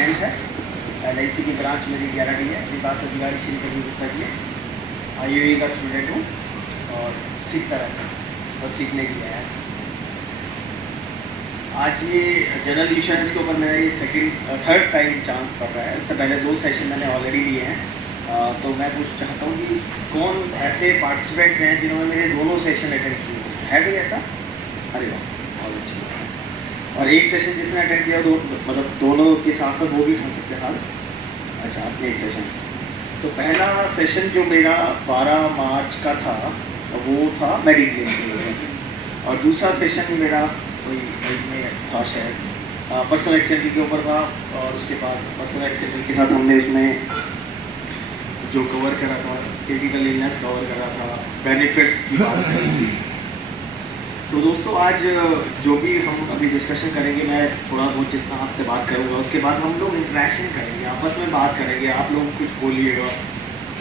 जैन है। LIC की branch मेरी 11D है। मेरे पास अधिकारी श्री कभी गुप्ता जी है। IUE का स्टूडेंट हूँ और सीखता रहता हूँ, बस सीखने के लिए आया। आज ये जनरल इंश्योरेंस के ऊपर मेरा ये थर्ड टाइम चांस पड़ रहा है। इससे पहले 2 सेशन मैंने ऑलरेडी लिए हैं। तो मैं कुछ चाहता हूँ कि कौन ऐसे पार्टिसिपेंट हैं जिन्होंने मेरे दोनों सेशन अटेंड किए है कोई ऐसा? अरे वाह, बहुत अच्छी बात है। और एक सेशन जिसने अटेंड किया मतलब दोनों के साथ साथ वो भी उठा सकते हैं हाल। अच्छा, अपने एक सेशन। तो पहला सेशन जो मेरा 12 मार्च का था वो था मेडिक्लेम के लिए, और दूसरा सेशन मेरा कोई में था शायद पर्सनल एक्सीडेंट के ऊपर था। और उसके बाद पर्सनल एक्सीडेंट के साथ हमने इसमें जो कवर करा था, क्रिटिकल इलनेस कवर करा था, बेनिफिट्स की बात करी थी। तो दोस्तों आज जो भी हम अभी डिस्कशन करेंगे, मैं थोड़ा बहुत जितना आपसे बात करूँगा, उसके बाद हम लोग इंटरेक्शन करेंगे, आपस में बात करेंगे। आप लोग कुछ बोलिएगा,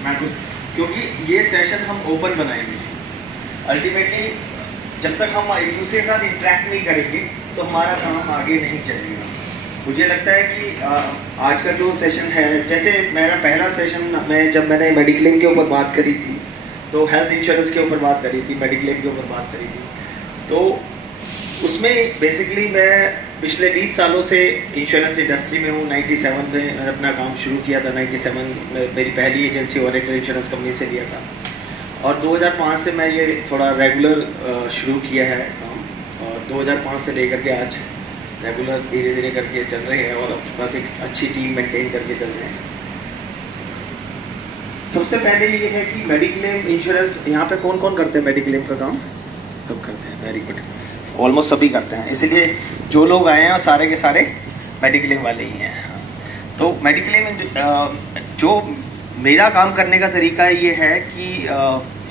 मैं कुछ, क्योंकि ये सेशन हम ओपन बनाएंगे। अल्टीमेटली जब तक हम एक दूसरे के साथ इंटरेक्ट नहीं करेंगे तो हमारा काम आगे नहीं चलेगा। मुझे लगता है कि आज का जो सेशन है, जैसे मेरा पहला सेशन जब मैंने मेडिक्लेम के ऊपर बात करी थी, तो हेल्थ इंश्योरेंस के ऊपर बात करी थी, मेडिक्लेम के ऊपर बात करी थी, तो उसमें बेसिकली मैं पिछले 20 सालों से इंश्योरेंस इंडस्ट्री में हूँ। 97 में मैंने अपना काम शुरू किया था। 97 में मेरी पहली एजेंसी ओरेकल इंश्योरेंस कंपनी से लिया था, और 2005 से मैं ये थोड़ा रेगुलर शुरू किया है काम, और 2005 से लेकर के आज रेगुलर धीरे धीरे करके चल रहे हैं, और अपने पास एक अच्छी टीम मेंटेन करके चल रहे हैं। सबसे पहले ये है कि मेडिक्लेम इंश्योरेंस, यहाँ पे कौन कौन करते हैं मेडिक्लेम का काम? सब करते हैं, वेरी गुड, ऑलमोस्ट सभी करते हैं। इसलिए जो लोग आए हैं सारे के सारे मेडिक्लेम वाले ही हैं। तो मेडिक्लेम जो मेरा काम करने का तरीका ये है कि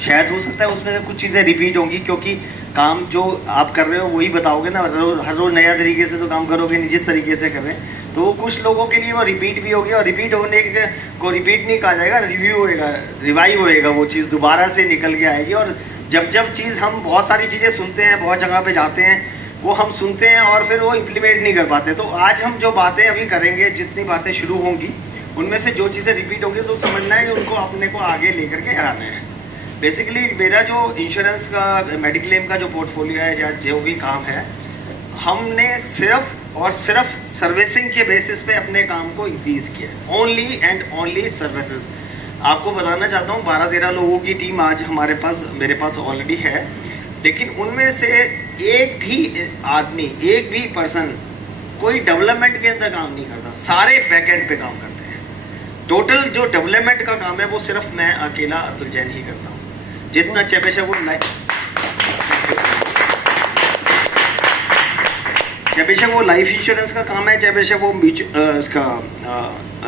शायद हो सकता है उसमें से कुछ चीज़ें रिपीट होंगी, क्योंकि काम जो आप कर रहे हो वही बताओगे ना, हर रोज नया तरीके से तो काम करोगे नहीं, जिस तरीके से कर रहे हैं। तो कुछ लोगों के लिए वो रिपीट भी होगी, और रिपीट होने को रिपीट नहीं कहा जाएगा, रिव्यू होएगा, रिवाइव होएगा, वो चीज़ दोबारा से निकल के आएगी। और जब जब चीज़ हम बहुत सारी चीज़ें सुनते हैं, बहुत जगह पे जाते हैं, वो हम सुनते हैं और फिर वो इम्प्लीमेंट नहीं कर पाते। तो आज हम जो बातें अभी करेंगे, जितनी बातें शुरू होंगी, उनमें से जो चीज़ें रिपीट होंगी तो समझना है कि उनको अपने को आगे लेकर के आना है। बेसिकली मेरा जो इंश्योरेंस का मेडिक्लेम का जो पोर्टफोलियो है या जो भी काम है, हमने सिर्फ और सिर्फ सर्विसिंग के बेसिस पे अपने काम को इंक्रीज किया है। Only and only services. आपको बताना चाहता हूँ 12-13 लोगों की टीम आज मेरे पास ऑलरेडी है, लेकिन उनमें से एक भी आदमी, एक भी पर्सन कोई डेवलपमेंट के अंदर काम नहीं करता, सारे बैकएंड पे काम करते हैं। टोटल जो डेवलपमेंट का काम है वो सिर्फ मैं अकेला अतुल जैन ही करता हूँ। जितना चाहे वो बेशक वो लाइफ इंश्योरेंस का काम है, चाहे बेशक वो इसका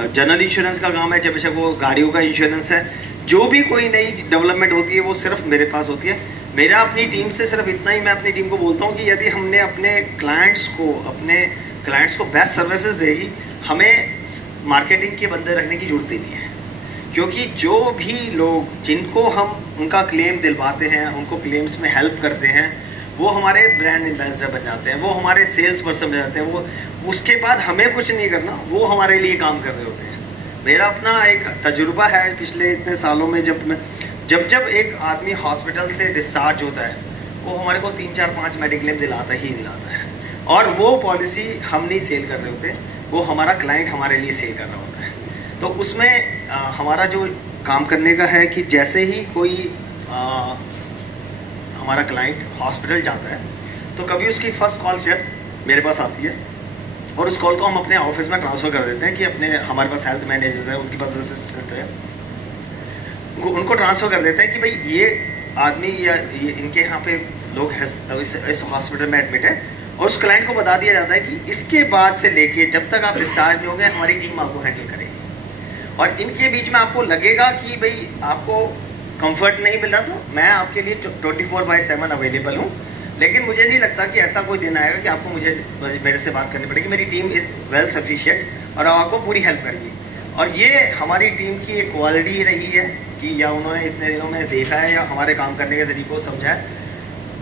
जनरल इंश्योरेंस का काम है, चाहे बेशक वो गाड़ियों का इंश्योरेंस है, जो भी कोई नई डेवलपमेंट होती है वो सिर्फ मेरे पास होती है। मेरा अपनी टीम से सिर्फ इतना ही मैं अपनी टीम को बोलता हूँ कि यदि हमने अपने क्लाइंट्स को बेस्ट सर्विसेज देगी, हमें मार्केटिंग के बंदे रखने की जरूरत ही नहीं है। क्योंकि जो भी लोग जिनको हम उनका क्लेम दिलवाते हैं, उनको क्लेम्स में हेल्प करते हैं, वो हमारे ब्रांड एम्बेसडर बन जाते हैं, वो हमारे सेल्स पर्सन बन जाते हैं। वो उसके बाद हमें कुछ नहीं करना, वो हमारे लिए काम कर रहे होते हैं। मेरा अपना एक तजुर्बा है पिछले इतने सालों में, जब एक आदमी हॉस्पिटल से डिस्चार्ज होता है, वो हमारे को 3-4-5 मेडिक्लेम दिलाता है, और वो पॉलिसी हम नहीं सेल कर रहे होते, वो हमारा क्लाइंट हमारे लिए सेल कर रहा होता है। तो उसमें हमारा जो काम करने का है कि जैसे ही कोई हमारा क्लाइंट हॉस्पिटल जाता है, तो कभी उसकी फर्स्ट कॉल मेरे पास आती है, और उस कॉल को हम अपने ऑफिस में ट्रांसफ़र कर देते हैं कि हमारे पास हेल्थ मैनेजर्स है, उनके पास असिस्टेंट है, उनको ट्रांसफ़र कर देते हैं कि भाई ये आदमी या ये इनके यहाँ पे लोग इस हॉस्पिटल में एडमिट है, और उस क्लाइंट को बता दिया जाता है कि इसके बाद से लेके जब तक आप डिस्चार्ज नहीं होंगे, हमारी टीम आपको हैंडल करेगी। और इनके बीच में आपको लगेगा कि भाई आपको कंफर्ट नहीं मिल रहा, तो मैं आपके लिए 24/7 अवेलेबल हूँ। लेकिन मुझे नहीं लगता कि ऐसा कोई दिन आएगा कि आपको मेरे से बात करनी पड़ेगी। मेरी टीम इज़ वेल सफिशिएंट और आपको पूरी हेल्प करेगी। और ये हमारी टीम की एक क्वालिटी रही है कि या उन्होंने इतने दिनों में देखा है या हमारे काम करने के तरीक़ों को समझा है,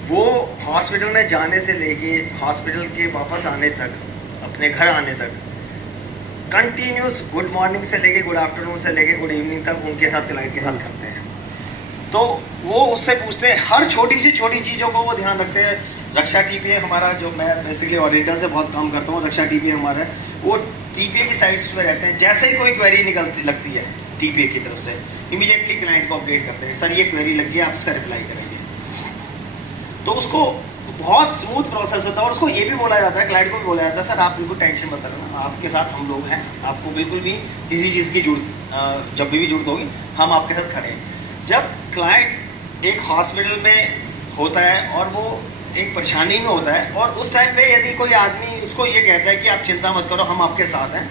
वो हॉस्पिटल में जाने से लेके हॉस्पिटल के वापस आने तक, अपने घर आने तक, कंटिन्यूस गुड मॉर्निंग से लेके गुड आफ्टरनून से लेके गुड इवनिंग तक उनके साथ क्लाइंट के साथ करते हैं। तो वो उससे पूछते हैं, हर छोटी सी छोटी चीज़ों को वो ध्यान रखते हैं। रक्षा टीपीए हमारा, जो मैं बेसिकली ऑडिटर से बहुत काम करता हूँ, रक्षा टीपीए हमारा है, वो टीपीए की साइट्स पे रहते हैं। जैसे ही कोई क्वेरी निकलती लगती है टीपीए की तरफ से, इमीडिएटली क्लाइंट को अपडेट करते हैं, सर ये क्वेरी लग गई, आप इसका रिप्लाई करेंगे। तो उसको बहुत स्मूथ प्रोसेस होता है। और उसको ये भी बोला जाता है, क्लाइंट को भी बोला जाता है, सर आप बिल्कुल टेंशन मत लेना, आपके साथ हम लोग हैं, आपको बिल्कुल भी किसी चीज़ की जरूरत, जब भी जरूरत होगी हम आपके साथ खड़े हैं। जब क्लाइंट एक हॉस्पिटल में होता है और वो एक परेशानी में होता है, और उस टाइम पे यदि कोई आदमी उसको ये कहता है कि आप चिंता मत करो, हम आपके साथ हैं,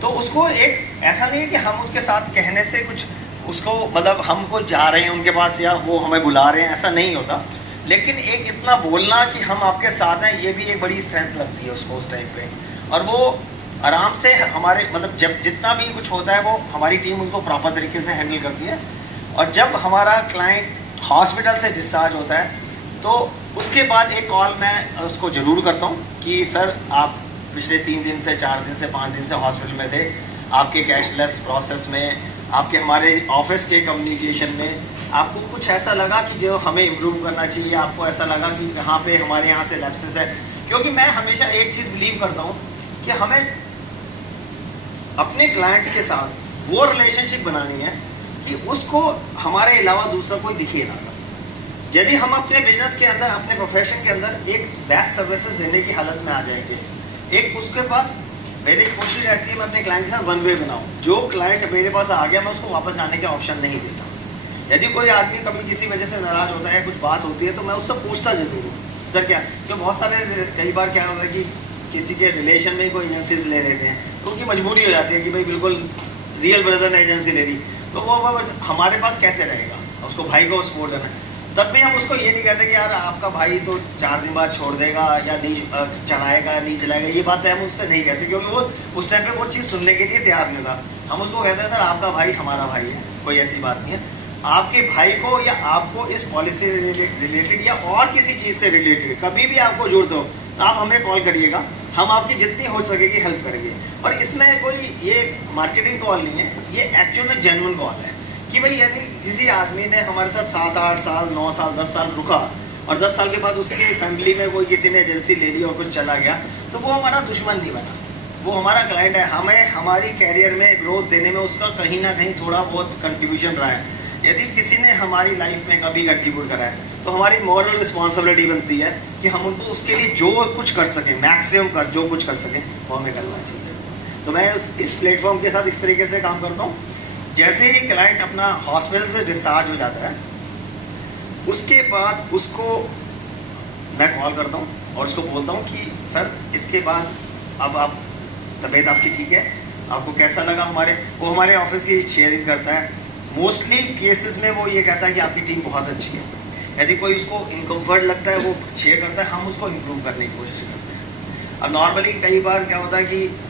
तो उसको एक ऐसा नहीं है कि हम उनके साथ कहने से कुछ उसको मतलब हमको जा रहे हैं उनके पास या वो हमें बुला रहे हैं, ऐसा नहीं होता। लेकिन एक इतना बोलना कि हम आपके साथ हैं, ये भी एक बड़ी स्ट्रेंथ लगती है उसको उस टाइम पे। और वो आराम से हमारे मतलब जब जितना भी कुछ होता है वो हमारी टीम उनको प्रॉपर तरीके से हैंडल करती है। और जब हमारा क्लाइंट हॉस्पिटल से डिस्चार्ज होता है तो उसके बाद एक कॉल मैं उसको ज़रूर करता हूँ कि सर आप पिछले 3 दिन से 4 दिन से 5 दिन से हॉस्पिटल में थे, आपके कैशलेस प्रोसेस में, आपके हमारे ऑफिस के कम्युनिकेशन में आपको कुछ ऐसा लगा कि जो हमें इम्प्रूव करना चाहिए, आपको ऐसा लगा कि यहाँ पे हमारे यहाँ से लैप्सेस है। क्योंकि मैं हमेशा एक चीज़ बिलीव करता हूँ कि हमें अपने क्लाइंट्स के साथ वो रिलेशनशिप बनानी है कि उसको हमारे अलावा दूसरा कोई दिखे ना। यदि हम अपने बिजनेस के अंदर, अपने प्रोफेशन के अंदर एक बेस्ट सर्विसेज देने की हालत में आ जाएंगे, एक उसके पास, मेरी कोशिश रहती है मैं अपने क्लाइंट के साथ वन वे बनाऊं। जो क्लाइंट मेरे पास आ गया मैं उसको वापस आने का ऑप्शन नहीं देता। यदि कोई आदमी कभी किसी वजह से नाराज होता है, कुछ बात होती है, तो मैं उससे पूछता जरूर हूँ, सर क्या, तो बहुत सारे कई बार क्या होता है कि किसी के रिलेशन में कोई एजेंसीज ले लेते हैं, तो उनकी मजबूरी हो जाती है कि भाई बिल्कुल रियल ब्रदर ने एजेंसी ले ली, तो वो हमारे पास कैसे रहेगा, उसको भाई को सपोर्ट देना है। तब भी हम उसको ये नहीं कहते कि यार आपका भाई तो 4 दिन बाद छोड़ देगा या नहीं चलाएगा नहीं चलाएगा, ये बात हम उससे नहीं कहते, क्योंकि वो उस टाइम पे वो चीज़ सुनने के लिए तैयार नहीं था। हम उसको कहते हैं सर आपका भाई हमारा भाई है, कोई ऐसी बात नहीं है। आपके भाई को या आपको इस पॉलिसी रिलेटेड या और किसी चीज़ से रिलेटेड कभी भी आपको जरूरत हो तो आप हमें कॉल करिएगा, हम आपकी जितनी हो सकेगी हेल्प करेंगे। और इसमें कोई ये मार्केटिंग कॉल नहीं है, ये एक्चुअल में जेन्युइन कॉल है कि भाई यदि किसी आदमी ने हमारे साथ 7-8 साल 9 साल 10 साल रुका और 10 साल के बाद उसकी फैमिली में कोई किसी ने एजेंसी ले ली और कुछ चला गया, तो वो हमारा दुश्मन नहीं बना, वो हमारा क्लाइंट है। हमें हमारी कैरियर में ग्रोथ देने में उसका कहीं ना कहीं थोड़ा बहुत कंट्रीब्यूशन रहा है। यदि किसी ने हमारी लाइफ में कभी कंट्रीब्यूट करा है तो हमारी मॉरल रिस्पॉन्सिबिलिटी बनती है कि हम उनको उसके लिए जो कुछ कर सकें, मैक्सिमम जो कुछ कर सकें वो हमें करना चाहिए। तो मैं इस प्लेटफॉर्म के साथ इस तरीके से काम करता हूँ। जैसे ही क्लाइंट अपना हॉस्पिटल से डिस्चार्ज हो जाता है, उसके बाद उसको मैं कॉल करता हूँ और उसको बोलता हूँ कि सर इसके बाद अब आप तबीयत आपकी ठीक है, आपको कैसा लगा वो हमारे ऑफिस की शेयरिंग करता है। मोस्टली केसेस में वो ये कहता है कि आपकी टीम बहुत अच्छी है। यदि कोई उसको इनकम्फर्ट लगता है वो शेयर करता है, हम उसको इम्प्रूव करने की कोशिश करते हैं। अब नॉर्मली कई बार क्या होता है कि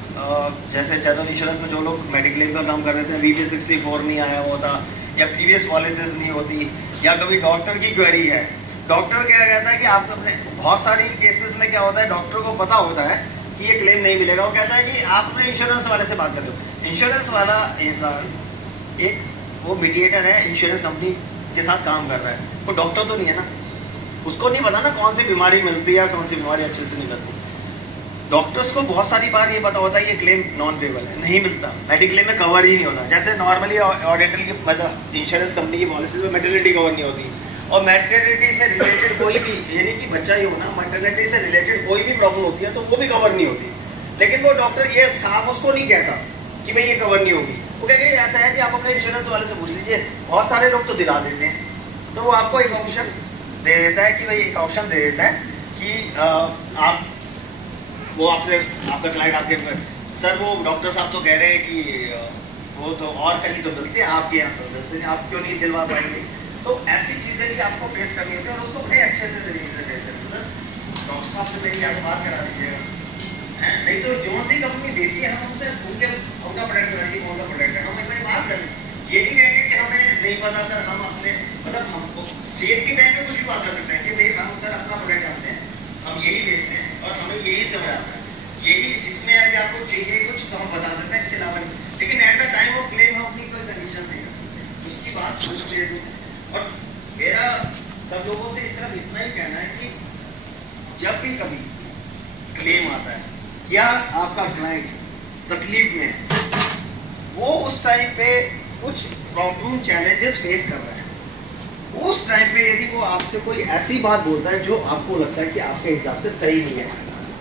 जैसे जनरल इंश्योरेंस में जो लोग मेडिक्लेम का काम कर रहे थे, VP 64 नहीं आया होता या प्रीवियस पॉलिसीज नहीं होती, या कभी डॉक्टर की क्वेरी है, डॉक्टर क्या कहता है कि आप अपने, बहुत सारी केसेस में क्या होता है डॉक्टर को पता होता है कि ये क्लेम नहीं मिलेगा, वो कहता है कि आप अपने इंश्योरेंस वाले से बात कर लो। इंश्योरेंस वाला इंसान एक वो मीडिएटर है, इंश्योरेंस कंपनी के साथ काम कर रहा है, वो डॉक्टर तो नहीं है ना, उसको नहीं पता ना कौन सी बीमारी मिलती है, कौन सी बीमारी अच्छे से नहीं मिलती। डॉक्टर्स को बहुत सारी बार ये पता होता है ये क्लेम नॉन पेबल है, नहीं मिलता, मेडिक्लेम में कवर ही नहीं होता। जैसे नॉर्मली ऑडिटर की मतलब इंश्योरेंस कंपनी की पॉलिसी में मैटरनिटी कवर नहीं होती, और मैटरनिटी से रिलेटेड कोई भी, यानी कि बच्चा ही हो ना, मैटरनिटी से रिलेटेड कोई भी प्रॉब्लम होती है तो वो भी कवर नहीं होती। लेकिन वो डॉक्टर ये साफ उसको नहीं कहता कि भाई ये कवर नहीं होगी, वो कहते हैं ऐसा है कि आप अपने इंश्योरेंस वाले से पूछ लीजिए। बहुत सारे लोग तो दिला देते हैं, तो वो आपको एक ऑप्शन दे देता है कि भाई एक ऑप्शन दे देता है कि आप वो आपसे, आपका क्लाइंट आपके, सर वो डॉक्टर साहब तो कह रहे हैं कि वो तो और कहीं तो मिलते हैं, आपके यहाँ तो मिलते हैं, आप क्यों नहीं दिलवा पाएंगे। तो ऐसी चीज़ें भी आपको फेस करनी होती है और उसको बड़े अच्छे से तरीके से फेस करते हैं। सर डॉक्टर साहब से मेरी आप बात करा दीजिएगा, नहीं तो जो सी कंपनी देती है हम उनसे उनका प्रोडक्ट कराइए, कौन सा प्रोडक्ट है, हम एक बार बात करें। ये नहीं कहेंगे कि हमें नहीं पता सर, हम अपने मतलब हमको सेल के टाइम में कुछ भी बात कर सकते हैं कि भाई हम सर अपना प्रोडक्ट जानते हैं, हम यही बेचते हैं और हमें यही समझ आता है, यही इसमें यदि आपको चाहिए कुछ तो हम बता सकते हैं, इसके अलावा नहीं। लेकिन at the time of claim हम अपनी कोई कंडीशन नहीं रखते, उसकी बात कुछ क्लियर है। और मेरा सब लोगों से सिर्फ इतना ही कहना है कि जब भी कभी क्लेम आता है या आपका क्लाइंट तकलीफ में है, वो उस टाइम पे कुछ प्रॉब्लम चैलेंजेस फेस कर रहा है, उस टाइम पे यदि वो आपसे कोई ऐसी बात बोलता है जो आपको लगता है कि आपके हिसाब से सही नहीं है,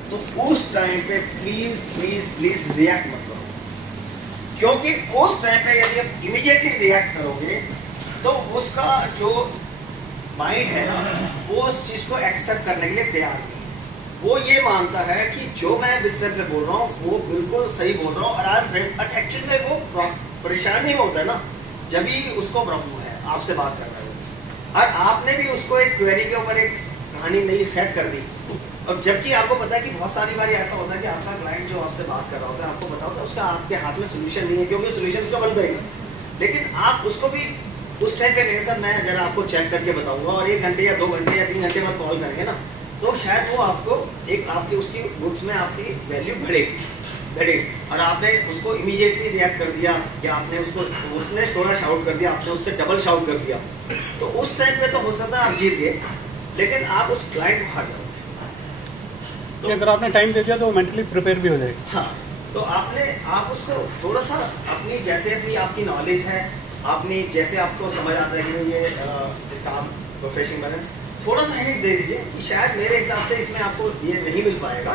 तो उस टाइम पे प्लीज प्लीज प्लीज रिएक्ट मत करो। क्योंकि उस टाइम पे यदि आप इमीडिएटली रिएक्ट करोगे तो उसका जो माइंड है ना, वो उस चीज को एक्सेप्ट करने के लिए तैयार नहीं। वो ये मानता है कि जो मैं इस टाइम पे बोल रहा हूँ वो बिल्कुल सही बोल रहा हूँ, और आज एक्चुअली में वो परेशान नहीं होता है ना जब भी उसको प्रॉब्लम है आपसे बात कर रहा है, और आपने भी उसको एक क्वेरी के ऊपर एक कहानी नई सेट कर दी। और जबकि आपको पता है कि बहुत सारी बार ऐसा होता है कि आपका क्लाइंट जो आपसे बात कर रहा होता है, आपको पता होता है उसका आपके हाथ में सोल्यूशन नहीं है, क्योंकि सोल्यूशन उसका बन जाएगा, लेकिन आप उसको भी उस टाइम पे कहेंगे सर मैं जरा आपको चेक करके बताऊंगा, और 1 घंटे या 2 घंटे या 3 घंटे बाद कॉल करेंगे ना, तो शायद वो आपको एक आपकी उसकी बुक्स में आपकी वैल्यू बढ़े, और आपने उसको इमीडिएटली रिएक्ट कर दिया, या आपने उसने थोड़ा शाउट कर दिया, आपने उससे डबल शाउट कर दिया, तो उस टाइम पे तो हो सकता है आप जीत गए, लेकिन आप उस क्लाइंट को हार जाओगे। तो अगर आपने टाइम दे दिया तो वो मेंटली प्रिपेयर भी हो जाएगा। हाँ, तो आप उसको थोड़ा सा अपनी जैसे अपनी आपकी नॉलेज है, आपने जैसे आपको समझ आता है कि ये जिस काम प्रोफेशन बने, थोड़ा सा हिंट दे दीजिए कि शायद मेरे हिसाब से इसमें आपको ये नहीं मिल पाएगा,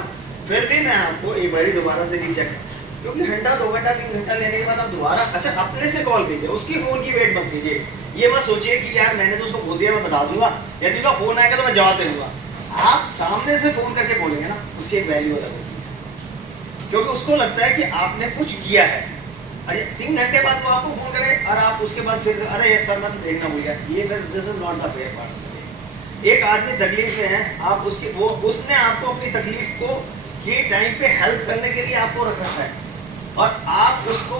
फिर भी मैं आपको एक बार दोबारा से रीचेक, क्योंकि घंटा 2 घंटा 3 घंटा लेने के बाद आप दोबारा अच्छा अपने से कॉल कीजिए, उसकी फोन की वेट मत कीजिए। ये मत सोचिए कि यार मैंने तो उसको बोल दिया मैं बता दूंगा, यदि उसका फोन आएगा तो मैं जवाब दे दूंगा। आप सामने से फोन करके बोलेंगे ना, उसकी एक वैल्यू अलग होती है, क्योंकि उसको लगता है कि आपने कुछ किया है। अरे 3 घंटे बाद वो आपको फोन करे और आप उसके बाद फिर अरे ये सर मैं तो देखना भूल गया, ये फिर this is not the fair part. एक आदमी तकलीफ में है, आप उसने आपको अपनी तकलीफ को ये टाइम पे हेल्प करने के लिए आपको रखा है, और आप उसको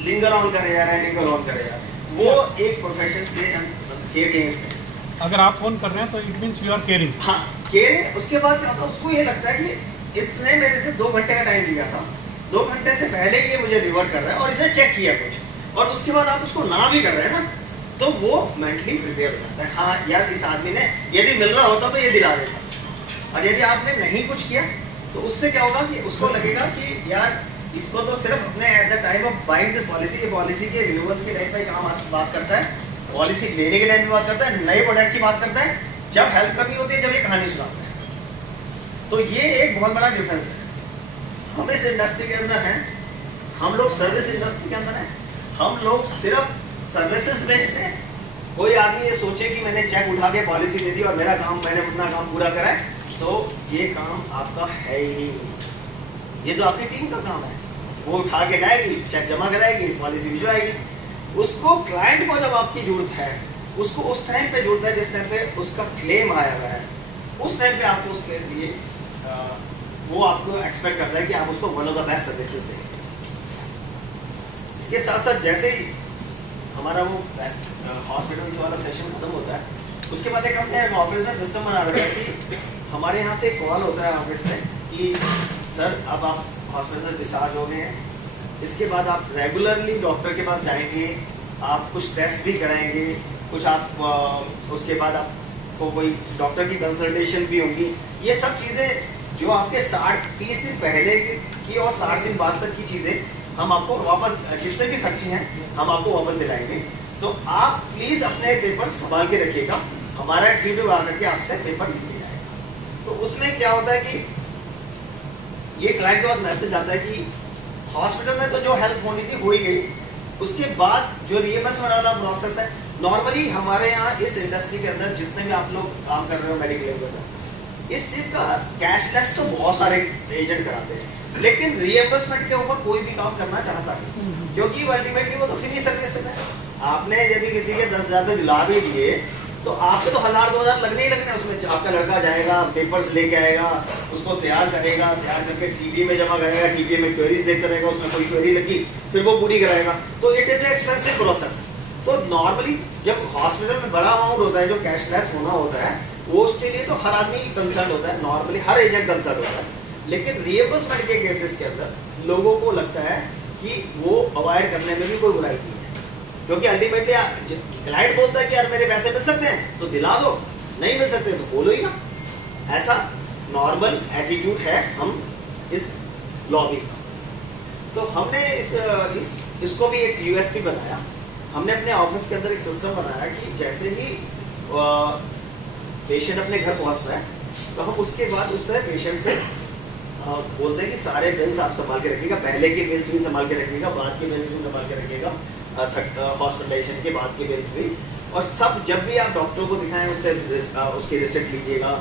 लिंगर ऑन करे जा रहे हैं, लिंगर ऑन करे जा रहे हैं, वो एक प्रोफेशन के अगेंस्ट है। अगर आप फोन कर रहे हैं तो it means you are caring. हाँ, केयरिंग। उसके बाद क्या होता है, उसको ये लगता है कि इसने मेरे से 2 घंटे का टाइम लिया था, 2 घंटे से पहले ये मुझे रिवर्ट कर रहा है, और इसने चेक किया कुछ, और उसके बाद आप उसको ना भी कर रहे हैं ना, तो वो मेंटली प्रिपेयर हो जाता है। हाँ यार, इस आदमी ने यदि मिल रहा होता तो ये दिला देता, और यदि आपने नहीं कुछ किया तो उससे क्या होगा कि उसको लगेगा कि यार इसको तो सिर्फ अपने at the time of buying this policy के रिन्यूअल्स के टाइम पे काम बात करता है, पॉलिसी लेने के टाइम पे बात करता है, नए प्रोडक्ट की बात करता है, जब हेल्प करनी होती है, जब ये कहानी सुनाता है। तो ये एक बहुत बड़ा डिफरेंस है। हम इस इंडस्ट्री के अंदर हैं, हम लोग सर्विस इंडस्ट्री के अंदर हैं, हम लोग सिर्फ सर्विसेज बेचते हैं। कोई आदमी ये सोचे कि मैंने चेक उठा के पॉलिसी दे दी और मेरा काम, मैंने अपना काम पूरा करा है, तो ये काम आपका है ही नहीं। ये तो आपकी टीम का काम है, वो उठा के जाएगी, चेक जमा कराएगी, पॉलिसी भिजवाएगी। उसको क्लाइंट को जब आपकी जरूरत है, उसको उस टाइम पे जरूरत है जिस टाइम पे उसका क्लेम आया हुआ है, उस टाइम पे आपको उसके लिए वो आपको एक्सपेक्ट करता है कि आप उसको one of the best services दें। इसके साथ साथ जैसे ही हमारा वो हॉस्पिटल वाला सेशन खत्म होता है, उसके बाद एक हमने ऑफिस में सिस्टम बना रखा है कि हमारे यहाँ से कॉल होता है ऑफिस से कि सर अब आप हॉस्पिटल से डिस्चार्ज हो गए हैं, इसके बाद आप रेगुलरली डॉक्टर के पास जाएंगे, आप कुछ टेस्ट भी कराएंगे, कुछ आप उसके बाद आपको कोई डॉक्टर की कंसल्टेशन भी होगी। ये सब चीज़ें जो आपके 30 दिन पहले की और 60 दिन बाद तक की चीज़ें हम आपको वापस, जितने भी खर्चे हैं हम आपको वापस दिलाएंगे। तो आप प्लीज़ अपने पेपर संभाल के रखिएगा, हमारा एग्जीक्यूटिव आकर के आपसे पेपर लिख जाएगा। तो उसमें क्या होता है कि ये क्लाइंट के पास मैसेज आता है कि हॉस्पिटल में तो जो हेल्प होनी थी हो ही गई, उसके बाद जो रीएमबर्समेंट वाला प्रोसेस है, नॉर्मली हमारे यहाँ इस इंडस्ट्री के अंदर जितने भी आप लोग काम कर रहे हो मेडिक्लेम के अंदर, इस चीज़ का कैशलेस तो बहुत सारे एजेंट कराते हैं, लेकिन रीएम्बर्समेंट के ऊपर कोई भी काम करना चाहता है, क्योंकि अल्टीमेटली वो तो फ्री सर्विस है। आपने यदि किसी के 10,000 रुपये दिला भी दिए तो आपके तो 1,000-2,000 लगने ही लगने। उसमें आपका लड़का जाएगा, पेपर्स लेके आएगा, उसको तैयार करेगा, तैयार करके टीपीए में जमा करेगा, टीपीए में क्वेरीज देखता रहेगा, उसमें कोई क्वेरी लगी फिर वो पूरी कराएगा, तो इट इज एक्सपेंसिव प्रोसेस। तो नॉर्मली जब हॉस्पिटल में बड़ा अमाउंट होता है जो कैशलेस होना होता है, वो उसके लिए तो हर आदमी कंसर्न होता है, नॉर्मली हर एजेंट कंसर्न होता है। लेकिन रीएम्बर्समेंट के केसेस के अंदर लोगों को लगता है कि वो अवॉइड करने में भी कोई बुराई नहीं है, क्योंकि अल्टीमेटली क्लाइंट बोलता है कि यार मेरे पैसे मिल सकते हैं तो दिला दो, नहीं मिल सकते तो बोलो ही ना। ऐसा नॉर्मल एटीट्यूड है हम इस लॉबी का। तो हमने इसको भी एक यूएसपी बनाया। हमने अपने ऑफिस के अंदर एक सिस्टम बनाया कि जैसे ही पेशेंट अपने घर पहुंचता है तो हम उसके बाद उससे पेशेंट से बोलते हैं कि सारे बिल्स आप संभाल के रखिएगा, पहले के बिल्स भी संभाल के रखिएगा, बाद के बिल्स भी संभाल के रखिएगा, हॉस्पिटलाइजेशन के बाद के बिल्स भी, और सब जब भी आप डॉक्टर को दिखाएं उससे उसकी रिसिप्ट लीजिएगा।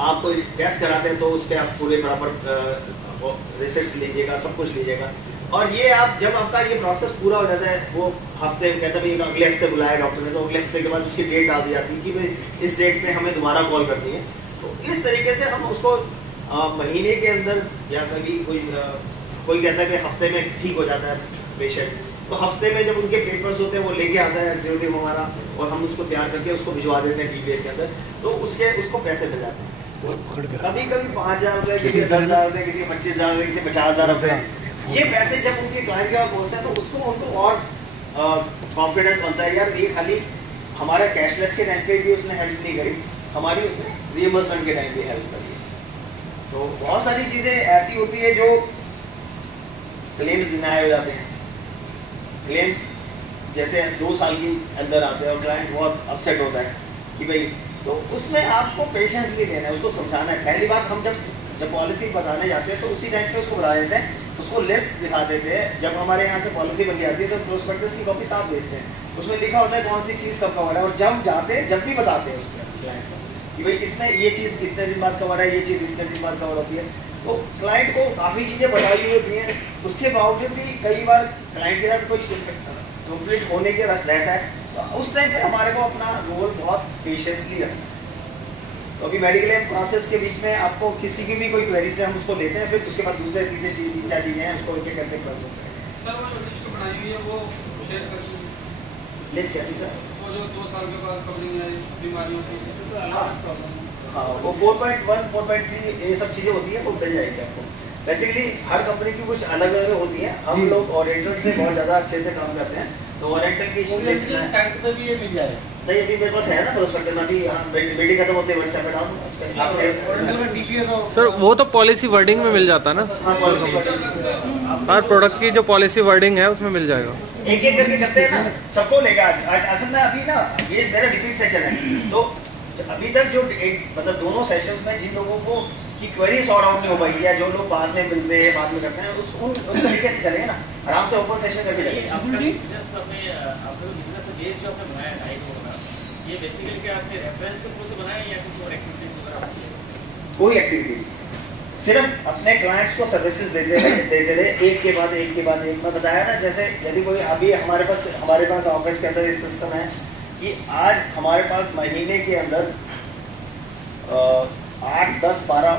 आप कोई टेस्ट कराते हैं तो उसके आप पूरे बराबर रिसिप्ट लीजिएगा, सब कुछ लीजिएगा। और ये आप जब आपका ये प्रोसेस पूरा हो जाता है, वो हफ्ते कहते हैं भाई अगले हफ्ते बुलाया डॉक्टर ने, तो अगले हफ्ते के बाद उसकी डेट डाल दी जाती है कि भाई इस डेट पे हमें दोबारा कॉल करनी है। तो इस तरीके से हम उसको महीने के अंदर, या कभी कोई कहता है कि हफ्ते में ठीक हो जाता है पेशेंट, तो हफ्ते में जब उनके पेपर्स होते हैं वो लेके आता है एग्जीक्यूटिव हमारा, और हम उसको तैयार करके उसको भिजवा देते हैं टीपीएस के अंदर, तो उसको पैसे मिल जाते हैं। कभी कभी 5,000 रुपये, किसी 10,000 रुपये, किसी 25,000 रुपये, किसी 50,000 रुपये। ये पैसे जब उनके क्लाइंट के पास पहुँचते हैं तो उनको और कॉन्फिडेंस बनता है, यार ये खाली हमारा कैशलेस के टाइम पे भी उसने हेल्प नहीं करी, हमारी उसने रिइंबर्समेंट के टाइम पे हेल्प करी। तो बहुत सारी चीज़ें ऐसी होती है जो क्लेम्स डिनाई हो जाते हैं। क्लेम्स जैसे 2 साल के अंदर आते हैं और क्लाइंट बहुत अपसेट होता है कि भाई, तो उसमें आपको पेशेंसली देना है, उसको समझाना है। पहली बात, हम जब पॉलिसी बताने जाते हैं तो उसी टाइम पे उसको बता देते हैं, उसको लिस्ट दिखा देते हैं। जब हमारे यहाँ से पॉलिसी बन जाती है तो प्रोस्पेक्टस की कॉपी साफ देते हैं, उसमें लिखा होता है कौन सी चीज़ कब कवर है, और जब जाते हैं जब भी बताते हैं उसको क्लाइंट को कि भाई इसमें ये चीज़ इतने दिन बाद कवर है, ये चीज़ इतने दिन बाद कवर होती है। तो क्लाइंट को काफ़ी चीज़ें बताई हुई होती हैं, उसके बावजूद भी कई बार क्लाइंट के साथ कुछ कंप्लीट होने के रहता है, तो उस टाइम पे हमारे को अपना रोल बहुत पेशेंसली रखना है। तो अभी मेडिकल एम प्रोसेस के बीच में आपको किसी की भी कोई क्वेरी से हम उसको लेते हैं, फिर उसके बाद दूसरे तीसरे 3-4 चीज़ें हैं उसको एक करते प्रोसेस सर। वो जो लिस्ट बनाई हुई है वो शेयर कर दीजिए। लिस्ट कैसी सर? वो जो 2 साल के बाद कवरिंग है बीमारियों की, हाँ, वो 4.1, 4.3 ये सब चीज़ें होती है, वो मिल जाएगी आपको। बेसिकली हर कंपनी की कुछ अलग अलग होती है। हम लोग ओरिएंटल से बहुत ज़्यादा अच्छे से काम करते हैं, तो ओरिएंटल की साइट पे भी ये मिल जाएगा। नहीं, अभी मेरे पास है ना प्रोस्पेक्टस, अभी बिल्डिंग खत्म होती है व्हाट्सएप पे डाल। सर वो तो पॉलिसी वर्डिंग में मिल जाता है ना, हर प्रोडक्ट की जो पॉलिसी वर्डिंग है उसमें मिल जाएगा। एक एक करके करते हैं ना, सबको लेकर। आज असल में अभी ना ये मेरा डिफरेंट सेशन है, तो अभी तक जो मतलब दोनों सेशंस में जिन लोगों को की क्वेरी सॉर्ट आउट नहीं हो पाई है, जो लोग बाद में मिलते हैं, बाद में करते हैं, उस तरीके से चलेंगे ना, आराम से ओपन सेशन करके चलेंगे। ये बेसिकली क्या आपके रेफरेंस के थ्रू से बनाया या कुछ और एक्टिविटीज वगैरह? कोई एक्टिविटी, सिर्फ अपने क्लाइंट्स को सर्विसेज देते रहे एक के बाद एक के बाद एक। मैं बताया ना, जैसे यदि कोई अभी हमारे पास ऑफिस के अंदर ये सिस्टम है कि आज हमारे पास महीने के अंदर 8, 10, 12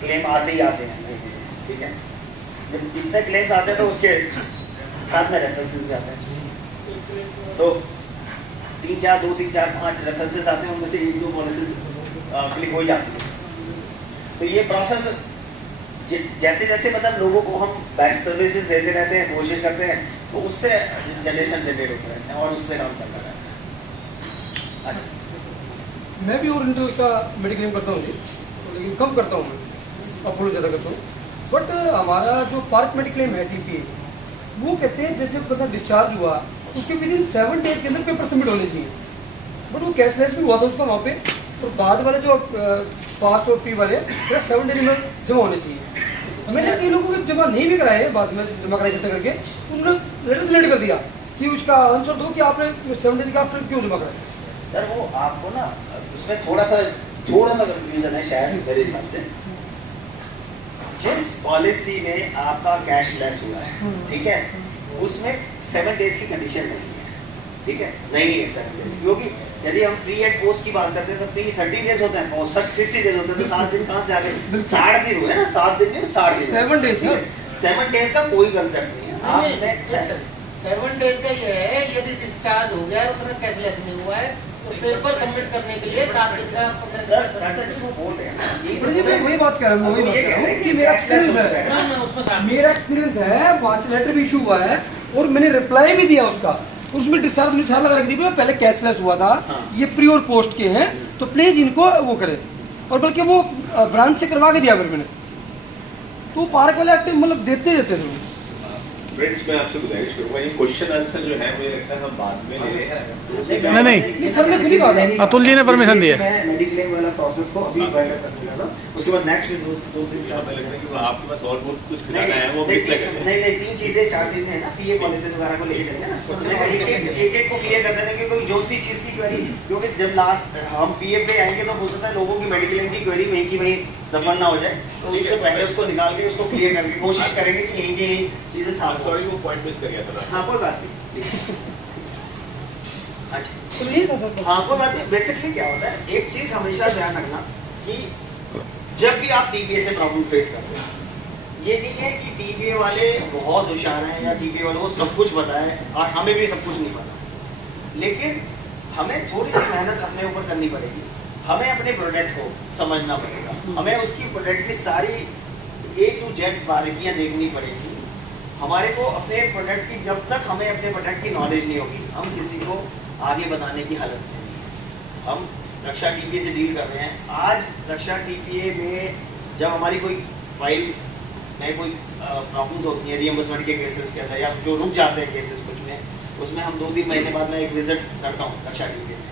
क्लेम आते ही आते हैं, ठीक है। जब जितने क्लेम्स आते हैं तो उसके साथ में रेफरेंसेस भी आते हैं, तो 3, 4, 2, 3, 4, 5 रेफरेंसेस आते हैं, उनमें से 1-2 पॉलिसीज क्लिक हो जाती है। तो ये प्रोसेस जैसे जैसे मतलब लोगों को हम बेस्ट सर्विसेज देते रहते हैं, कोशिश करते हैं, तो उससे जनरेशन जनरेट होते रहते हैं और उससे काम चलता रहता है। मैं भी ओरिएंटल का मेडिक्लेम करता हूँ जी, तो लेकिन कम करता हूँ मैं, अपोलो ज़्यादा करता हूँ। बट हमारा जो पार्क मेडिक्लेम है TPA, वो कहते हैं जैसे मतलब डिस्चार्ज हुआ उसके विदिन 7 डेज के अंदर पेपर सबमिट होने चाहिए। बट वो कैशलेस भी हुआ था उसका वहाँ पे, तो बाद वाले जो फास्ट और P वाले 7 डेज में जमा होने चाहिए। मैंने कई लोगों को जमा नहीं भी कराए, बाद में जमा कराए इकट्ठा करके उन्होंने लेटर सेलेक्ट कर दिया कि उसका आंसर दो कि आपने 7 डेज का आफ्टर क्यों जमा कराया। सर वो आपको ना उसमें थोड़ा सा कंफ्यूजन है शायद मेरे हिसाब से। जिस पॉलिसी में आपका कैशलेस हुआ है, ठीक है, उसमें 7 डेज की कंडीशन नहीं है, ठीक है, नहीं है 7 डेज, क्योंकि यदि हम प्री एंड पोस्ट की बात करते हैं तो प्री 30 डेज होते हैं, पोस्ट 60 डेज होते हैं, तो 7 दिन कहाँ से आ गए? 60 दिन हुए ना, 7 दिन नहीं 60 दिन। 7 डेज 7 डेज का कोई कंसेप्ट नहीं है। आपने 7 डेज का ये है, यदि डिस्चार्ज हो गया और उसमें कैशलेस नहीं हुआ है तो पेपर सबमिट करने के लिए 7 दिन का वो बोल रहे हैं ना, ये जी मैं वही बात कर रहा हूँ, वही बात कर रहा हूँ कि मेरा एक्सपीरियंस है, मैं उसमें शामिल मेरा एक्सपीरियंस है, वहाँ से लेटर भी इशू हुआ है और मैंने रिप्लाई भी दिया उसका, उसमें डिस्चार्ज में साल लगा रख दी, पहले कैशलेस हुआ था, ये प्री और पोस्ट के हैं, तो प्लीज इनको वो करें। और बल्कि वो ब्रांच से करवा के दिया फिर मैंने, तो पार्क वाले एक्टिव मतलब देते सब। फ्रेंड्स, मैं आपसे गुजारिश करूंगा ये क्वेश्चन आंसर जो है मुझे लगता है हम बाद में ले रहे हैं। नहीं सर ने खुद ही कहा था, अतुल जी ने परमिशन दी है। मैं मेडिक्लेम वाला प्रोसेस को अभी फाइनल कर दूंगा ना, उसके बाद नेक्स्ट में दो तीन चार हमें लगता है कि वो आपके पास और बहुत कुछ नहीं खिलाना है, वो मिस नहीं करें। नहीं नहीं, 3 चीजें 4 चीजें हैं ना, पीए पॉलिसी वगैरह को लेके चलेंगे ना, तो एक को क्लियर कर देने की कोई जो सी चीज की क्वेरी, क्योंकि जब लास्ट हम पीए पे आएंगे तो हो सकता है लोगों की मेडिक्लेम की क्वेरी वहीं की वहीं दफन ना हो जाए, तो उससे पहले उसको निकाल के उसको क्लियर करने की कोशिश करेंगे कि यहीं की चीजें साफ हो। सॉरी वो पॉइंट मिस कर गया था। हाँ कोई बात नहीं। अच्छा तो यही था सर। हाँ कोई बात नहीं। बेसिकली क्या होता है, एक चीज हमेशा ध्यान रखना कि जब भी आप टीबीए से प्रॉब्लम फेस करते हैं, ये नहीं है कि टीबीए वाले बहुत होशियार हैं या टीबीए वालों को सब कुछ पता है और हमें भी सब कुछ नहीं पता, लेकिन हमें थोड़ी सी मेहनत अपने ऊपर करनी पड़ेगी, हमें अपने प्रोडक्ट को समझना पड़ेगा, हमें उसकी प्रोडक्ट की सारी A to Z बारीकियां देखनी पड़ेगी। हमारे को अपने प्रोडक्ट की, जब तक हमें अपने प्रोडक्ट की नॉलेज नहीं होगी, हम किसी को आगे बताने की हालत में नहीं। हम रक्षा टीपीए से डील कर रहे हैं। आज रक्षा टीपीए में जब हमारी कोई फाइल में कोई प्रॉब्लम्स होती हैं रीइंबर्समेंट के केसेस के अंदर, या जो रुक जाते हैं केसेस कुछ में, उसमें हम 2-3 महीने बाद मैं एक विजिट करता हूँ रक्षा टीपीए में।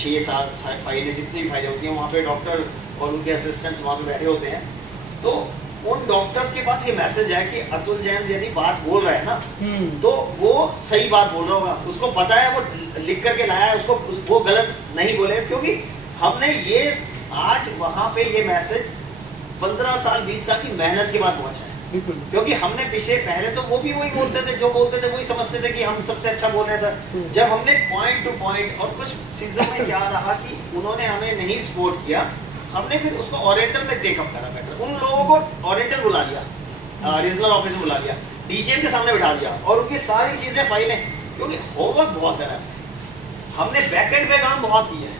6-7 फाइलें, जितनी भी फाइलें होती हैं, वहाँ पे डॉक्टर और उनके असिस्टेंट्स वहाँ पे बैठे होते हैं, तो उन डॉक्टर्स के पास ये मैसेज है कि अतुल जैन यदि बात बोल रहा है ना, तो वो सही बात बोल रहा होगा, उसको पता है, वो लिख करके लाया है, उसको वो गलत नहीं बोले, क्योंकि हमने ये आज वहाँ पे ये मैसेज 15 साल 20 साल की मेहनत के बाद पहुंचा है। क्योंकि हमने पहले तो वो भी वही बोलते थे, जो बोलते थे वही समझते थे कि हम सबसे अच्छा बोल रहे हैं सर। जब हमने पॉइंट टू पॉइंट, और कुछ चीजों में क्या रहा कि उन्होंने हमें नहीं सपोर्ट किया, हमने फिर उसको ओरिएंटल में टेकअप करा बेटर, उन लोगों को ओरिएंटल बुला लिया, रीजनल ऑफिस में बुला लिया, डीजीएम के सामने बिठा दिया, और उनकी सारी चीजें फाइलें, क्योंकि होमवर्क बहुत है, हमने बैकएंड पे काम बहुत किया है।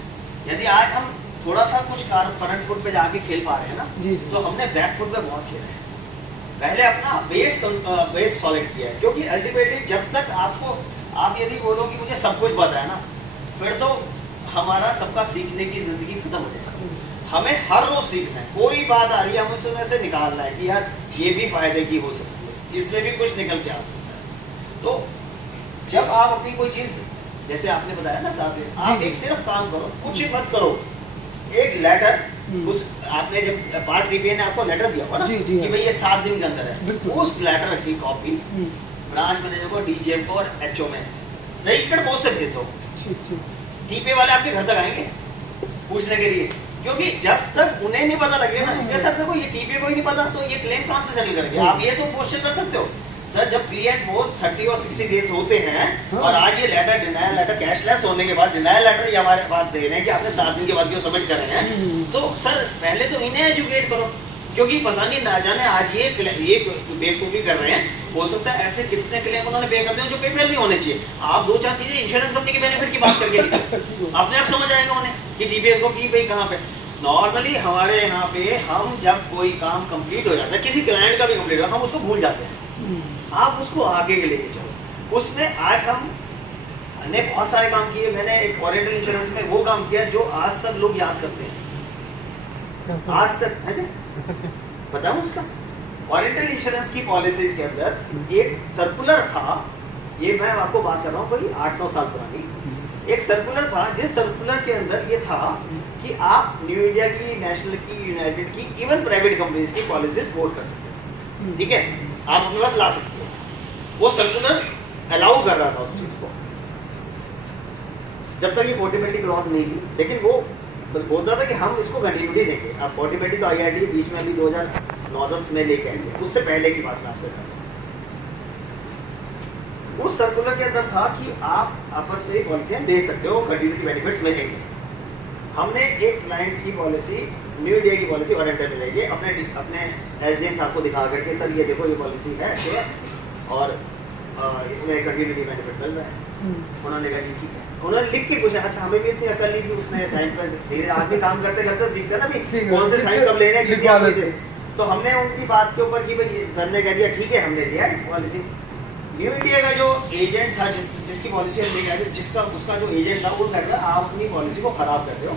यदि आज हम थोड़ा सा कुछ फ्रंट फुट पे जाके खेल पा रहे हैं ना, तो हमने बैक फुट पे बहुत खेला है। पहले अपना बेस सॉलिड किया है, क्योंकि अल्टीमेटली जब तक आप यदि बोलो कि मुझे सब कुछ पता है ना, फिर तो हमारा सबका सीखने की जिंदगी खत्म हो जाएगी। हमें हर रोज सीखना है, कोई बात आ रही है, हमें उसमें से निकालना है कि यार ये भी फायदे की हो सकती है, इसमें भी कुछ निकल के आ सकता है। तो जब आप अपनी कोई चीज, जैसे आपने बताया ना साहब, आप एक सिर्फ काम करो, कुछ मत करो, एक लेटर, उस आपने जब पार्ट टीपीए ने आपको लेटर दिया होगा ना कि भाई ये 7 दिन के अंदर है, उस लेटर की कॉपी ब्रांच मैनेजर को, डीजीएम को और एचओ में रजिस्टर्ड पोस्ट से भेज दो। टीपीए वाले आपके घर तक आएंगे पूछने के लिए, क्योंकि जब तक उन्हें नहीं पता लगेगा ना, ये सर देखो ये टीपीए को ही नहीं पता, तो ये क्लेम कहां से सेटल करेंगे। आप ये तो क्वेश्चन कर सकते हो सर, जब प्री एंड पोस्ट 30 और 60 डेज होते हैं, और आज ये लेटर डिनायल लेटर कैशलेस होने के बाद डिनायल लेटर ये हमारे पास दे रहे हैं कि आपने 7 दिन के बाद क्यों सबमिट कर रहे हैं, तो सर पहले तो इन्हें एजुकेट करो, क्योंकि पता नहीं ना जाने आज ये बेवकूफी कर रहे हैं, हो सकता है ऐसे कितने क्लेम उन्होंने पे कर दिए जो पेपर नहीं होने चाहिए। आप 2-4 चीजें इंश्योरेंस कंपनी के बेनिफिट की बात करके अपने आप समझ आएगा उन्हें कि टीपीएस को की भाई कहाँ पे। नॉर्मली हमारे यहाँ पे हम जब कोई काम कंप्लीट हो जाता है, किसी क्लाइंट का भी कंप्लीट हो, हम उसको भूल जाते हैं, आप उसको आगे के लेके चलो। उसमें आज हमने बहुत सारे काम किए, मैंने एक ओरिएंटल इंश्योरेंस में वो काम किया जो आज तक लोग याद करते हैं, आज तक है बताऊं उसका। ओरिएंटल इंश्योरेंस की पॉलिसीज के अंदर एक सर्कुलर था, ये मैं आपको बात कर रहा हूँ कोई 8-9 साल पुरानी, एक सर्कुलर था, जिस सर्कुलर के अंदर ये था कि आप न्यू इंडिया की, नेशनल की, यूनाइटेड की, इवन प्राइवेट कंपनीज की पॉलिसीज वोट कर सकते हैं, ठीक है, आप अपने पास ला सकते हो। वो सर्कुलर अलाउ कर रहा था उस चीज को, जब तक ये पोर्टेबिलिटी क्रॉस नहीं थी, लेकिन वो बोलता था कि हम इसको कंटिन्यूटी देंगे। अब पोर्टेबिलिटी तो आईआईटी बीच में अभी 2009-10 में लेके आएंगे, उससे पहले की बात मैं आपसे कर रहा हूं। उस सर्कुलर के अंदर था कि आप आपस में पॉलिसियां दे सकते हो, कंटिन्यूटी बेनिफिट्स मिलेंगे। हमने एक क्लाइंट की पॉलिसी, न्यू इंडिया की पॉलिसी ओरिएंटल में लेके अपने एसडीएम साहब को दिखा करके, सर ये देखो ये पॉलिसी है और इसमें कंटिन्यूटी बेनिफिट मिल रहा है। उन्होंने कहा कि ठीक है, उन्होंने लिख के पूछा, अच्छा हमें भी इतनी अकल नहीं थी उसने टाइम पर, धीरे आदमी काम करते करते सीखते ना भी कौन से साइन कब लेने हैं किसी आदमी से। तो हमने उनकी बात के ऊपर की भाई सर ने कह दिया ठीक है हमने लिया पॉलिसी। न्यू इंडिया का जो एजेंट था जिसकी पॉलिसी हम लेके आए थे, जिसका उसका जो एजेंट था वो कहता है आप अपनी पॉलिसी को खराब कर रहे हो,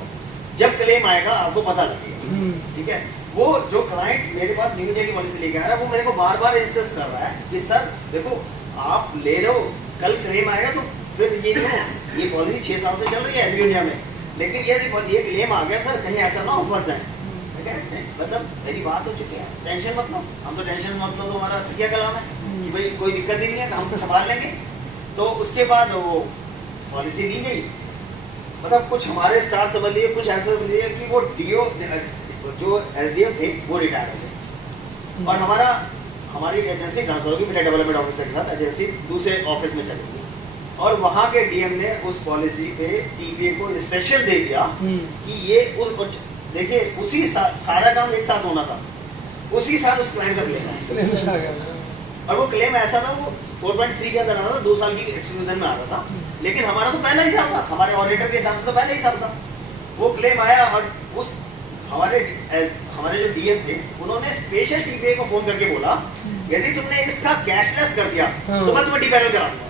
जब क्लेम आएगा आपको पता लगेगा। ठीक है, वो जो क्लाइंट मेरे पास न्यू इंडिया की पॉलिसी लेके आ रहा है वो मेरे को बार बार इंसिस्ट कर रहा है कि सर देखो आप ले रहे हो, कल क्लेम आएगा तो फिर ये पॉलिसी 6 साल से चल रही है न्यू इंडिया में, लेकिन ये क्लेम आ गया सर कहीं ऐसा ना हो फंस जाए। मतलब मेरी बात हो चुकी है, टेंशन मत लो, हम तो टेंशन मत लो तो हमारा क्या कलाम है कि भाई कोई दिक्कत ही नहीं है, हम तो संभाल लेंगे। तो उसके बाद वो पॉलिसी दी गई, मतलब कुछ हमारे स्टार समझ लिए, कुछ ऐसा समझ लिए कि वो डीओ जो एसडीएम थे वो रिटायर हो गए और हमारी एजेंसी ट्रांसफर होगी मेरे डेवलपमेंट ऑफिसर के साथ, एजेंसी दूसरे ऑफिस में चली गई और वहाँ के डीएम ने उस पॉलिसी पे टीपीए को इंस्ट्रक्शन दे दिया कि ये उस देखिए उसी सारा काम एक साथ होना था, उसी साल उस क्लाइंट का क्लेम आया और वो क्लेम ऐसा था वो 4.3 के अंदर आ रहा था, 2 साल की एक्सक्लूजन में आ रहा था, लेकिन हमारा तो पहला ही साल था, हमारे ऑडिटर के हिसाब से तो पहला ही साल था। वो क्लेम आया और उस हमारे जो डीएम थे उन्होंने स्पेशल टीपीए को फोन करके बोला यदि तुमने इसका कैशलेस कर दिया तो मैं तुम्हें डिपैनल करा दूंगा।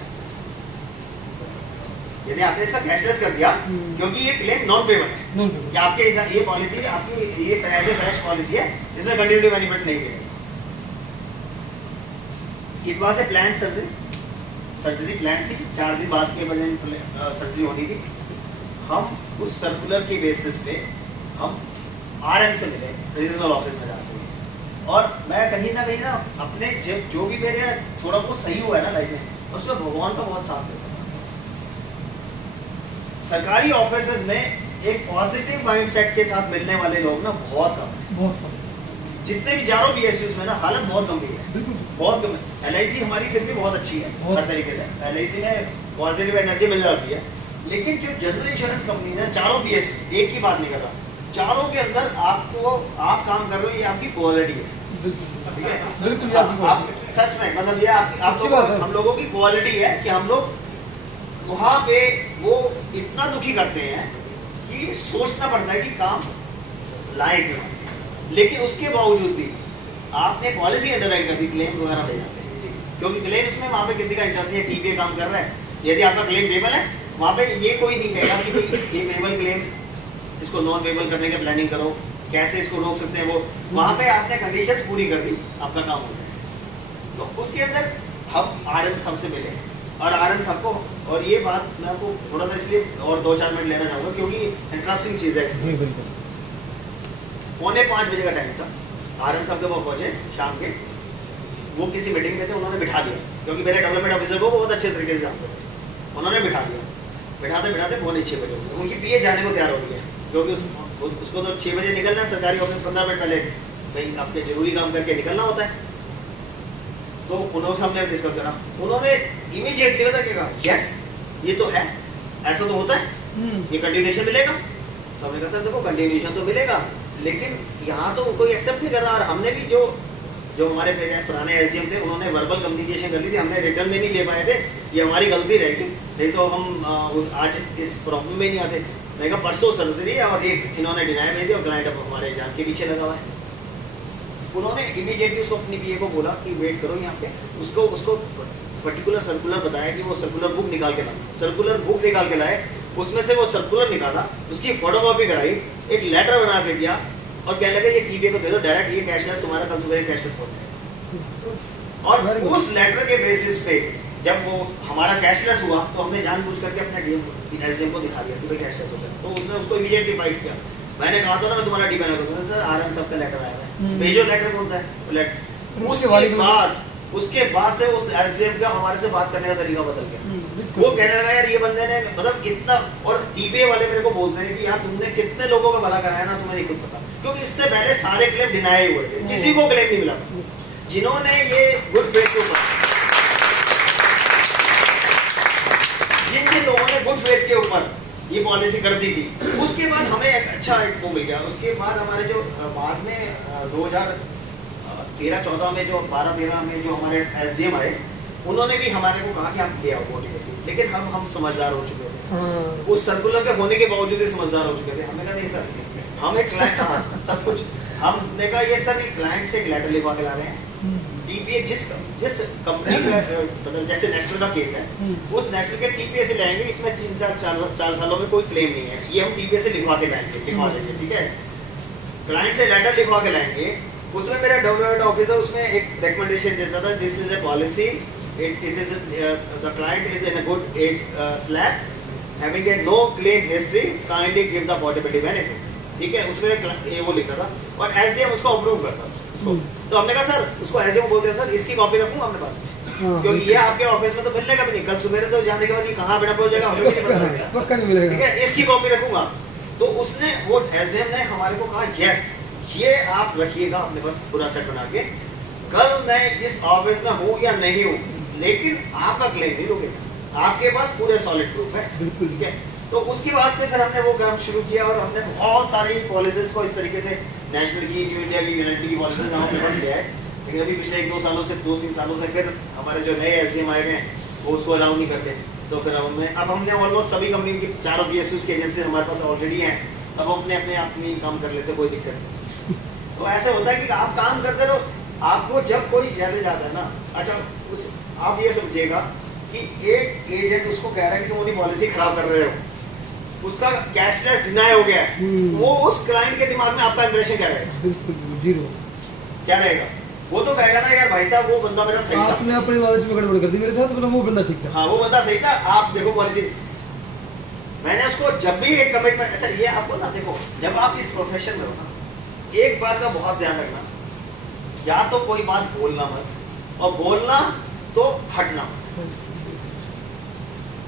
यदि आपने इसका कैशलेस कर दिया क्योंकि ये क्लेम नॉन पेबल है कि आपके ये पॉलिसी आपकी ये फ्रेश पॉलिसी है, इसमें कंटिन्यूटी बेनिफिट नहीं है। It was a plan surgery plan थी, 4 दिन बाद के बजे सर्जरी होनी थी। हम उस सर्कुलर के बेसिस पे हम आरएम से मिले रीजनल ऑफिस में जाते हैं और मैं कहीं ना अपने जो भी मेरे थोड़ा बहुत सही हुआ है ना लाइफ में उसमें भगवान का बहुत साथ देता है। सरकारी ऑफिसेज में एक पॉजिटिव माइंडसेट के साथ मिलने वाले लोग ना बहुत कम है। जितने भी चारों बीएसयूज में ना हालत बहुत गंभीर है, बहुत गंभीर। एलआईसी हमारी फिर भी बहुत अच्छी है हर तरीके से, एलआईसी में पॉजिटिव एनर्जी मिल जाती है, लेकिन जो जनरल इंश्योरेंस कंपनी है चारों बीएसयू, एक की बात नहीं कर रहा, चारों के अंदर आप काम कर रहे हो ये आपकी क्वालिटी है। ठीक है, आप सच में मतलब ये हम लोगों की क्वालिटी है कि हम लोग वहां पे वो इतना दुखी करते हैं कि सोचना पड़ता है कि काम लाए क्यों, लेकिन उसके बावजूद भी आपने पॉलिसी अंडरराइट कर दी, क्लेम वगैरह ले जाते हैं क्योंकि क्लेम्स में वहां पे किसी का इंटरेस्ट नहीं है, टीपीए काम कर रहा है। यदि आपका क्लेम पेबल है वहां पे ये कोई नहीं कहेगा कि ये पेबल क्लेम इसको नॉन पेबल करने की प्लानिंग करो, कैसे इसको रोक सकते हैं, वो वहां पे आपने कंडीशंस पूरी कर दी, आपका काम हो गया। तो उसके अंदर हम आरएम साहब से मिले और आरएम साहब को, और ये बात मैं आपको थोड़ा सा इसलिए और 2-4 मिनट लेना चाहूंगा क्योंकि इंटरेस्टिंग चीज है इसमें। 4:45 बजे का टाइम था, आरएम साहब जब वो पहुंचे शाम के, वो किसी मीटिंग में थे, उन्होंने बिठा दिया क्योंकि मेरे डेवलपमेंट ऑफिसर को बहुत अच्छे तरीके से जानते थे, उन्होंने बिठा दिया। बिठाते 6:45 बजे उनकी पीए जाने को तैयार हो गई है क्योंकि उसको तो 6 बजे निकलना है, सरकारी ऑफिस 15 मिनट पहले कहीं आपके जरूरी काम करके निकलना होता है। तो उन्होंने हमने डिस्कस करा, उन्होंने इमीडिएटली बता के कहा यस ये तो है, ऐसा तो होता है, ये कंटिन्यूएशन मिलेगा। तो हमने कहा सर देखो कंटिन्यूएशन तो मिलेगा लेकिन यहाँ तो कोई एक्सेप्ट नहीं कर रहा, और हमने भी जो हमारे पुराने एसडीएम थे उन्होंने वर्बल कम्युनिकेशन कर ली थी, हमने रिटर्न में नहीं ले पाए थे, ये हमारी गलती रहेगी, नहीं तो हम आज इस प्रॉब्लम में नहीं आते। मैंने कहा परसों सर्जरी है और एक इन्होंने डिनाई भेज दी और क्लाइंट अब हमारे जान के पीछे लगा हुआ है। उन्होंने इमीडिएटली उसको अपनी पीए को बोला कि वेट करो यहाँ पे, उसको पर्टिकुलर सर्कुलर बताया कि वो सर्कुलर बुक निकाल के लाए, सर्कुलर बुक निकाल के लाए, उसमें से वो सर्कुलर निकाला, उसकी फोटोकॉपी कराई, एक लेटर बना के दिया और कहने लगे ये टीपीए को दे दो डायरेक्ट, ये कैशलेस तुम्हारा कल सुबह कैशलेस पहुंच। और उस लेटर के बेसिस पे जब वो हमारा कैशलेस हुआ तो हमने जानबूझ करके अपने डीएम एसडीएम को दिखा दिया कि भाई कैशलेस हो गया, तो उसने उसको इमीडिएटली फाइट किया। मैंने कहा था ना मैं तुम्हारा डिपेंड करूंगा, सर आरएम साहब का लेटर आया है, भेजो लेटर कौन सा है लेटर। उसके बाद से उस एसडीएम का हमारे से बात करने का तरीका बदल गया, वो कहने लगा यार ये बंदे ने मतलब कितना, और टीपीए वाले मेरे को बोलते हैं कि यार तुमने कितने लोगों का भला कराया ना तुम्हें नहीं खुद पता, क्योंकि इससे पहले सारे क्लेम डिनाई हुए थे, किसी को क्लेम नहीं मिला था। जिन्होंने ये गुड फेथ के ऊपर, जिन लोगों ने गुड फेथ के ऊपर ये पॉलिसी कर दी थी, उसके बाद हमें एक अच्छा वो मिल गया। उसके बाद हमारे जो बाद में 2013-14 में जो 12-13 में जो हमारे एसडीएम आए, उन्होंने भी हमारे को कहा कि आप ले आओ मोटिवेशन, लेकिन हम समझदार हो चुके थे। हाँ उस सर्कुलर के होने के बावजूद भी समझदार हो चुके थे। हमने कहा नहीं सर, हम एक क्लाइंट, हाँ सब कुछ हमने कहा ये सर क्लाइंट से एक लेटर लिखवा के ला रहे हैं। टीपीए जिस कंपनी का मतलब जैसे नेशनल का केस है, उस नेशनल के टीपीए से लाएंगे, इसमें 3 साल 4 सालों में कोई क्लेम नहीं है, ये हम टीपीए से लिखवा के लाएंगे, लिखवा देंगे, ठीक है। क्लाइंट से लेटर लिखवा के लाएंगे, उसमें मेरा डेवलपमेंट ऑफिसर उसमें एक रिकमेंडेशन देता था, this is a policy, it is the client is in a good age slab having a no claim history, kindly give the portability benefit, ठीक है। उसमें ये वो लिखा था और एसडीएम उसको अप्रूव करता था उसको। तो हमने कहा सर, उसको एसडीएम बोलते हैं सर इसकी कॉपी रखूंगा अपने पास, क्योंकि ये आपके ऑफिस में तो मिलने का भी नहीं, कल सुबह तो जाने के बाद ये कहाँ बेटा पहुंच जाएगा हमें भी नहीं पता चलेगा, पक्का नहीं मिलेगा, ठीक है। इसकी कॉपी रखूंगा। तो उसने वो एसडीएम ने हमारे को कहा यस ये आप रखिएगा अपने पास पूरा सेट बना के, कल मैं इस ऑफिस में हूँ या नहीं हूँ, लेकिन आपका क्लेम नहीं रोकेगा, आपके पास पूरे सॉलिड प्रूफ है, ठीक है। तो उसके बाद से फिर हमने वो काम शुरू किया और हमने बहुत सारी पॉलिसीज को इस तरीके से नेशनल की, न्यू इंडिया की, यूनाइटेड की पॉलिसीज हमारे पास लिया है। लेकिन अभी पिछले 1-2 सालों से 2-3 सालों से फिर हमारे जो नए एसडीएम आए हुए हैं वो उसको अलाउ नहीं करते। तो फिर हमने ऑलमोस्ट सभी कंपनी की 4 PSUs की एजेंसी हमारे पास ऑलरेडी हैं, अब हम अपने काम कर लेते, कोई दिक्कत नहीं। तो ऐसे होता है कि आप काम करते रहो, आपको जब कोई चैलेंज आता है ना, अच्छा आप ये समझिएगा कि एक एजेंट उसको कह रहा है कि तुम अपनी पॉलिसी खराब कर रहे हो, उसका कैशलेस डिनाई हो गया है, वो उस क्लाइंट के दिमाग में आपका इंप्रेशन क्या रहेगा? बिल्कुल जीरो। क्या रहेगा? वो तो कहेगा ना यार भाई साहब वो बंदा मेरा सही था, आपने अपनी नॉलेज में गड़बड़ कर दी मेरे साथ, मतलब वो बंदा ठीक था। हाँ वो बंदा सही था, आप देखो पॉलिसी। मैंने उसको जब भी एक कमिटमेंट, अच्छा ये आपको ना देखो, जब आप इस प्रोफेशन में हो ना, एक बात का बहुत ध्यान रखना, या तो कोई बात बोलना मत, और बोलना तो हटना मत।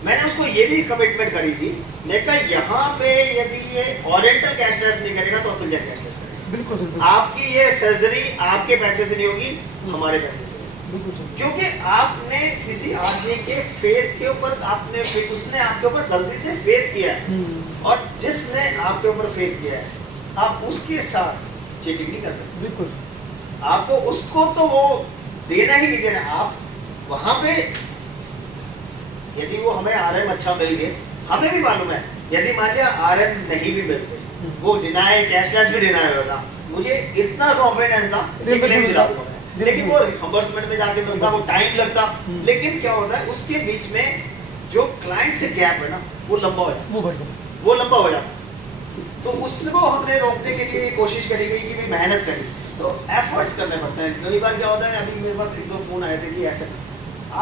मैंने उसको ये भी कमिटमेंट करी थी, मैं कहा यहाँ पे यदि ये ओरिएंटल कैशलेस नहीं करेगा तो अतुल जैन कैशलेस करेगा। बिल्कुल सर, आपकी ये सर्जरी आपके पैसे से नहीं होगी, हमारे पैसे से होगी। बिल्कुल सर। क्योंकि आपने किसी आदमी के फेथ के ऊपर उसने आपके ऊपर गलती से फेथ किया है, और जिसने आपके ऊपर फेथ किया है आप उसके साथ चीटिंग नहीं कर सकते। बिल्कुल सर। आपको उसको तो वो देना ही नहीं देना। आप वहां पे यदि वो हमें आरएम अच्छा मिल गए, हमें भी मालूम है यदि मान लिया आरएम नहीं भी मिलते, वो डिनाई कैशलेस भी डिनाई होता, मुझे इतना कॉन्फिडेंस था कि क्लेम दिला दूंगा, लेकिन वो रिम्बर्समेंट में जाके मिलता, वो टाइम लगता। लेकिन क्या होता है उसके बीच में जो क्लाइंट से गैप है ना वो लंबा हो जाता, वो लंबा हो जाता। तो उसको हमने रोकने के लिए कोशिश करी गई कि भाई मेहनत करी, तो एफर्ट्स करने पड़ते हैं। कई बार क्या होता है, अभी मेरे पास 1-2 फोन आए थे कि ऐसे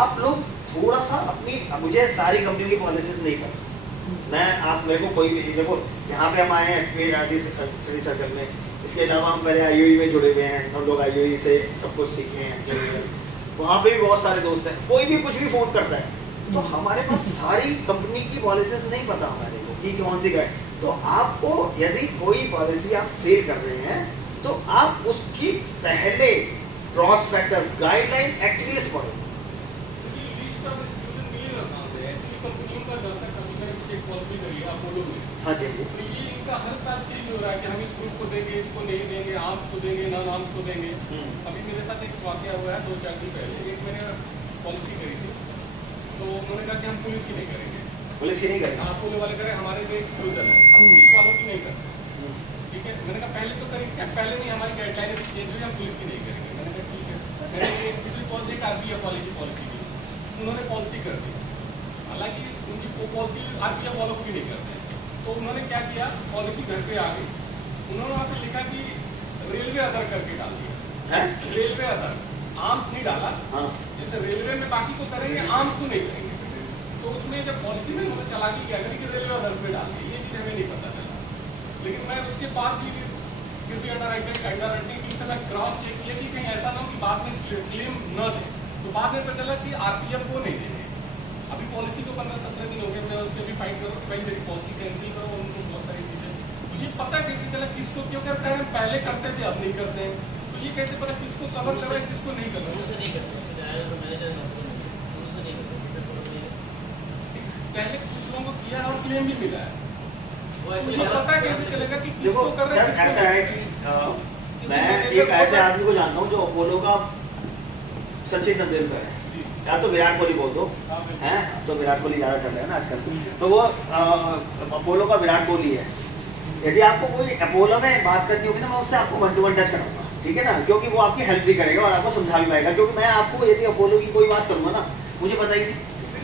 आप लोग थोड़ा सा अपनी, मुझे सारी कंपनियों की पॉलिसीज नहीं पता, मैं आप मेरे को कोई भी देखो, यहाँ पे हम आए हैं स्टडी सर्कल में, इसके अलावा हम पहले IOE में जुड़े हुए हैं, हम लोग IOE से सब कुछ सीखे हैं, वहाँ पे भी बहुत सारे दोस्त हैं, कोई भी कुछ भी फोन करता है, तो हमारे पास सारी कंपनी की पॉलिसीज नहीं पता हमारे को कि कौन सी गाइड। तो आपको यदि कोई पॉलिसी आप सेल कर रहे हैं तो आप उसकी पहले प्रॉस्पेक्टस गाइडलाइन एटलीस्ट पढ़ो। हाँ जी, तो ये इनका हर साल चेंज हो रहा है कि हम इस ग्रुप को देंगे, इसको नहीं देंगे, आर्म्स को देंगे, नॉन आर्म्स को देंगे। अभी मेरे साथ एक वाकया हुआ है 2-4 दिन पहले, एक मैंने पॉलिसी करी थी, तो उन्होंने कहा कि हम पुलिस की नहीं करेंगे, पुलिस की नहीं करेंगे, हाँ पुलिस वाले करें, हमारे लिए एक्सक्लूजन है, हम पुलिस वालों की नहीं करते, ठीक है। मैंने कहा पहले तो करेंगे, पहले नहीं हमारी गाइडलाइन चेंज हुई, हम पुलिस की नहीं करेंगे। मैंने कहा ठीक है। मैंने पिछली पॉलिसी RPF वाले की पॉलिसी की, उन्होंने पॉलिसी कर दी, हालांकि उनकी पॉलिसी RPF वालों को भी नहीं करते। तो उन्होंने क्या किया, पॉलिसी घर पे आ गई, उन्होंने वहाँ पे लिखा कि रेलवे अदर करके डाल दिया, रेलवे अदर, आर्म्स नहीं डाला। हाँ। जैसे रेलवे में बाकी को करेंगे, आर्म्स को नहीं करेंगे। तो उसमें जब पॉलिसी में उन्होंने चला के क्या करी कि रेलवे अदर्स में डाल दी, ये चीज हमें नहीं पता चला। लेकिन मैं उसके बाद भी फिर भी अंडर की तरह क्रॉस चेक किया कि कहीं ऐसा ना हो कि बाद में क्लेम न दे। तो बाद में पता चला कि RPF को नहीं देंगे। अभी पॉलिसी को 15-17 दिन हो गए, मैं उसके भी फाइट करूँ कि भाई मेरी पॉलिसी कैंसिल करो, उनको बहुत सारी चीजें। तो ये पता कैसे चला किसको क्यों करता है, पहले करते थे अब नहीं करते हैं, तो ये कैसे पता किसको कवर कर रहा है किसको नहीं कर रहा है। पहले कुछ लोगों को किया और क्लेम भी मिला है, तो ये पता कैसे चलेगा कि किसको कर रहा है। ऐसा है कि मैं एक ऐसे आदमी को जानता हूँ जो अपोलो का सचिन तेंदुलकर है, या तो विराट कोहली बोल दो, हैं तो विराट कोहली ज़्यादा चल रहा है ना आजकल, तो वो अपोलो का विराट कोहली है। यदि आपको कोई अपोलो में बात करनी होगी ना, मैं उससे आपको 1-to-1 टच कराऊंगा, ठीक है ना, क्योंकि वो आपकी हेल्प भी करेगा और आपको समझा भी पाएगा। क्योंकि मैं आपको यदि अपोलो की कोई बात करूंगा ना, मुझे पता ही नहीं,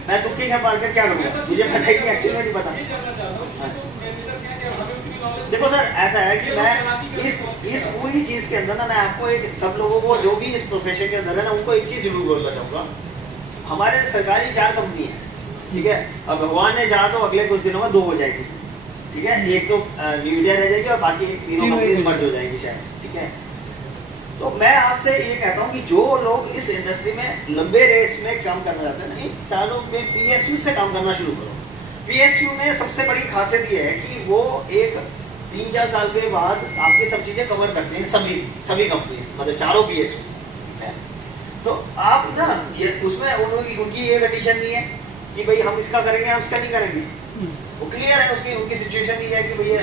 मैं तुक्के क्या मार कर क्या करूँगा, मुझे पता ही नहीं, एक्चुअली नहीं पता। ये जानना चाहता हूँ कि तो मैनेजर क्या क्या हमें उतनी नॉलेज। देखो सर, ऐसा है कि मैं इस पूरी चीज के अंदर ना, मैं आपको एक, सब लोगों को जो भी इस प्रोफेशन के अंदर है ना, उनको एक चीज जरूर बोलना चाहूंगा। हमारे सरकारी 4 कंपनी है, ठीक है, अब भगवान ने चाहा तो अगले कुछ दिनों में 2 हो जाएगी, ठीक है, एक तो मीडिया रह जाएगी और बाकी 3 कंपनी मर्ज हो जाएगी शायद, ठीक है। तो मैं आपसे ये कहता हूँ कि जो लोग इस इंडस्ट्री में लंबे रेस में काम करना चाहते हैं ना, इन चारों में PSU से काम करना शुरू करो। PSU में सबसे बड़ी खासियत ये है कि वो एक 3-4 साल के बाद आपकी सब चीजें कवर करते हैं, सभी कंपनी, मतलब चारों PSU है। तो आप ना ये उसमें उनकी ये कंडीशन नहीं है कि भाई हम इसका करेंगे, हम इसका नहीं करेंगे, वो क्लियर है, उनकी सिचुएशन नहीं है कि भैया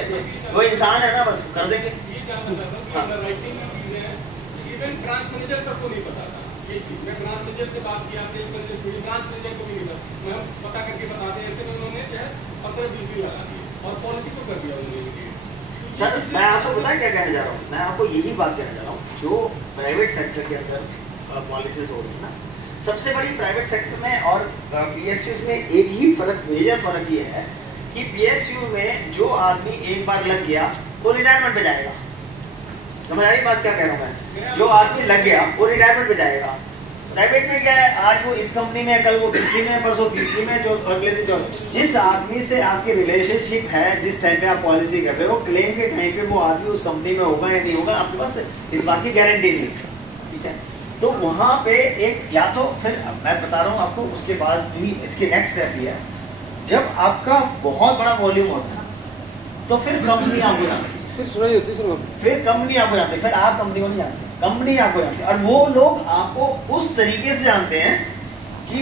वो इंसान है ना, बस कर देंगे। ये जानना चाहता हूँ कि अंडरराइटिंग की चीजें हैं, इवन ब्रांच मैनेजर तक को नहीं पता था ये चीज। मैं ब्रांच मैनेजर से बात किया, सेल्स मैनेजर छोड़ी, ब्रांच मैनेजर को भी नहीं पता, मैं पता करके बताते, ऐसे में उन्होंने जो है 15-20 दिन लगा दिए और पॉलिसी को कर दिया उन्होंने। सर मैं आपको पता है क्या कहने जा रहा हूँ, मैं आपको यही बात कहने जा रहा हूँ, जो प्राइवेट सेक्टर के अंदर पॉलिसीज हो रही है ना, सबसे बड़ी प्राइवेट सेक्टर में और PSU में एक ही फर्क, मेजर फर्क ये है कि PSU में जो आदमी एक बार लग गया वो रिटायरमेंट पे जाएगा। समझ आई बात क्या कह रहा हूँ मैं? जो आदमी लग गया वो रिटायरमेंट पे जाएगा। प्राइवेट में क्या है, आज वो इस कंपनी में, कल वो तीसरी में, परसों तीसरी में, जो अगले दिन जो जिस आदमी से आपकी रिलेशनशिप है, जिस टाइम पे आप पॉलिसी कर रहे हो, क्लेम के टाइम पे वो आदमी उस कंपनी में होगा या नहीं होगा, आपके पास इस बात की गारंटी नहीं है, ठीक है। तो वहां पे एक, या तो फिर मैं बता रहा हूँ आपको, उसके बाद भी इसके नेक्स्ट स्टेप ये है, जब आपका बहुत बड़ा वॉल्यूम होता है तो फिर कंपनी आपको जाती है, फिर सुनाई होती है, फिर कंपनी आपको जानती है, फिर आप कंपनी को नहीं जानते, कंपनी आपको जानती है। और वो लोग आपको उस तरीके से जानते हैं कि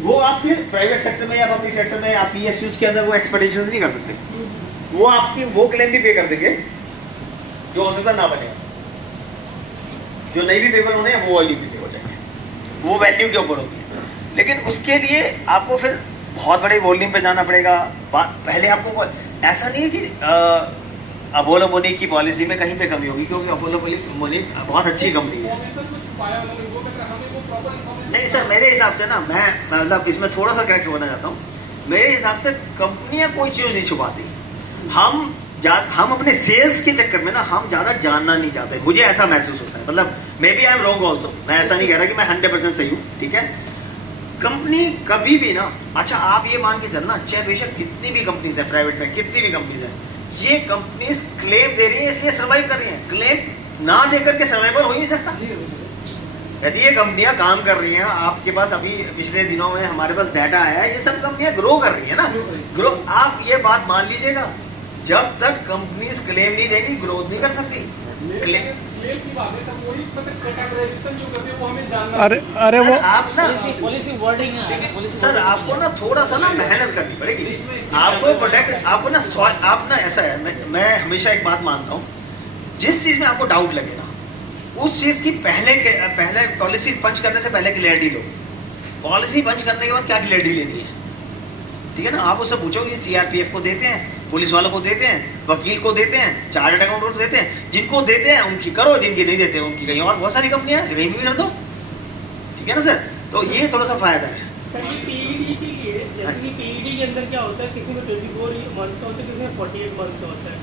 वो आप फिर प्राइवेट सेक्टर में या पब्लिक सेक्टर में आप PSUs के अंदर वो एक्सपेक्टेशंस नहीं कर सकते। वो आपकी वो क्लेम भी पे कर देंगे जो हो सकता ना बने, जो नहीं भी पेपर होने वो वाली भी पे हो जाएंगे, वो वैल्यू के ऊपर होती है। लेकिन उसके लिए आपको फिर बहुत बड़े वॉल्यूम पे जाना पड़ेगा। पहले आपको ऐसा नहीं है कि अपोलो मोनिक की पॉलिसी में कहीं पे कमी होगी, क्योंकि अपोलो मोनिक बहुत अच्छी कंपनी है। नहीं सर, मेरे हिसाब से ना, मैं मतलब इसमें थोड़ा सा करेक्ट होना चाहता हूँ, मेरे हिसाब से कंपनियां कोई चीज नहीं छुपाती। हम अपने सेल्स के चक्कर में ना, हम ज्यादा जानना नहीं चाहते, मुझे ऐसा महसूस होता है। मतलब may be I am wrong also, मैं ऐसा नहीं कह रहा कि मैं 100% सही हूँ, ठीक है। कंपनी कभी भी ना, अच्छा आप ये मान के चलना, चाहे बेशक कितनी भी कंपनीज है प्राइवेट में, कितनी भी कंपनीज है, ये कंपनीज क्लेम दे रही है इसलिए सर्वाइव कर रही है। क्लेम ना देकर के सर्वाइवल हो ही नहीं सकता। यदि ये कंपनियां काम कर रही हैं, आपके पास अभी पिछले दिनों में हमारे पास डाटा आया है, ये सब कंपनियां ग्रो कर रही है ना, ग्रो। आप ये बात मान लीजिएगा, जब तक कंपनीज क्लेम नहीं देंगी, ग्रोथ नहीं कर सकती। अरे वो आप ना पॉलिसी वर्डिंग है सर, आपको ना थोड़ा सा ना मेहनत करनी पड़ेगी, आपको प्रोटेक्ट, आपको ना आप ना, ऐसा है, मैं हमेशा एक बात मानता हूँ, जिस चीज में आपको डाउट लगे ना, उस चीज की पहले पॉलिसी पंच करने से पहले क्लियरिटी लो। पॉलिसी पंच करने के बाद क्या क्लियरिटी लेनी है, ठीक है ना। आप उससे पूछो, ये CRPF को देते हैं, पुलिस वालों को देते हैं, वकील को देते हैं, चार्टर्ड अकाउंटेंट को देते हैं, जिनको देते हैं उनकी करो, जिनकी नहीं देते उनकी कहीं और बहुत सारी कंपनियां हैं, कहीं भी कर दो, ठीक है ना सर। तो ये थोड़ा सा फायदा है सर। ये PED के लिए, जैसे कि PED के अंदर क्या होता है, किसी में 24 मंथ का होता है, किसी में 48 मंथ का होता है।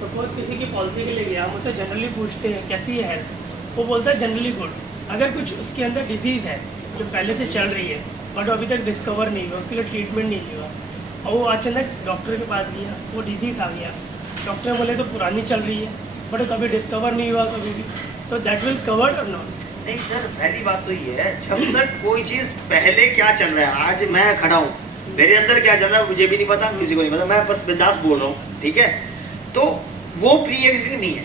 सपोज किसी की पॉलिसी के लिए गया, हम उससे जनरली पूछते हैं कैसी है हेल्थ, वो बोलता है जनरली गुड। अगर कुछ उसके अंदर डिजीज़ है जो पहले से चल रही है बट अभी तक डिस्कवर नहीं हुआ, उसके लिए ट्रीटमेंट नहीं हुआ, और वो अचानक डॉक्टर के पास गया, वो डिजीज़ आ गया, डॉक्टर बोले तो पुरानी चल रही है बट कभी डिस्कवर नहीं हुआ कभी भी, तो दैट विल कवर और नॉट। नहीं सर, पहली बात तो ये है, जब तक कोई चीज पहले क्या चल रहा है, आज मैं खड़ा हूँ, मेरे अंदर क्या चल रहा है मुझे भी नहीं पता, किसी को नहीं पता, मैं बस बिंदास बोल रहा हूँ, ठीक है। तो वो प्री एग्जिस्टिंग नहीं है,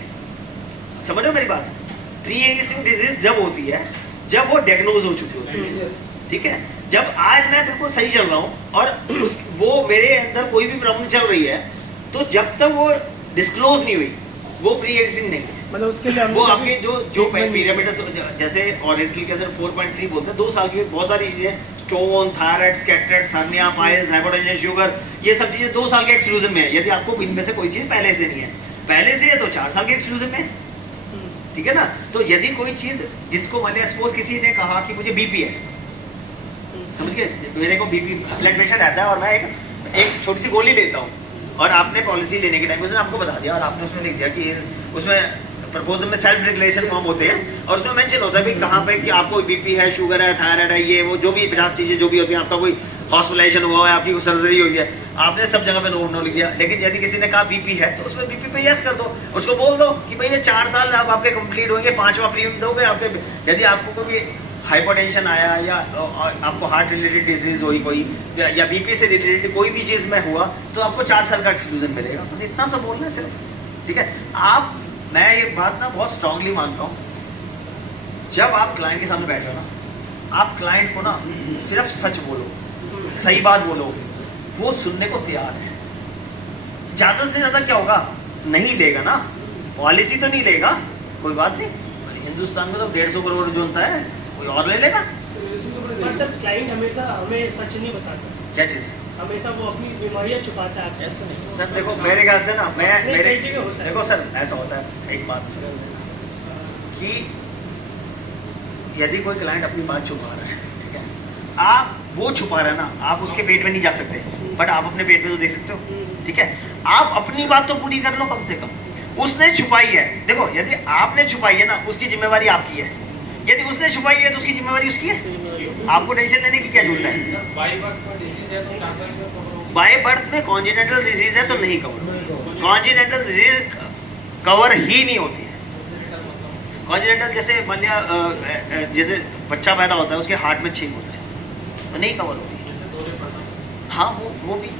समझो मेरी बात। प्री एग्जिस्टिंग डिजीज जब होती है जब वो डायग्नोज हो चुकी होती है, ठीक है। जब आज मैं बिल्कुल सही चल रहा हूँ और वो मेरे अंदर कोई भी प्रॉब्लम चल रही है, तो जब तक वो डिस्क्लोज नहीं हुई, वो प्री एग्जिस्टिंग नहीं है। मतलब उसके लिए वो आपके जो पैरामीटर्स जैसे ओरिएंटल के अंदर 4.3 बोलते हैं, 2 साल की बहुत सारी चीजें, स्टोन, थायराइड, स्कैटरेट्स, हर्निया, पाइल्स, हाइपोटेंशन, शुगर, ये सब चीजें 2 साल के एक्सक्लूजन में है। यदि आपको इनमें से कोई चीज पहले से नहीं है, पहले से है तो 4 साल के एक्सक्लूजन में है, ठीक है ना। तो यदि कोई चीज जिसको मैंने सपोज किसी ने कहा कि मुझे बीपी है, समझ गए, मेरे को बीपी ब्लड प्रेशर रहता है और मैं एक छोटी सी गोली लेता हूँ, और आपने पॉलिसी लेने के टाइम उसने आपको बता दिया और आपने उसमें लिख दिया कि उसमें प्रपोजल में सेल्फ डिक्लेरेशन फॉर्म होते हैं और उसमें मेंशन होता है भी कहाँ पे कि आपको बीपी है, शुगर है, थायराइड है, ये वो जो भी 50 चीजें जो भी होती हैं, आपका कोई हॉस्पिटलाइजेशन हुआ है, आपकी कोई सर्जरी हुई है, आपने सब जगह पे नो लिख दिया। लेकिन यदि किसी ने कहा बीपी है तो उसमें बीपी पे यस कर दो, उसको बोल दो कि भाई ये 4 साल अब आपके कंप्लीट होंगे, 5वां प्रीमियम दोगे आपके। यदि आपको कोई हाइपरटेंशन आया या आपको हार्ट रिलेटेड डिजीज हुई कोई या बीपी से रिलेटेड कोई भी चीज में हुआ तो आपको 4 साल का एक्सक्लूजन मिलेगा। बस इतना सा बोलना है सिर्फ, ठीक है। मैं ये बात ना बहुत स्ट्रांगली मानता हूँ, जब आप क्लाइंट के सामने बैठे हो ना, आप क्लाइंट को ना सिर्फ सच बोलो, सही बात बोलो, वो सुनने को तैयार है। ज्यादा से ज्यादा क्या होगा, नहीं लेगा ना, पॉलिसी तो नहीं लेगा, कोई बात नहीं, हिंदुस्तान में तो 150 करोड़ जो होता है कोई और ले लेगा। पर सर क्लाइंट हमेशा हमें सच नहीं बताता, क्या चीज, हमेशा वो अपनी बीमारियां छुपाता है। ऐसा नहीं। सर देखो मेरे ख्याल से ना मेरे कई जगह होता है। देखो सर ऐसा होता है, एक बात सुनो कि यदि कोई क्लाइंट अपनी बात छुपा रहा है, ठीक है, आप वो छुपा रहे हैं ना, आप उसके पेट में नहीं जा सकते, बट आप अपने पेट में तो देख सकते हो, ठीक है। आप अपनी बात तो पूरी कर लो कम से कम। उसने छुपाई है, देखो यदि आपने छुपाई है ना, उसकी जिम्मेवारी आपकी है, यदि उसने छुपाई है तो उसकी जिम्मेवारी उसकी है, आपको टेंशन लेने की क्या जरूरत है। बाय बर्थ में कॉन्जेनिटल डिजीज है तो नहीं कवर, कॉन्जेनिटल डिजीज कवर ही नहीं होती है। कॉन्जेनिटल जैसे मान लिया जैसे बच्चा पैदा होता है उसके हार्ट में छींक होता है तो नहीं कवर होती। हाँ वो भी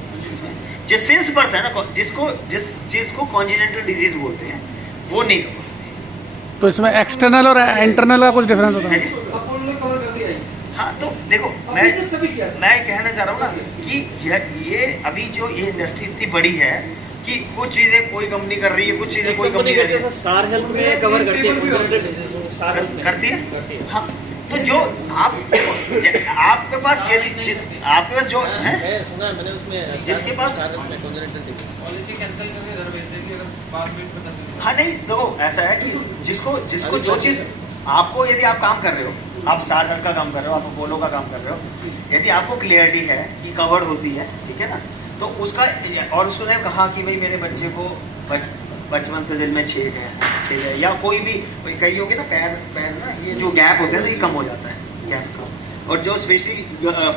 जो सिंस बर्थ है ना, जिस चीज को कॉन्जेनिटल डिजीज बोलते हैं वो नहीं कवर। तो इसमें एक्सटर्नल और इंटरनल का कुछ डिफरेंस होता है? हाँ तो देखो मैं कहना चाह रहा हूँ ना कि ये अभी जो ये इंडस्ट्री इतनी बड़ी है कि कुछ चीजें कोई कंपनी कर रही है, कुछ चीजें कोई कंपनी कर रही है। स्टार हेल्थ में कवर करती है, स्टार हेल्थ में करती है। हाँ तो जो आपके पास यदि आपके पास जो है सुना है मैंने, उसमें जिसके पास पॉलिसी कैंसिल करके घर भेज देंगे अगर बाद में। हाँ नहीं देखो ऐसा है कि जिसको जो चीज आपको, यदि आप काम कर रहे हो, आप स्टार हेल्थ का काम कर रहे हो, आप अपोलो का काम कर रहे हो, यदि आपको क्लियरिटी है कि कवर्ड होती है, ठीक है ना, तो उसका और उसने कहा कि भाई मेरे बच्चे को बचपन से दिल में छेद है या कोई भी कहीं होगी ना पैर ना, ये जो गैप होता है ना ये कम हो जाता है, गैप कम, और जो स्पेशली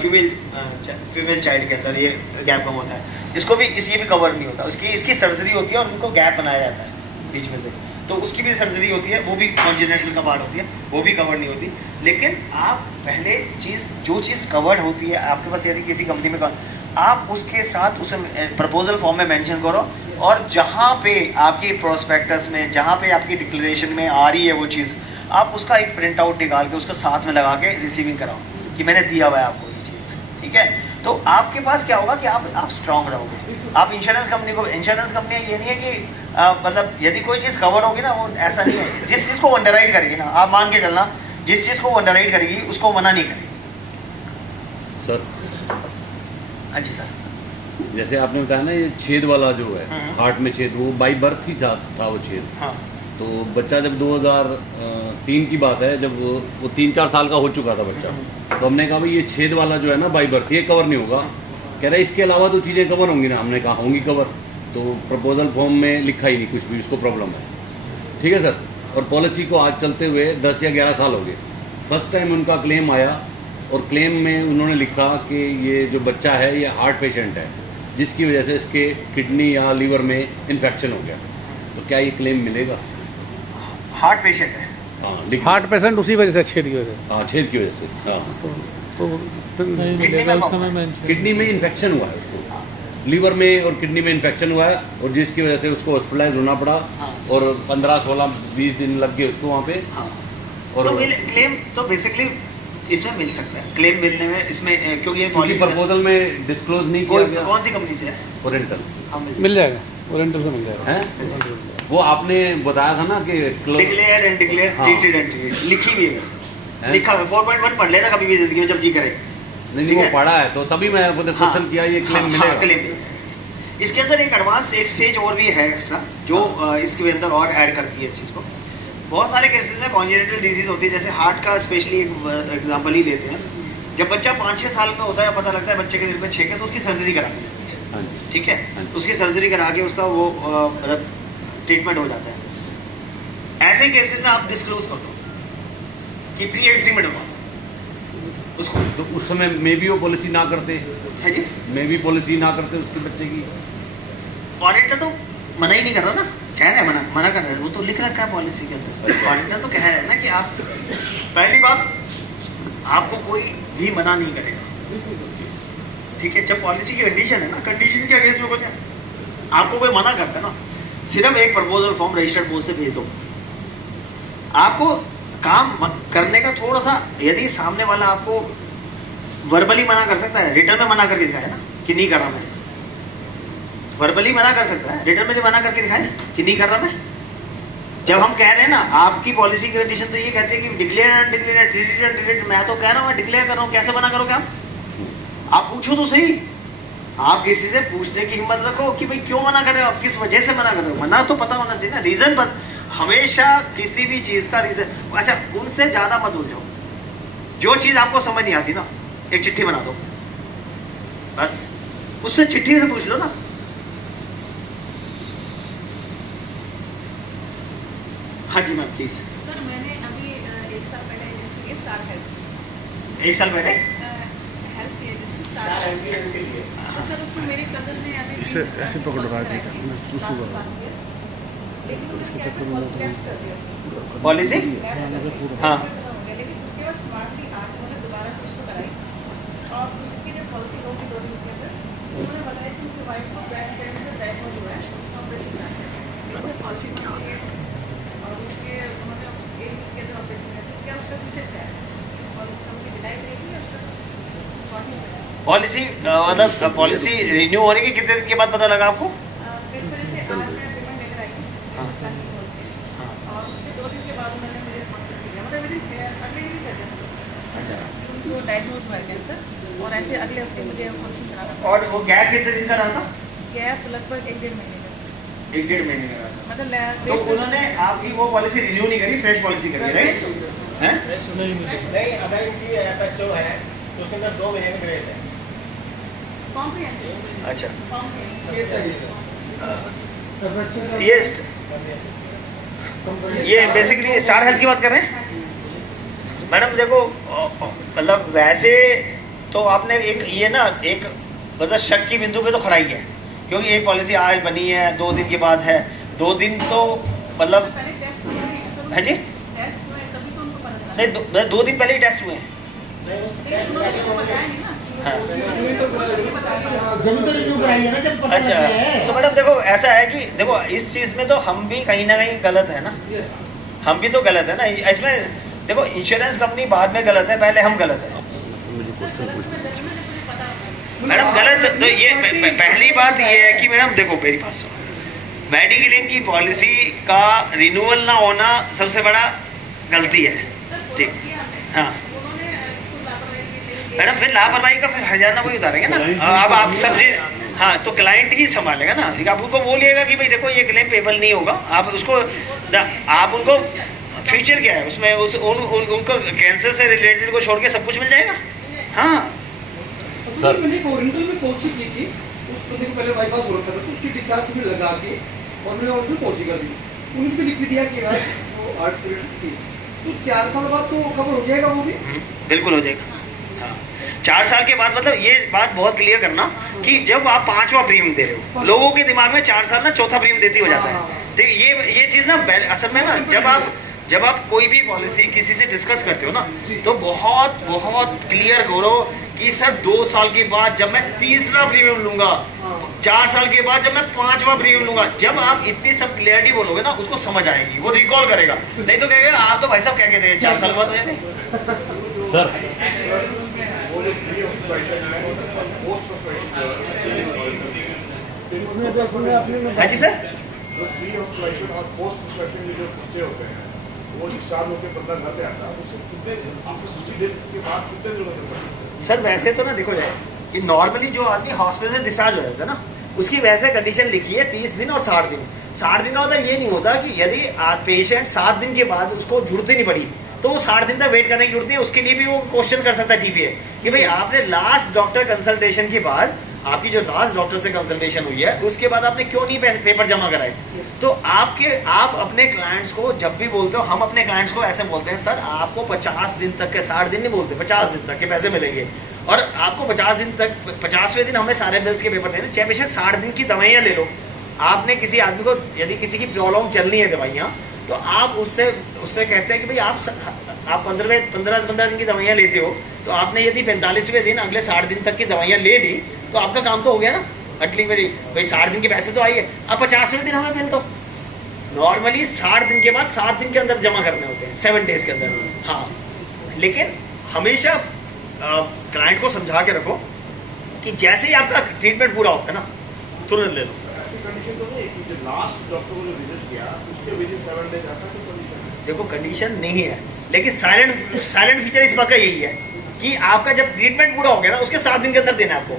फीमेल चाइल्ड के अंदर ये गैप कम होता है, इसको भी ये भी कवर नहीं होता, इसकी सर्जरी होती है और उनको गैप बनाया जाता है बीच में से, तो उसकी भी सर्जरी होती है, वो भी कॉन्जेनिटल का पार्ट होती है, वो भी कवर नहीं होती। लेकिन आप पहले जो चीज़ कवर्ड होती है आपके पास, यदि किसी कंपनी में आप उसके साथ उसे प्रपोजल फॉर्म में मेंशन करो, और जहाँ पे आपकी प्रोस्पेक्टस में, जहाँ पे आपकी डिक्लेरेशन में आ रही है वो चीज़, आप उसका एक प्रिंट आउट निकाल के उसको साथ में लगा के रिसीविंग कराओ कि मैंने दिया हुआ है आपको ये चीज़, ठीक है। तो आपके पास क्या होगा कि आप स्ट्रांग रहोगे। आप इंश्योरेंस कंपनी ये नहीं है कि मतलब यदि कोई चीज़ कवर होगी ना, वो ऐसा नहीं है, जिस चीज़ को अंडरराइट करेगी ना, आप मान के चलना, जिस चीज़ को अंडरराइट करेगी उसको मना नहीं करेगी। सर हाँ जी सर, जैसे आपने बताया ना ये छेद वाला जो है हार्ट में छेद, वो बाई बर्थ ही था वो छेद। हाँ तो बच्चा जब 2003 की बात है, जब वो 3-4 साल का हो चुका था बच्चा, तो हमने कहा भाई ये छेद वाला जो है ना बाई बर्थ, ये कवर नहीं होगा। कह रहे इसके अलावा तो चीज़ें कवर होंगी ना, हमने कहा होंगी कवर, तो प्रपोजल फॉर्म में लिखा ही नहीं कुछ भी, उसको प्रॉब्लम है, ठीक है सर। और पॉलिसी को आज चलते हुए 10 या 11 साल हो गए। फर्स्ट टाइम उनका क्लेम आया और क्लेम में उन्होंने लिखा कि ये जो बच्चा है ये हार्ट पेशेंट है, जिसकी वजह से इसके किडनी या लीवर में इन्फेक्शन हो गया, तो क्या ये क्लेम मिलेगा? हार्ट पेशेंट है, हाँ, हार्ट पेशेंट उसी वजह से, छेद की वजह से। हाँ, छेद की वजह से। हाँ, तो किडनी में इन्फेक्शन हुआ है उसको, लीवर में और किडनी में इन्फेक्शन हुआ है, और जिसकी वजह से उसको हॉस्पिटलाइज होना पड़ा। हाँ। और 15, 16, 20 दिन लग गए उसको वहाँ पे। हाँ। और तो क्लेम तो बेसिकली इसमें मिल सकता है, क्लेम मिलने में इसमें, क्योंकि ये पॉलिसी प्रपोजल में डिस्क्लोज नहीं किया गया। कौन सी कंपनी से है? ओरिएंटल हाँ मिल जाएगा, ओरिएंटल से मिल जाएगा। है वो आपने बताया था ना कि डिक्लेयर एंड डिक्लेयर, हाँ। ट्रीटेड एंड ट्रीटेड, लिखी भी है, लिखा है 4.1 पढ़ लेना कभी भी जिंदगी में जब जी करे। नहीं वो पढ़ा है, तो तभी मैं क्वेश्चन किया ये क्लेम मिलेगा। क्लेम। इसके अंदर एक एडवांस एक स्टेज और भी है एक्स्ट्रा, जो इसके अंदर और ऐड करती है इस चीज़ को। बहुत सारे केसेस में कॉन्जेनिटल डिजीज होती है, जैसे हार्ट का स्पेशली एक एग्जांपल ही लेते हैं। जब बच्चा 5-6 साल का होता है, पता लगता है बच्चे के दिल में छेक है, तो उसकी सर्जरी कराते हैं, हाँ जी। ठीक है, हाँ जी। उसकी सर्जरी करा के उसका वो मतलब ट्रीटमेंट हो जाता है। ऐसे केसेस में आप डिस्क्लोज कर दो कि प्री एक्सट्रीम में उसको, तो उस समय मे भी वो पॉलिसी ना करते, है जी, मे भी पॉलिसी ना करते उसके बच्चे की। ऑडिटर तो मना ही नहीं कर रहा ना, कह रहे हैं मना कर रहे हैं, वो तो लिख रखा है पॉलिसी के अंदर। ऑडिटर तो कह रहे हैं ना कि आप, पहली बात आपको कोई भी मना नहीं करेगा, ठीक है। जब पॉलिसी की कंडीशन है ना, कंडीशन के अगेंस्ट में कोई आपको कोई मना करता है ना, सिर्फ एक प्रपोजल फॉर्म रजिस्टर्ड पोस्ट से भेज दो। आपको काम करने का थोड़ा सा, यदि सामने वाला आपको वर्बली मना कर सकता है, रिटर्न में मना करके दिखाए ना कि नहीं कर रहा मैं, वर्बली मना कर सकता है, रिटर्न में जो मना करके दिखाए कि नहीं कर रहा मैं। जब हम कह रहे हैं ना, आपकी पॉलिसी की कंडीशन तो ये कहते हैं कि declare and declare, treated and treated. मैं तो कह रहा हूँ मैं डिक्लेयर कर रहा हूँ, कैसे मना करोगे आप पूछो तो सही। आप किसी से पूछने की हिम्मत रखो कि भाई क्यों मना कर रहे हो, आप किस वजह से मना कर रहे हो। मना तो पता होना चाहिए ना, रीजन हमेशा किसी भी चीज का रीजन। अच्छा, उनसे ज्यादा मत उलझो, जो चीज आपको समझ नहीं आती ना, एक चिट्ठी बना दो बस, उससे चिट्ठी से पूछ लो ना। हाँ जी मैम प्लीज। सर मैंने अभी 1 साल पहले एजेंसी की स्टार हेल्थ, 1 साल पहले हेल्थ की एजेंसी स्टार, तो सर उसमें मेरे कजन ने अभी इसे ऐसे पकड़ रहा है, लेकिन उसने क्या लैप्स कर दिया पॉलिसी, हाँ, लेकिन उसके बाद स्मार्टली आज उन्होंने दोबारा से उसको कराई, और उसकी जो पॉलिसी होगी 2 दिन के अंदर, उन्होंने बताया कि उसकी वाइफ को ब्रेस्ट कैंसर डायग्नोज हुआ है, ऑपरेशन पॉलिसी होती है, और उसके मतलब 1 वीक के अंदर ऑपरेशन है। तो क्या उसका फ्यूचर क्या है, और उसका उनकी डिलाई रहेगी और पॉलिसी मतलब पॉलिसी रिन्यू होने के कितने दिन के बाद पता लगा आपको? फिर से आज मैं पेमेंट लेकर आई और उसके 2 दिन के बाद उन्होंने मुझे कॉन्टेक्ट किया, मतलब अगले दिन कर दिया उनको डायग्नोज हुआ कैंसर, और ऐसे अगले हफ्ते मुझे ऑपरेशन कराना। और वो गैप कितने दिन का रहा था? गैप लगभग 1-1.5 महीने का। 1-1.5 महीने का रहा था। मतलब तो उन्होंने आपकी वो पॉलिसी रिन्यू नहीं करी, फ्रेश पॉलिसी करी, राइट? हैं? नहीं, अगर इनकी FHO है तो उसके अंदर 2 महीने का ग्रेस है। कॉम्प्रिहेंसिव। अच्छा, कॉम्प्रिहेंसिव। ये बेसिकली स्टार हेल्थ की बात कर रहे हैं मैडम। देखो मतलब वैसे तो आपने एक ये ना एक मतलब शक की बिंदु पे तो खड़ा ही है, क्योंकि एक पॉलिसी आज बनी है, 2 दिन के बाद है, 2 दिन तो मतलब पहले टेस्ट हुए हैं है जी, टेस्ट हुए तभी तो उनको पता चला। नहीं 2 दिन पहले ही टेस्ट हुए हैं। लेकिन उन्होंने उसको बताया नहीं ना। हाँ। जब तो रिव्यू कराई है ना, जब पता अच्छा, तो मैडम देखो ऐसा है कि देखो इस चीज में तो हम भी कहीं ना कहीं गलत है ना, हम भी तो गलत है ना इसमें। देखो इंश्योरेंस कंपनी बाद में गलत है, पहले हम गलत है मैडम। गलत तो ये पहली बात ये है कि मैडम देखो मेरी बात सुनो, मेडिक्लेम की पॉलिसी का रिन्यूअल ना होना सबसे बड़ा गलती है, ठीक। हाँ मैडम, फिर लापरवाही का फिर हर्जाना कोई उतारेंगे ना। अब आप समझे, हाँ, तो क्लाइंट ही संभालेगा ना। आप उनको बोलिएगा कि भाई देखो ये क्लेम पेबल नहीं होगा, आप उसको आप उनको फ्यूचर क्या है उसमें उनको कैंसर से रिलेटेड को छोड़ के सब कुछ मिल जाएगा। हाँ सर, मैंने एक ओरिएंटल में पॉलिसी की थी, उस बंदे को पहले बाईपास हो रखा था, तो उसकी डिस्चार्ज भी लगा के और मैंने ओरिएंटल पॉलिसी कर दी। उन्होंने उसमें लिख भी दिया कि यार वो 8 से थी, तो 4 साल बाद तो कवर हो जाएगा वो भी। बिल्कुल हो जाएगा। हाँ 4 साल के बाद, मतलब ये बात बहुत क्लियर करना कि जब आप 5वां प्रीमियम दे रहे हो, लोगों के दिमाग में 4 साल ना 4था प्रीमियम देती हो जाता है। ठीक, ये चीज ना असल में ना जब आप कोई भी पॉलिसी किसी से डिस्कस करते हो ना, तो बहुत बहुत क्लियर करो कि सर 2 साल के बाद जब मैं 3रा प्रीमियम लूंगा, 4 साल के बाद जब मैं 5वां प्रीमियम लूंगा, जब आप इतनी सब क्लियरिटी बोलोगे ना, उसको समझ आएगी, वो रिकॉल करेगा। नहीं तो कहेगा आप तो भाई साहब क्या कहते हैं 4 साल बाद हो जाएंगे। सर हाँ जी सर, जो प्री ऑपरेशन और पोस्ट ऑपरेशन जो खर्चे होते हैं वो डिस्चार्ज होकर बंदा घर पे आता है, उससे कितने आपको 60 डेज के बाद कितने दिनों तक कर सकते हैं? सर वैसे तो ना देखो जाए कि नॉर्मली जो आदमी हॉस्पिटल से डिस्चार्ज हो जाता है ना, उसकी वैसे कंडीशन लिखी है 30 दिन और 60 दिन। 60 दिन का मतलब ये नहीं होता कि यदि पेशेंट 7 दिन के बाद उसको जरूरत ही नहीं पड़ी तो वो 60 दिन तक वेट करने की जरूरत नहीं है। उसके लिए भी वो क्वेश्चन कर सकता है टीपीए कि भाई आपने लास्ट डॉक्टर कंसल्टेशन के बाद, आपकी जो लास्ट डॉक्टर से कंसल्टेशन हुई है उसके बाद आपने क्यों नहीं पेपर जमा कराए। तो आप अपने क्लाइंट्स को जब भी बोलते हो, हम अपने क्लाइंट्स को ऐसे बोलते हैं सर आपको 50 दिन तक के, 60 दिन नहीं बोलते, 50 दिन तक के पैसे मिलेंगे और आपको 50 दिन तक, 50वें दिन हमें सारे बिल्स के पेपर देने। चाहे बेशक 60 दिन की दवाइयाँ ले लो। आपने किसी आदमी को, यदि किसी की प्रोलॉन्ग चलनी है दवाइयाँ, तो आप उससे कहते हैं कि भाई आप 15 दिन की दवाइयाँ लेते हो, तो आपने यदि 45वें दिन अगले 60 दिन तक की दवाइयाँ ले ली तो आपका काम तो हो गया ना। अटली मेरी भाई 60 दिन के पैसे तो आइए, अब 50वें दिन हमें बिल दो। नॉर्मली 60 दिन के बाद 7 दिन के अंदर जमा करने होते हैं, 7 डेज के अंदर। हाँ, लेकिन हमेशा क्लाइंट को समझा के रखो कि जैसे ही आपका ट्रीटमेंट पूरा होता है ना, तुरंत ले लो। ऐसी कंडीशन तो नहीं कि जो लास्ट डॉक्टर को जो विजिट किया उसके विजिट 7 डेज, ऐसा कोई कंडीशन है? देखो कंडीशन नहीं है, लेकिन साइलेंट फीचर इस बात का यही है कि आपका जब ट्रीटमेंट पूरा हो गया ना, उसके 7 दिन के अंदर देना है आपको।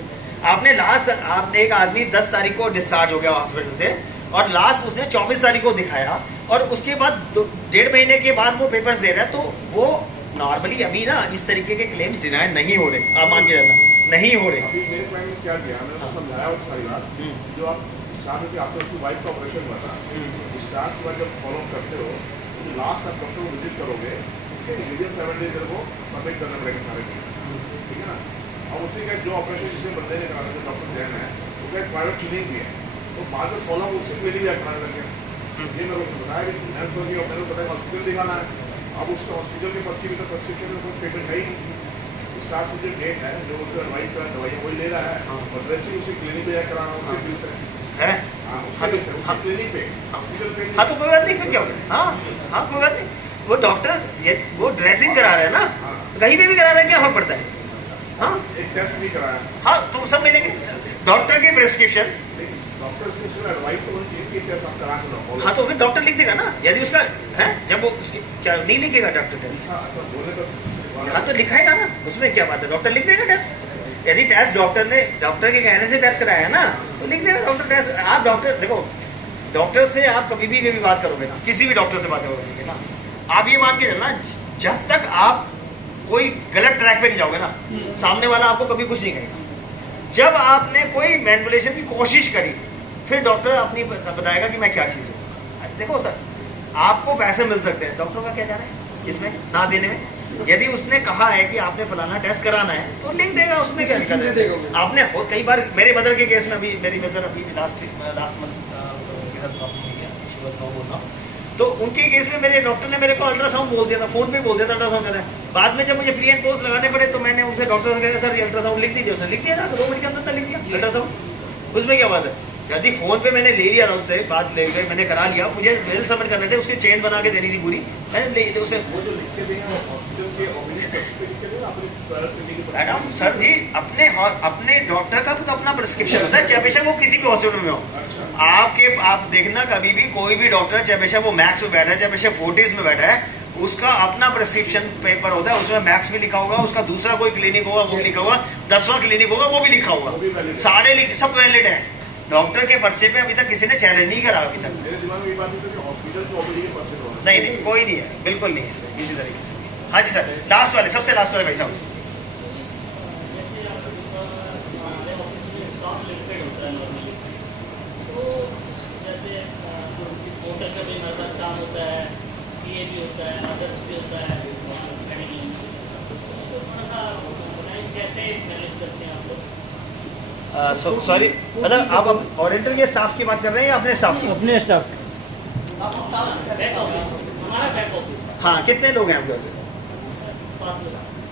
आपने एक आदमी 10 तारीख को डिस्चार्ज हो गया हॉस्पिटल से और लास्ट उसने 24 तारीख को दिखाया और उसके बाद 1.5 महीने के बाद वो पेपर्स दे रहा है, तो वो नॉर्मली अभी ना इस तरीके के क्लेम्स डिनाइड नहीं हो रहे। आप मान के जाना नहीं हो रहे। अभी मेरे क्लाइंट ने क्या किया, मैंने उसको समझाया वो सारी बात। जो आप डिस्चार्ज होकर आपको उसकी वाइफ का ऑपरेशन हुआ था, डिस्चार्ज के बाद जब फॉलो करते हो तो लास्ट आप डॉक्टर को विजिट करोगे, उसके विदिन 7 डेज को सबमिट करना पड़ेगा सारे, ठीक है ना। और उसके क्या जो ऑपरेशन जिससे बंदे ने करा, जो डॉक्टर जैन है, वो क्या प्राइवेट क्लिनिक भी है, तो बाद में फॉलो उसी मेरी भी कराने लगे। ये मेरे को बताया कि हेल्थ होगी और मेरे को बताया हॉस्पिटल दिखाना है। अब उसके हॉस्पिटल की पर्ची भी तो प्रिस्क्रिप्शन में कोई पेशेंट है ही नहीं। इस साथ से जो डेट है, जो उससे एडवाइस करा दवाइयाँ वही ले रहा है और ड्रेसिंग उसी क्लिनिक पे जाकर कराना, उसके बिल से है। हाँ, क्लिनिक पे, हॉस्पिटल पे। हाँ तो कोई बात नहीं, फिर क्या होगा। हाँ कोई बात नहीं, वो डॉक्टर वो ड्रेसिंग करा रहे हैं ना, कहीं पे भी करा रहे हैं, क्या फर्क पड़ता है। हाँ, एक टेस्ट भी कराया। हाँ तो सब मिलेंगे डॉक्टर की प्रिस्क्रिप्शन। डॉक्टर से एडवाइस तो होनी चाहिए कि टेस्ट आप करा के लो। हाँ तो फिर डॉक्टर लिख देगा ना, यदि उसका है, जब वो उसकी क्या नहीं लिखेगा डॉक्टर टेस्ट। हाँ तो लिखाएगा ना, उसमें क्या बात है, डॉक्टर लिख देगा टेस्ट। यदि टेस्ट डॉक्टर के कहने से टेस्ट कराया है ना, तो लिख देगा डॉक्टर टेस्ट। आप डॉक्टर देखो, डॉक्टर से आप कभी भी बात करोगे ना, किसी भी डॉक्टर से बात करोगे ना, आप ये मान के चलना, जब तक आप कोई गलत ट्रैक पे नहीं जाओगे ना, सामने वाला आपको कभी कुछ नहीं कहेगा। जब आपने कोई मैनिपुलेशन की कोशिश करी, फिर डॉक्टर अपनी बताएगा कि मैं क्या चीज हूँ। देखो सर, आपको पैसे मिल सकते हैं, डॉक्टर का क्या जाना है इसमें ना देने में। यदि उसने कहा है कि आपने फलाना टेस्ट कराना है तो लिख देगा, उसमें क्या लिखा है। आपने कई बार मेरे मदर के केस में, अभी मेरी मदर अभी लास्ट मंथ के साथ प्रॉब्लम हुई है, बोल रहा हूँ, तो उनके केस में मेरे डॉक्टर ने मेरे को अल्ट्रासाउंड बोल दिया था, फोन पे बोल दिया था अल्ट्रासाउंड करना है। बाद में जब मुझे प्री एंड पोस्ट लगाने पड़े तो मैंने उनसे डॉक्टर से कहा सर ये अल्ट्रासाउंड लिख दीजिए। उसने लिख दिया था, 2 मिनट के अंदर लिख दिया अल्ट्रासाउंड। उसमें क्या बात है, यदि फोन पे मैंने ले लिया था, उससे बात ले गई, मैंने करा लिया, मुझे बिल सबमिट करने थे, उसके चेन बना के देनी थी पूरी, मैंने ले उसे। मैडम सर जी, अपने डॉक्टर का तो अपना प्रिस्क्रिप्शन होता है, चाहे बेशक वो किसी भी हॉस्पिटल में हो। आप देखना कभी भी कोई भी डॉक्टर, चाहे बेशक वो मैक्स में बैठा है, चाहे बेशक फोर्टिस में बैठा है, उसका अपना प्रिस्क्रिप्शन पेपर होता है, उसमें मैक्स भी लिखा होगा, उसका दूसरा कोई क्लिनिक होगा वो लिखा होगा, 10वां क्लिनिक होगा वो भी लिखा होगा, सारे सब वैलिड है। डॉक्टर के पर्चे पे अभी तक किसी ने चैलेंज नहीं करा अभी तक। मेरे दिमाग में ये बात है कि हॉस्पिटल को ऑलरेडी के पर्चे होना नहीं, कोई नहीं है, बिल्कुल नहीं है इसी तरीके से। हाँ जी सर, लास्ट वाले, सबसे लास्ट वाले भाई साहब। सॉरी, मतलब आप ऑडिटर के स्टाफ की बात कर रहे हैं या अपने स्टाफ की? अपने स्टाफ। हाँ, कितने लोग हैं आपके वैसे?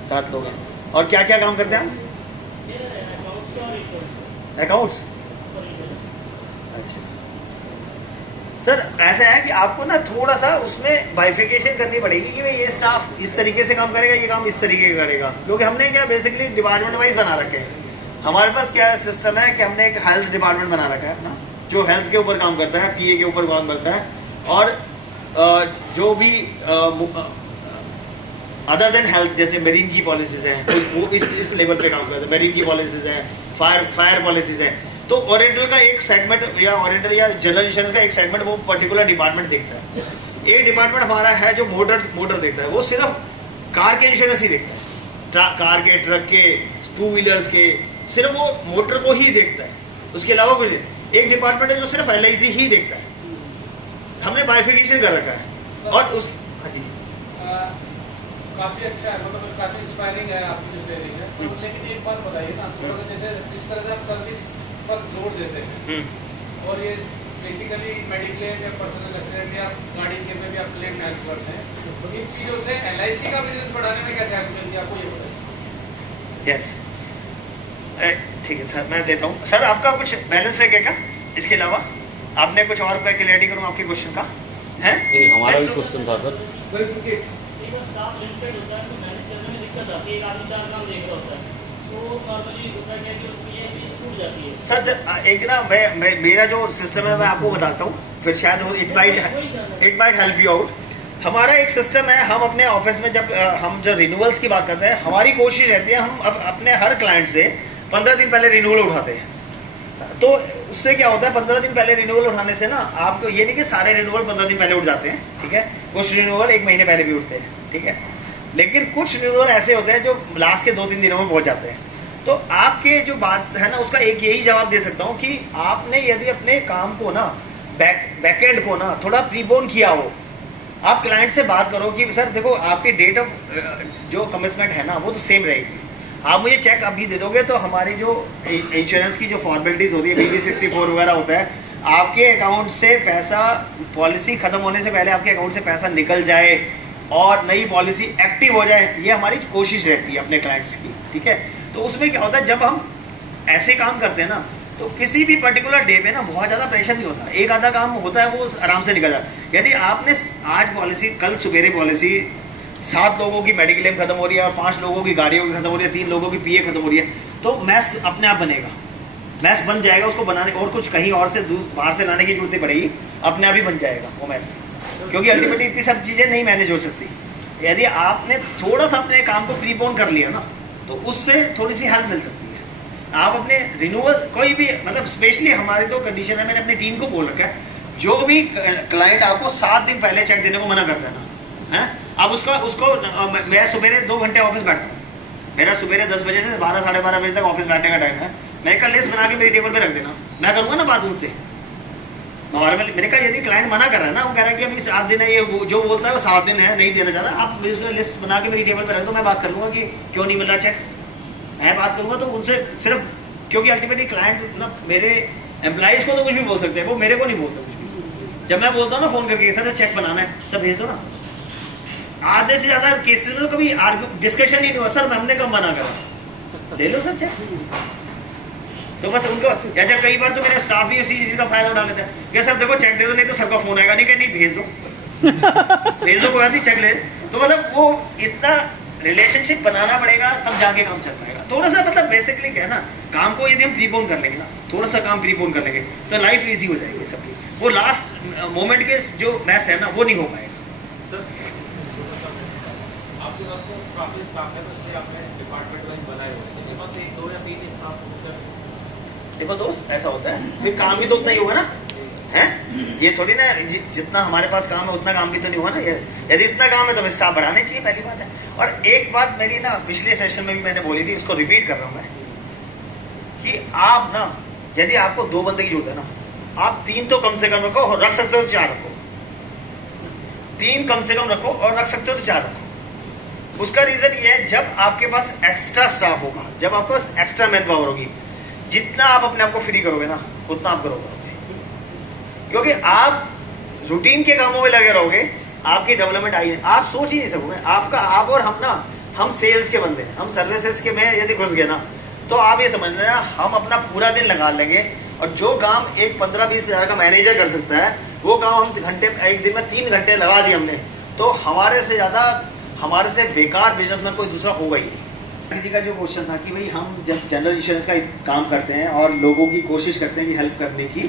7 लोग हैं। और क्या क्या काम करते हैं आप? अकाउंट्स। अच्छा सर, ऐसा है कि आपको ना थोड़ा सा उसमें बाइफिकेशन करनी पड़ेगी कि भाई ये स्टाफ इस तरीके से काम करेगा, ये काम इस तरीके का करेगा, क्योंकि हमने क्या बेसिकली डिपार्टमेंट वाइज बना रखे हैं। हमारे पास क्या सिस्टम है कि हमने एक हेल्थ डिपार्टमेंट बना रखा है ना, जो हेल्थ के ऊपर काम करता है, पीए के ऊपर काम करता है, और जो भी अदर देन हेल्थ जैसे मेरीन की पॉलिसीज हैं, तो वो इस लेवल पे काम करते हैं। मेरीन की पॉलिसीज हैं, फायर पॉलिसीज हैं। तो ओरिएंटल का एक सेगमेंट या ओरिएंटल या जनरल इंश्योरेंस का एक सेगमेंट वो पर्टिकुलर डिपार्टमेंट देखता है। एक डिपार्टमेंट हमारा है जो मोटर देखता है, वो सिर्फ कार के इंश्योरेंस ही देखता है, कार के, ट्रक के, टू व्हीलर्स के, सिर्फ वो मोटर को ही देखता है, उसके अलावा कुछ नहीं। एक डिपार्टमेंट है जो सिर्फ LIC ही देखता है। हमने बाइफिकेशन कर रखा है। और उस काफी अच्छा है, मतलब काफी इंस्पायरिंग है आपकी जो शेयरिंग है। तो लेकिन एक बात बताइए ना, तो जैसे जिस तरह से आप सर्विस पर जोर देते हैं और ये बेसिकली मेडिक्लेम या पर्सनल एक्सीडेंट या गाड़ी के में भी आप क्लेम हेल्प करते हैं, तो इन चीजों से LIC का बिजनेस बढ़ाने में कैसे हेल्प मिलती है आपको, ये बताइए। यस, ठीक है सर, मैं देता हूँ। सर आपका कुछ बैलेंस है क्या इसके अलावा? आपने कुछ और क्लियरिटी करूँ आपके क्वेश्चन का है? हमारा भी क्वेश्चन था सर। स्टाफ लिमिटेड होता है तो मैनेज करने में दिक्कत आती है, एक आदमी 4 काम देख रहा होता है, तो नॉर्मली होता है कि उसकी ये चीज छूट जाती है। सर एक ना मैं मेरा जो सिस्टम है मैं आपको बताता हूँ, फिर शायद वो it might help you out. हमारा एक सिस्टम है, हम अपने ऑफिस में जब हम जो रिन्यूअल्स की बात करते हैं, हमारी कोशिश रहती है हम अब अपने हर क्लाइंट से 15 दिन पहले रिन्यूअल उठाते हैं। तो उससे क्या होता है, 15 दिन पहले रिन्यूअल उठाने से ना आपको ये नहीं कि सारे रिन्यूअल 15 दिन पहले उठ जाते हैं, ठीक है, कुछ रिन्यूअल 1 महीने पहले भी उठते हैं, ठीक है, लेकिन कुछ रिन्यूअल ऐसे होते हैं जो लास्ट के 2-3 दिनों में पहुंच जाते हैं। तो आपके जो बात है ना, उसका एक यही जवाब दे सकता हूँ कि आपने यदि अपने काम को ना बैकएंड को ना थोड़ा प्रीपोन किया हो, आप क्लाइंट से बात करो कि सर देखो आपकी डेट ऑफ जो कमिटमेंट है ना वो तो सेम रहेगी, आप मुझे चेक अभी दे दोगे तो हमारी जो इंश्योरेंस की जो फॉर्मेलिटीज होती है, BG64 वगैरह होता है, आपके अकाउंट से पैसा, पॉलिसी खत्म होने से पहले आपके अकाउंट से पैसा निकल जाए और नई पॉलिसी एक्टिव हो जाए, ये हमारी कोशिश रहती है अपने क्लाइंट्स की, ठीक है। तो उसमें क्या होता है, जब हम ऐसे काम करते हैं ना तो किसी भी पर्टिकुलर डे पे ना बहुत ज्यादा प्रेशर नहीं होता, एक आधा काम होता है वो आराम से निकल जाता है। यदि आपने आज पॉलिसी, कल सवेरे पॉलिसी 7 लोगों की मेडिक्लेम खत्म हो रही है और 5 लोगों की गाड़ियों की खत्म हो रही है, 3 लोगों की पीए खत्म हो रही है, तो मैस अपने आप बनेगा, मैस बन जाएगा। उसको बनाने और कुछ कहीं और से बाहर से लाने की जरूरत नहीं पड़ेगी, अपने आप ही बन जाएगा वो मैस, क्योंकि अल्टीमेटली इतनी सब चीजें नहीं मैनेज हो सकती। यदि आपने थोड़ा सा अपने काम को प्रीपोन कर लिया ना तो उससे थोड़ी सी हेल्प मिल सकती है। आप अपने रिन्यूअल कोई भी, मतलब स्पेशली हमारी तो कंडीशन है, मैंने अपनी टीम को बोल रखा है, जो भी क्लाइंट आपको 7 दिन पहले चेक देने को मना करता है ना, है अब उसको मैं सुबह 2 घंटे ऑफिस बैठता हूँ, मेरा सुबह 10 बजे से 12 साढ़े 12 बजे तक ऑफिस बैठने का टाइम है, मैं कल लिस्ट बना के मेरी टेबल पे रख देना, मैं करूंगा ना बात उनसे नॉर्मल। मैंने कहा यदि क्लाइंट मना कर रहा है ना, वो कह रहा है कि अभी 7 दिन है, ये जो बोलता है वो 7 दिन है, नहीं देना चाहता, आप लिस्ट बना के मेरी टेबल पे रख दो, मैं बात कर लूंगा कि क्यों नहीं मिल रहा चेक, मैं बात करूंगा तो उनसे सिर्फ, क्योंकि अल्टीमेटली क्लाइंट ना मेरे एम्प्लॉइज को तो कुछ भी बोल सकते हैं, वो मेरे को नहीं बोल सकते। जब मैं बोलता हूँ ना फोन करके सर चेक बनाना है, सब भेज दो ना, आधे से ज्यादा केसेस में तो कभी डिस्कशन ही नहीं हुआ, सर हमने कब मना करा, ले लो सर चेक। तो बस उनको, या जब कई बार तो मेरा स्टाफ भी उसी चीज का फायदा उठा लेता है, क्या सर देखो चेक दे दो, नहीं तो सर का फोन आएगा, नहीं क्या नहीं भेज दो भेज दो, कोई बात नहीं चेक ले। तो मतलब वो इतना रिलेशनशिप बनाना पड़ेगा तब जाके काम चल पाएगा। थोड़ा सा मतलब बेसिकली क्या है ना, काम को यदि हम प्रीपोन कर लेंगे ना, थोड़ा सा काम प्रीपोन कर लेंगे तो लाइफ इजी हो जाएगी सबकी, वो लास्ट मोमेंट के जो मैस है ना वो नहीं हो पाएगा। आपके पास तो काफी स्टाफ है, तो इसलिए आपने डिपार्टमेंट वाइज बनाए हुए हैं, तो बस 1, 2 या 3 स्टाफ होकर, देखो दोस्त ऐसा होता है, फिर काम भी तो उतना ही होगा ना, है ये थोड़ी ना जितना हमारे पास काम है उतना काम भी तो नहीं हुआ ना, यदि इतना काम है तो स्टाफ बढ़ाने चाहिए, पहली बात है। और एक बात मेरी ना पिछले सेशन में भी मैंने बोली थी, इसको रिपीट कर रहा हूं मैं, कि आप ना यदि आपको 2 बंदे की जरूरत है ना, आप 3 तो कम से कम रखो, रख सकते हो तो 4 रखो, 3 कम से कम रखो और रख सकते हो तो 4 रखो। उसका रीजन ये है, जब आपके पास एक्स्ट्रा स्टाफ होगा, जब आपके पास एक्स्ट्रा मैन पावर होगी, जितना आप अपने आप को फ्री करोगे ना उतना आप करोगे, क्योंकि आप रूटीन के कामों में लगे रहोगे, आपकी डेवलपमेंट आई है, आप सोच ही नहीं सकोगे। आपका आप और हम ना, हम सेल्स के बंदे, हम सर्विसेज के में यदि घुस गए ना तो आप ये समझ लेना हम अपना पूरा दिन लगा लेंगे, और जो काम एक 15-20 हज़ार का मैनेजर कर सकता है वो काम हम एक दिन में 3 घंटे लगा दिए हमने, तो हमारे से ज्यादा, हमारे से बेकार बिजनेसमैन कोई दूसरा होगा ही नहीं। जी का जो क्वेश्चन था कि भाई हम जब जनरल इंश्योरेंस का काम करते हैं और लोगों की कोशिश करते हैं कि हेल्प करने की,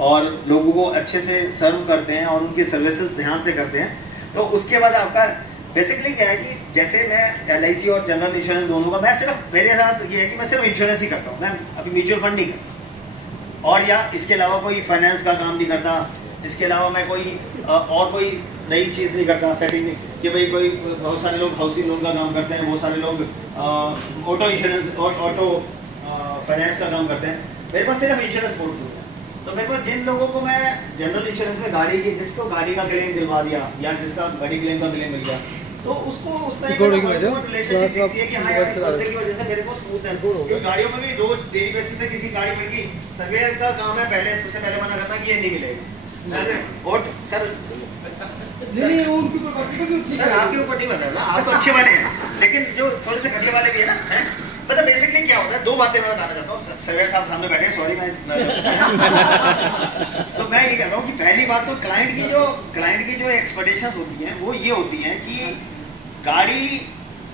और लोगों को अच्छे से सर्व करते हैं और उनकी सर्विसेज ध्यान से करते हैं, तो उसके बाद आपका बेसिकली क्या है कि जैसे मैं LIC और जनरल इंश्योरेंस दोनों का, मैं सिर्फ मेरे साथ ये है कि मैं सिर्फ इंश्योरेंस ही करता हूँ, मैं अभी म्यूचुअल फंड नहीं करता और या इसके अलावा कोई फाइनेंस का काम नहीं करता, इसके अलावा मैं कोई और कोई नई चीज़ नहीं करता सेटिंग में कि भाई कोई बहुत सारे लोग हाउसिंग लोन का काम करते हैं, बहुत सारे लोग ऑटो इंश्योरेंस और ऑटो फाइनेंस का काम करते हैं, मेरे पास सिर्फ इंश्योरेंस पोर्टफोलियो है। तो मेरे को जिन लोगों को मैं जनरल इंश्योरेंस में गाड़ी की, जिसको गाड़ी का क्लेम दिलवा दिया या जिसका गाड़ी क्लेम का क्लेम मिल गया, तो उसको उस टाइम रिलेशनशिप दिखती है कि हाँ यार इस बंदे की वजह से मेरे को स्मूथ है, क्योंकि गाड़ियों में भी रोज डेली बेसिस पे किसी गाड़ी मिल गई, सर्वेयर का काम है पहले सबसे पहले मना करना कि ये नहीं मिलेगा। और सर सर आपके ऊपर नहीं बताया ना, आप तो अच्छे वाले हैं, लेकिन जो थोड़े से घटे वाले भी है ना, मतलब बेसिकली क्या होता है, दो बातें मैं बताना चाहता हूँ। सर्वेयर साहब सामने बैठे हैं, सॉरी मैं तो मैं ये कह रहा हूँ कि पहली बात तो क्लाइंट की जो एक्सपेक्टेशंस होती हैं वो ये होती हैं कि गाड़ी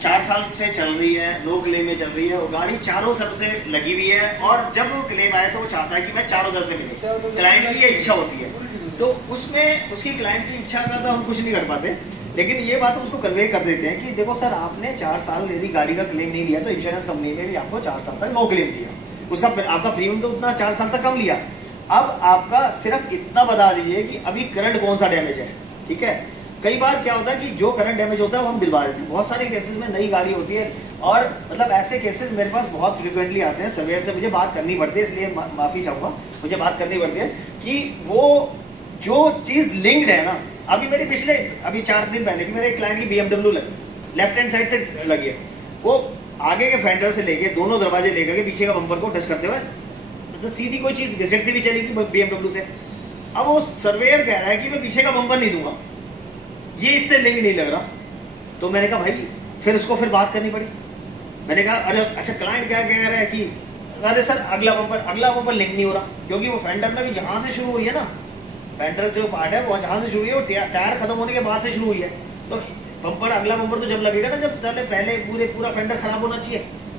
4 साल से चल रही है, नो क्लेम में चल रही है और गाड़ी चारों तरफ से लगी हुई है, और जब वो क्लेम आए तो वो चाहता है कि मैं चारों तरफ से मिले, क्लाइंट की ये इच्छा होती है। तो उसमें उसकी क्लाइंट की इच्छा का तो हम कुछ नहीं कर पाते, लेकिन ये बात हम उसको कन्वे कर देते हैं कि देखो सर, आपने 4 साल यदि गाड़ी का क्लेम नहीं लिया तो इंश्योरेंस कंपनी ने भी आपको 4 साल तक नो क्लेम दिया, उसका आपका प्रीमियम तो उतना 4 साल तक कम लिया। अब आपका सिर्फ इतना बता दीजिए कि अभी करंट कौन सा डैमेज है, ठीक है। कई बार क्या होता है कि जो करंट डैमेज होता है वो हम दिलवा देते हैं, बहुत सारे केसेस में नई गाड़ी होती है और मतलब ऐसे केसेस मेरे पास बहुत फ्रिक्वेंटली आते हैं, सर्वेयर से मुझे बात करनी पड़ती है, इसलिए माफी चाहूंगा, मुझे बात करनी पड़ती है कि वो जो चीज लिंक्ड है ना, अभी 4 दिन पहले भी मेरे क्लाइंट की BMW लगी, लेफ्ट हैंड साइड से लगी है, वो आगे के फेंडर से लेके दोनों दरवाजे लेकर के पीछे का बम्पर को टच करते हुए तो सीधी कोई चीज घिसटती भी चलेगी BMW से। अब वो सर्वेयर कह रहा है कि मैं पीछे का बम्पर नहीं दूंगा, ये इससे लिंक नहीं लग रहा। तो मैंने कहा भाई, फिर बात करनी पड़ी। मैंने कहा अरे अच्छा, क्लाइंट क्या कह रहा है कि अरे सर अगला बम्पर लिंक नहीं हो रहा, क्योंकि वो फेंडर में भी जहां से शुरू हुई है ना, फेंडर जो पार्ट है वो जहां से शुरू हुई है, वो टायर खत्म होने के बाद से शुरू हुई है। तो अगला बम्पर तो जब लगेगा ना, जब पहले पूरा फेंडर खराब होना चाहिए,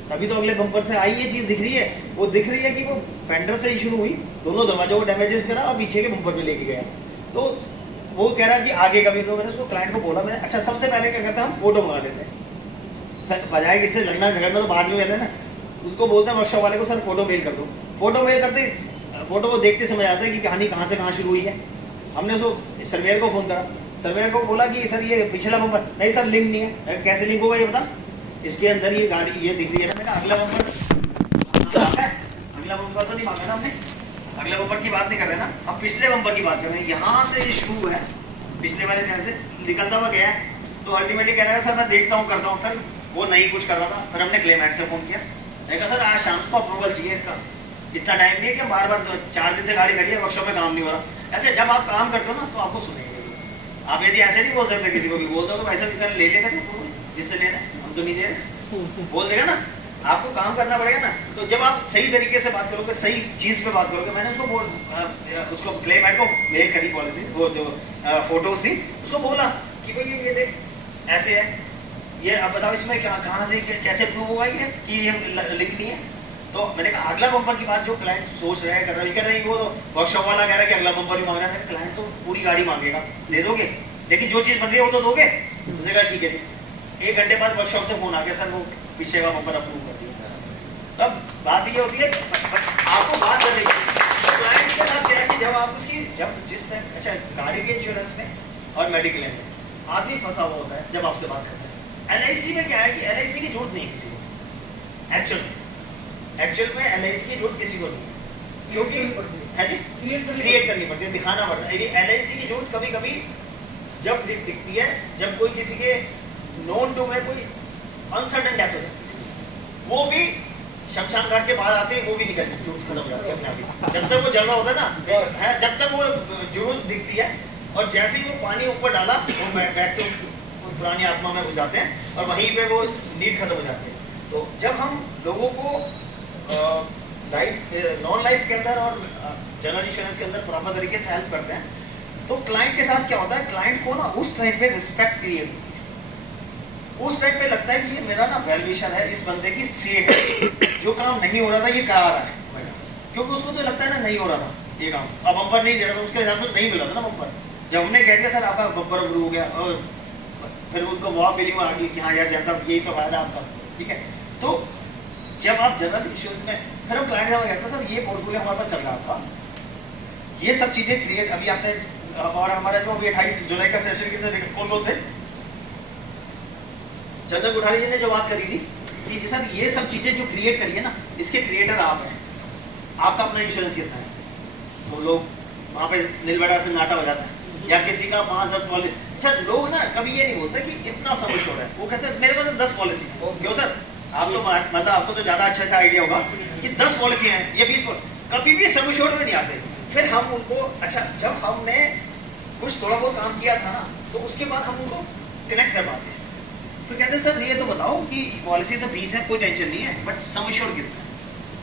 तभी तो अगले बम्पर से आई ये चीज दिख रही है। वो दिख रही है कि वो फेंडर से ही शुरू हुई, दोनों दरवाजों को डैमेजेस करा और पीछे के बम्पर पे लेके गया। तो वो कह रहा है कि आगे का भी, तो मैंने उसको क्लाइंट को बोला, मैंने अच्छा सबसे पहले क्या करते हैं, हम फोटो मंगा लेते हैं, बजाय किससे लड़ना झगड़ना तो बाद में कहते हैं ना, उसको बोलते हैं वर्कशॉप वाले को सर फोटो मेल कर दो। फोटो मेल करते, फोटो को देखते समझ आता है कि कहानी कहाँ से कहाँ शुरू हुई है। हमने उसको सर्वेयर को फोन करा, सर्वेयर को बोला कि सर ये पिछला बम्पर नहीं सर लिंक नहीं है। कैसे लिंक होगा ये बता, इसके अंदर ये गाड़ी ये दिख रही है। मैंने अगला बम्पर तो नहीं मांगा ना हमने, अगले बम्पर की बात नहीं कर रहे ना, हम पिछले बम्पर की बात कर रहे हैं। यहाँ से शुरू है, पिछले वाले टायर से निकलता हुआ गया है। तो अल्टीमेटली कह रहा है सर मैं देखता हूँ करता हूँ, सर वो नहीं कुछ कर रहा था। फिर हमने क्लेम हेड से फोन किया, मैंने कहा सर आज शाम को अप्रूवल चाहिए इसका, इतना टाइम नहीं है कि बार 4 दिन से गाड़ी खड़ी है, वर्कशॉप में काम नहीं हो रहा। ऐसे जब आप काम करते हो ना तो आपको सुनेंगे। आप यदि ऐसे नहीं बोल सकते, किसी को भी बोल दो तो ऐसा कितना ले लेगा जिससे लेना, हम तो नहीं दे रहे, बोल देगा ना। आपको काम करना पड़ेगा ना। तो जब आप सही तरीके से बात करोगे, सही चीज पे बात करोगे, मैंने उसको क्लेम हेड को मेल करी पॉलिसी, वो जो फोटोज थी, उसको बोला कि भाई ये देख ऐसे है, ये अब बताओ इसमें कहाँ से कैसे प्रूव हुआ ये कि ये लिंक नहीं है। तो मैंने कहा अगला बम्पर की बात जो क्लाइंट सोच रहे हैं कर रहे हैं, वो वर्कशॉप वाला कह रहा है कि अगला बम्पर भी मांग रहा है। क्लाइंट तो पूरी गाड़ी मांगेगा, दे दोगे, लेकिन जो चीज बन रही है वो तो दोगे। उसने कहा ठीक है। 1 घंटे बाद वर्कशॉप से फोन आ गया, सर वो पीछे का बम्पर अप्रूव कर दिया। तब बात ये होती है आपको बात करने की क्लाइंट के साथ क्या है कि जब आप उसकी जिस टाइम अच्छा गाड़ी के इंश्योरेंस में और मेडिकल में आदमी फंसा हुआ होता है, जब आपसे बात करता है। LIC में क्या है कि LIC की जरूरत नहीं है किसी को, एक्चुअल में LIC की जरूरत किसी को नहीं है, क्योंकि क्रिएट करनी पड़ती है, दिखाना पड़ता है। LIC की जरूरत कभी कभी जब दिखती है, जब कोई किसी के नोन टू में कोई अनसर्टन डेथ हो जाती है, वो भी शमशान घाट के बाद आते हैं, वो भी निकल जरूरत खत्म हो जाती है अपने आप। जब तक वो जल रहा होता है ना, जब तक वो जरूरत दिखती है, और जैसे ही वो पानी ऊपर डाला वो बैक टू पुरानी आत्मा में घुस जाते हैं और वहीं पे वो नीड खत्म हो जाते हैं। तो जब हम लोगों को नॉन लाइफ के अंदर और जनरल इंश्योरेंस के अंदर प्रॉपर तरीके से हेल्प करते हैं, तो क्लाइंट के साथ क्या होता है, क्लाइंट को ना उस टाइम पे रिस्पेक्ट क्रिएट होती है। उस टाइम पे लगता है कि ये मेरा ना वेल विशर है, इस बंदे की सेफ है, जो काम नहीं हो रहा था ये करा रहा है, क्योंकि उसको तो लगता है ना नहीं हो रहा था। एक अब बम्पर नहीं दे रहा, तो उसके हिसाब से नहीं मिला था ना बम्पर। जब हमने कह दिया सर आपका बम्पर अप्रूव हो गया, और फिर उनको वहाँ फीलिंग आ गई कि हाँ यार जैन साहब यही तो फायदा आपका, ठीक है। तो जब आप जनरल इश्यूज में फिर हम क्लाइंट साहब कहते हैं सर ये पोर्टफोलियो हमारे पास चल रहा था, ये सब चीजें क्रिएट अभी आपने, और हमारा जो अभी 28 जुलाई का सेशन किसे कौन थे, चंदन कोठारी जी ने जो बात करी थी कि सर ये सब चीजें जो क्रिएट करी है ना, इसके क्रिएटर आप हैं, आपका अपना इंश्योरेंस कितना है, तो लोग वहाँ पे नीलबड़ा से नाटा हो जाता है, या किसी का 5-10 पॉलिसी। अच्छा लोग ना कभी ये नहीं बोलते कि इतना सब कुछ हो रहा है, वो कहते हैं मेरे पास 10 पॉलिसी। क्यों सर, आप तो मतलब आपको तो ज्यादा अच्छे से आइडिया होगा कि 10 पॉलिसी हैं या 20 कभी भी सब शोर में नहीं आते। फिर हम उनको, अच्छा जब हमने कुछ थोड़ा बहुत काम किया था ना, तो उसके बाद हम उनको कनेक्ट कर पाते हैं। तो कहते हैं सर ये तो बताओ कि पॉलिसी तो 20 है, कोई टेंशन नहीं है, बट सम एश्योर्ड कितना है,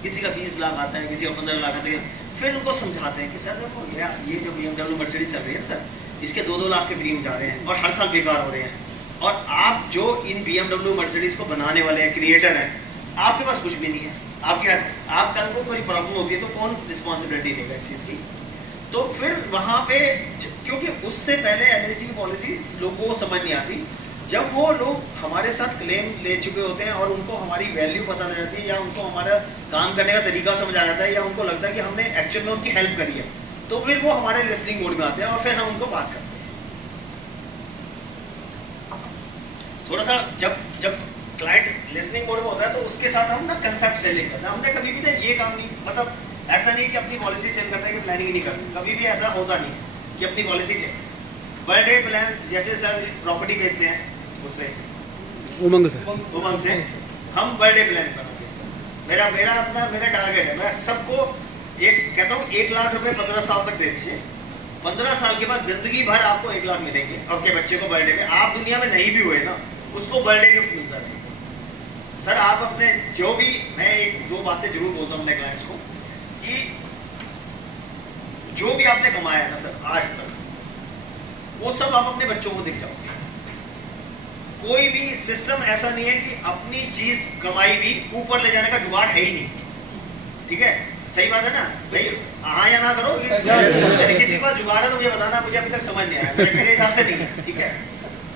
किसी का 20 लाख आता है, किसी का 15 लाख आता है। फिर उनको समझाते हैं कि सर देखो ये जो BMW मर्सिडीज चल रही है सर, इसके 2-2 लाख के प्रीमियम जा रहे हैं और हर साल बेकार हो रहे हैं, और आप जो इन BMW मर्सिडीज को बनाने वाले हैं, क्रिएटर हैं, आपके पास कुछ भी नहीं है। आप कल को कोई प्रॉब्लम होती है तो कौन रिस्पॉन्सिबिलिटी लेगा इस चीज की। तो फिर वहां पे, क्योंकि उससे पहले LIC की पॉलिसी लोगों को समझ नहीं आती, जब वो लोग हमारे साथ क्लेम ले चुके होते हैं और उनको हमारी वैल्यू पता लग जाती है, या उनको हमारा काम करने का तरीका समझ आ जाता है, या उनको लगता है कि हमने एक्चुअल में उनकी हेल्प करी है, तो फिर वो हमारे लिस्निंग मोड में आते हैं और फिर हम उनको बात करते हैं। थोड़ा सा जब क्लाइंट लिस्निंग मोड में होता है तो उसके साथ हम ना कंसेप्ट सेलिंग करते हैं। हमने कभी भी ना ये काम नहीं, मतलब ऐसा नहीं कि अपनी पॉलिसी सेल करने की प्लानिंग नहीं करते, कभी भी ऐसा होता नहीं कि अपनी पॉलिसी के बर्थडे प्लान, जैसे सर प्रॉपर्टी बेचते हैं उससे उमंग से हम बर्थडे प्लान करते हैं। मेरा टारगेट है, मैं सबको एक कहता हूँ 1 लाख रुपए 15 साल तक दे दीजिए, 15 साल के बाद जिंदगी भर आपको 1 लाख मिलेंगे आपके बच्चे को बर्थडे में। आप दुनिया में नहीं भी हुए ना, उसको बर्थडे गिफ्ट मिलता है। सर आप अपने जो भी, मैं 1-2 बातें जरूर बोलता हूँ अपने क्लाइंट्स को कि जो भी आपने कमाया है ना सर आज तक, वो सब आप अपने बच्चों को दिखाओगे। कोई भी सिस्टम ऐसा नहीं है कि अपनी चीज कमाई भी ऊपर ले जाने का जुगाड़ है ही नहीं, ठीक है, सही बात है ना भाई, हाँ या ना करो, किसी के पास जुगाड़ है तो मुझे बताना, मुझे अभी तक समझ नहीं आया, मेरे हिसाब से नहीं है, ठीक है।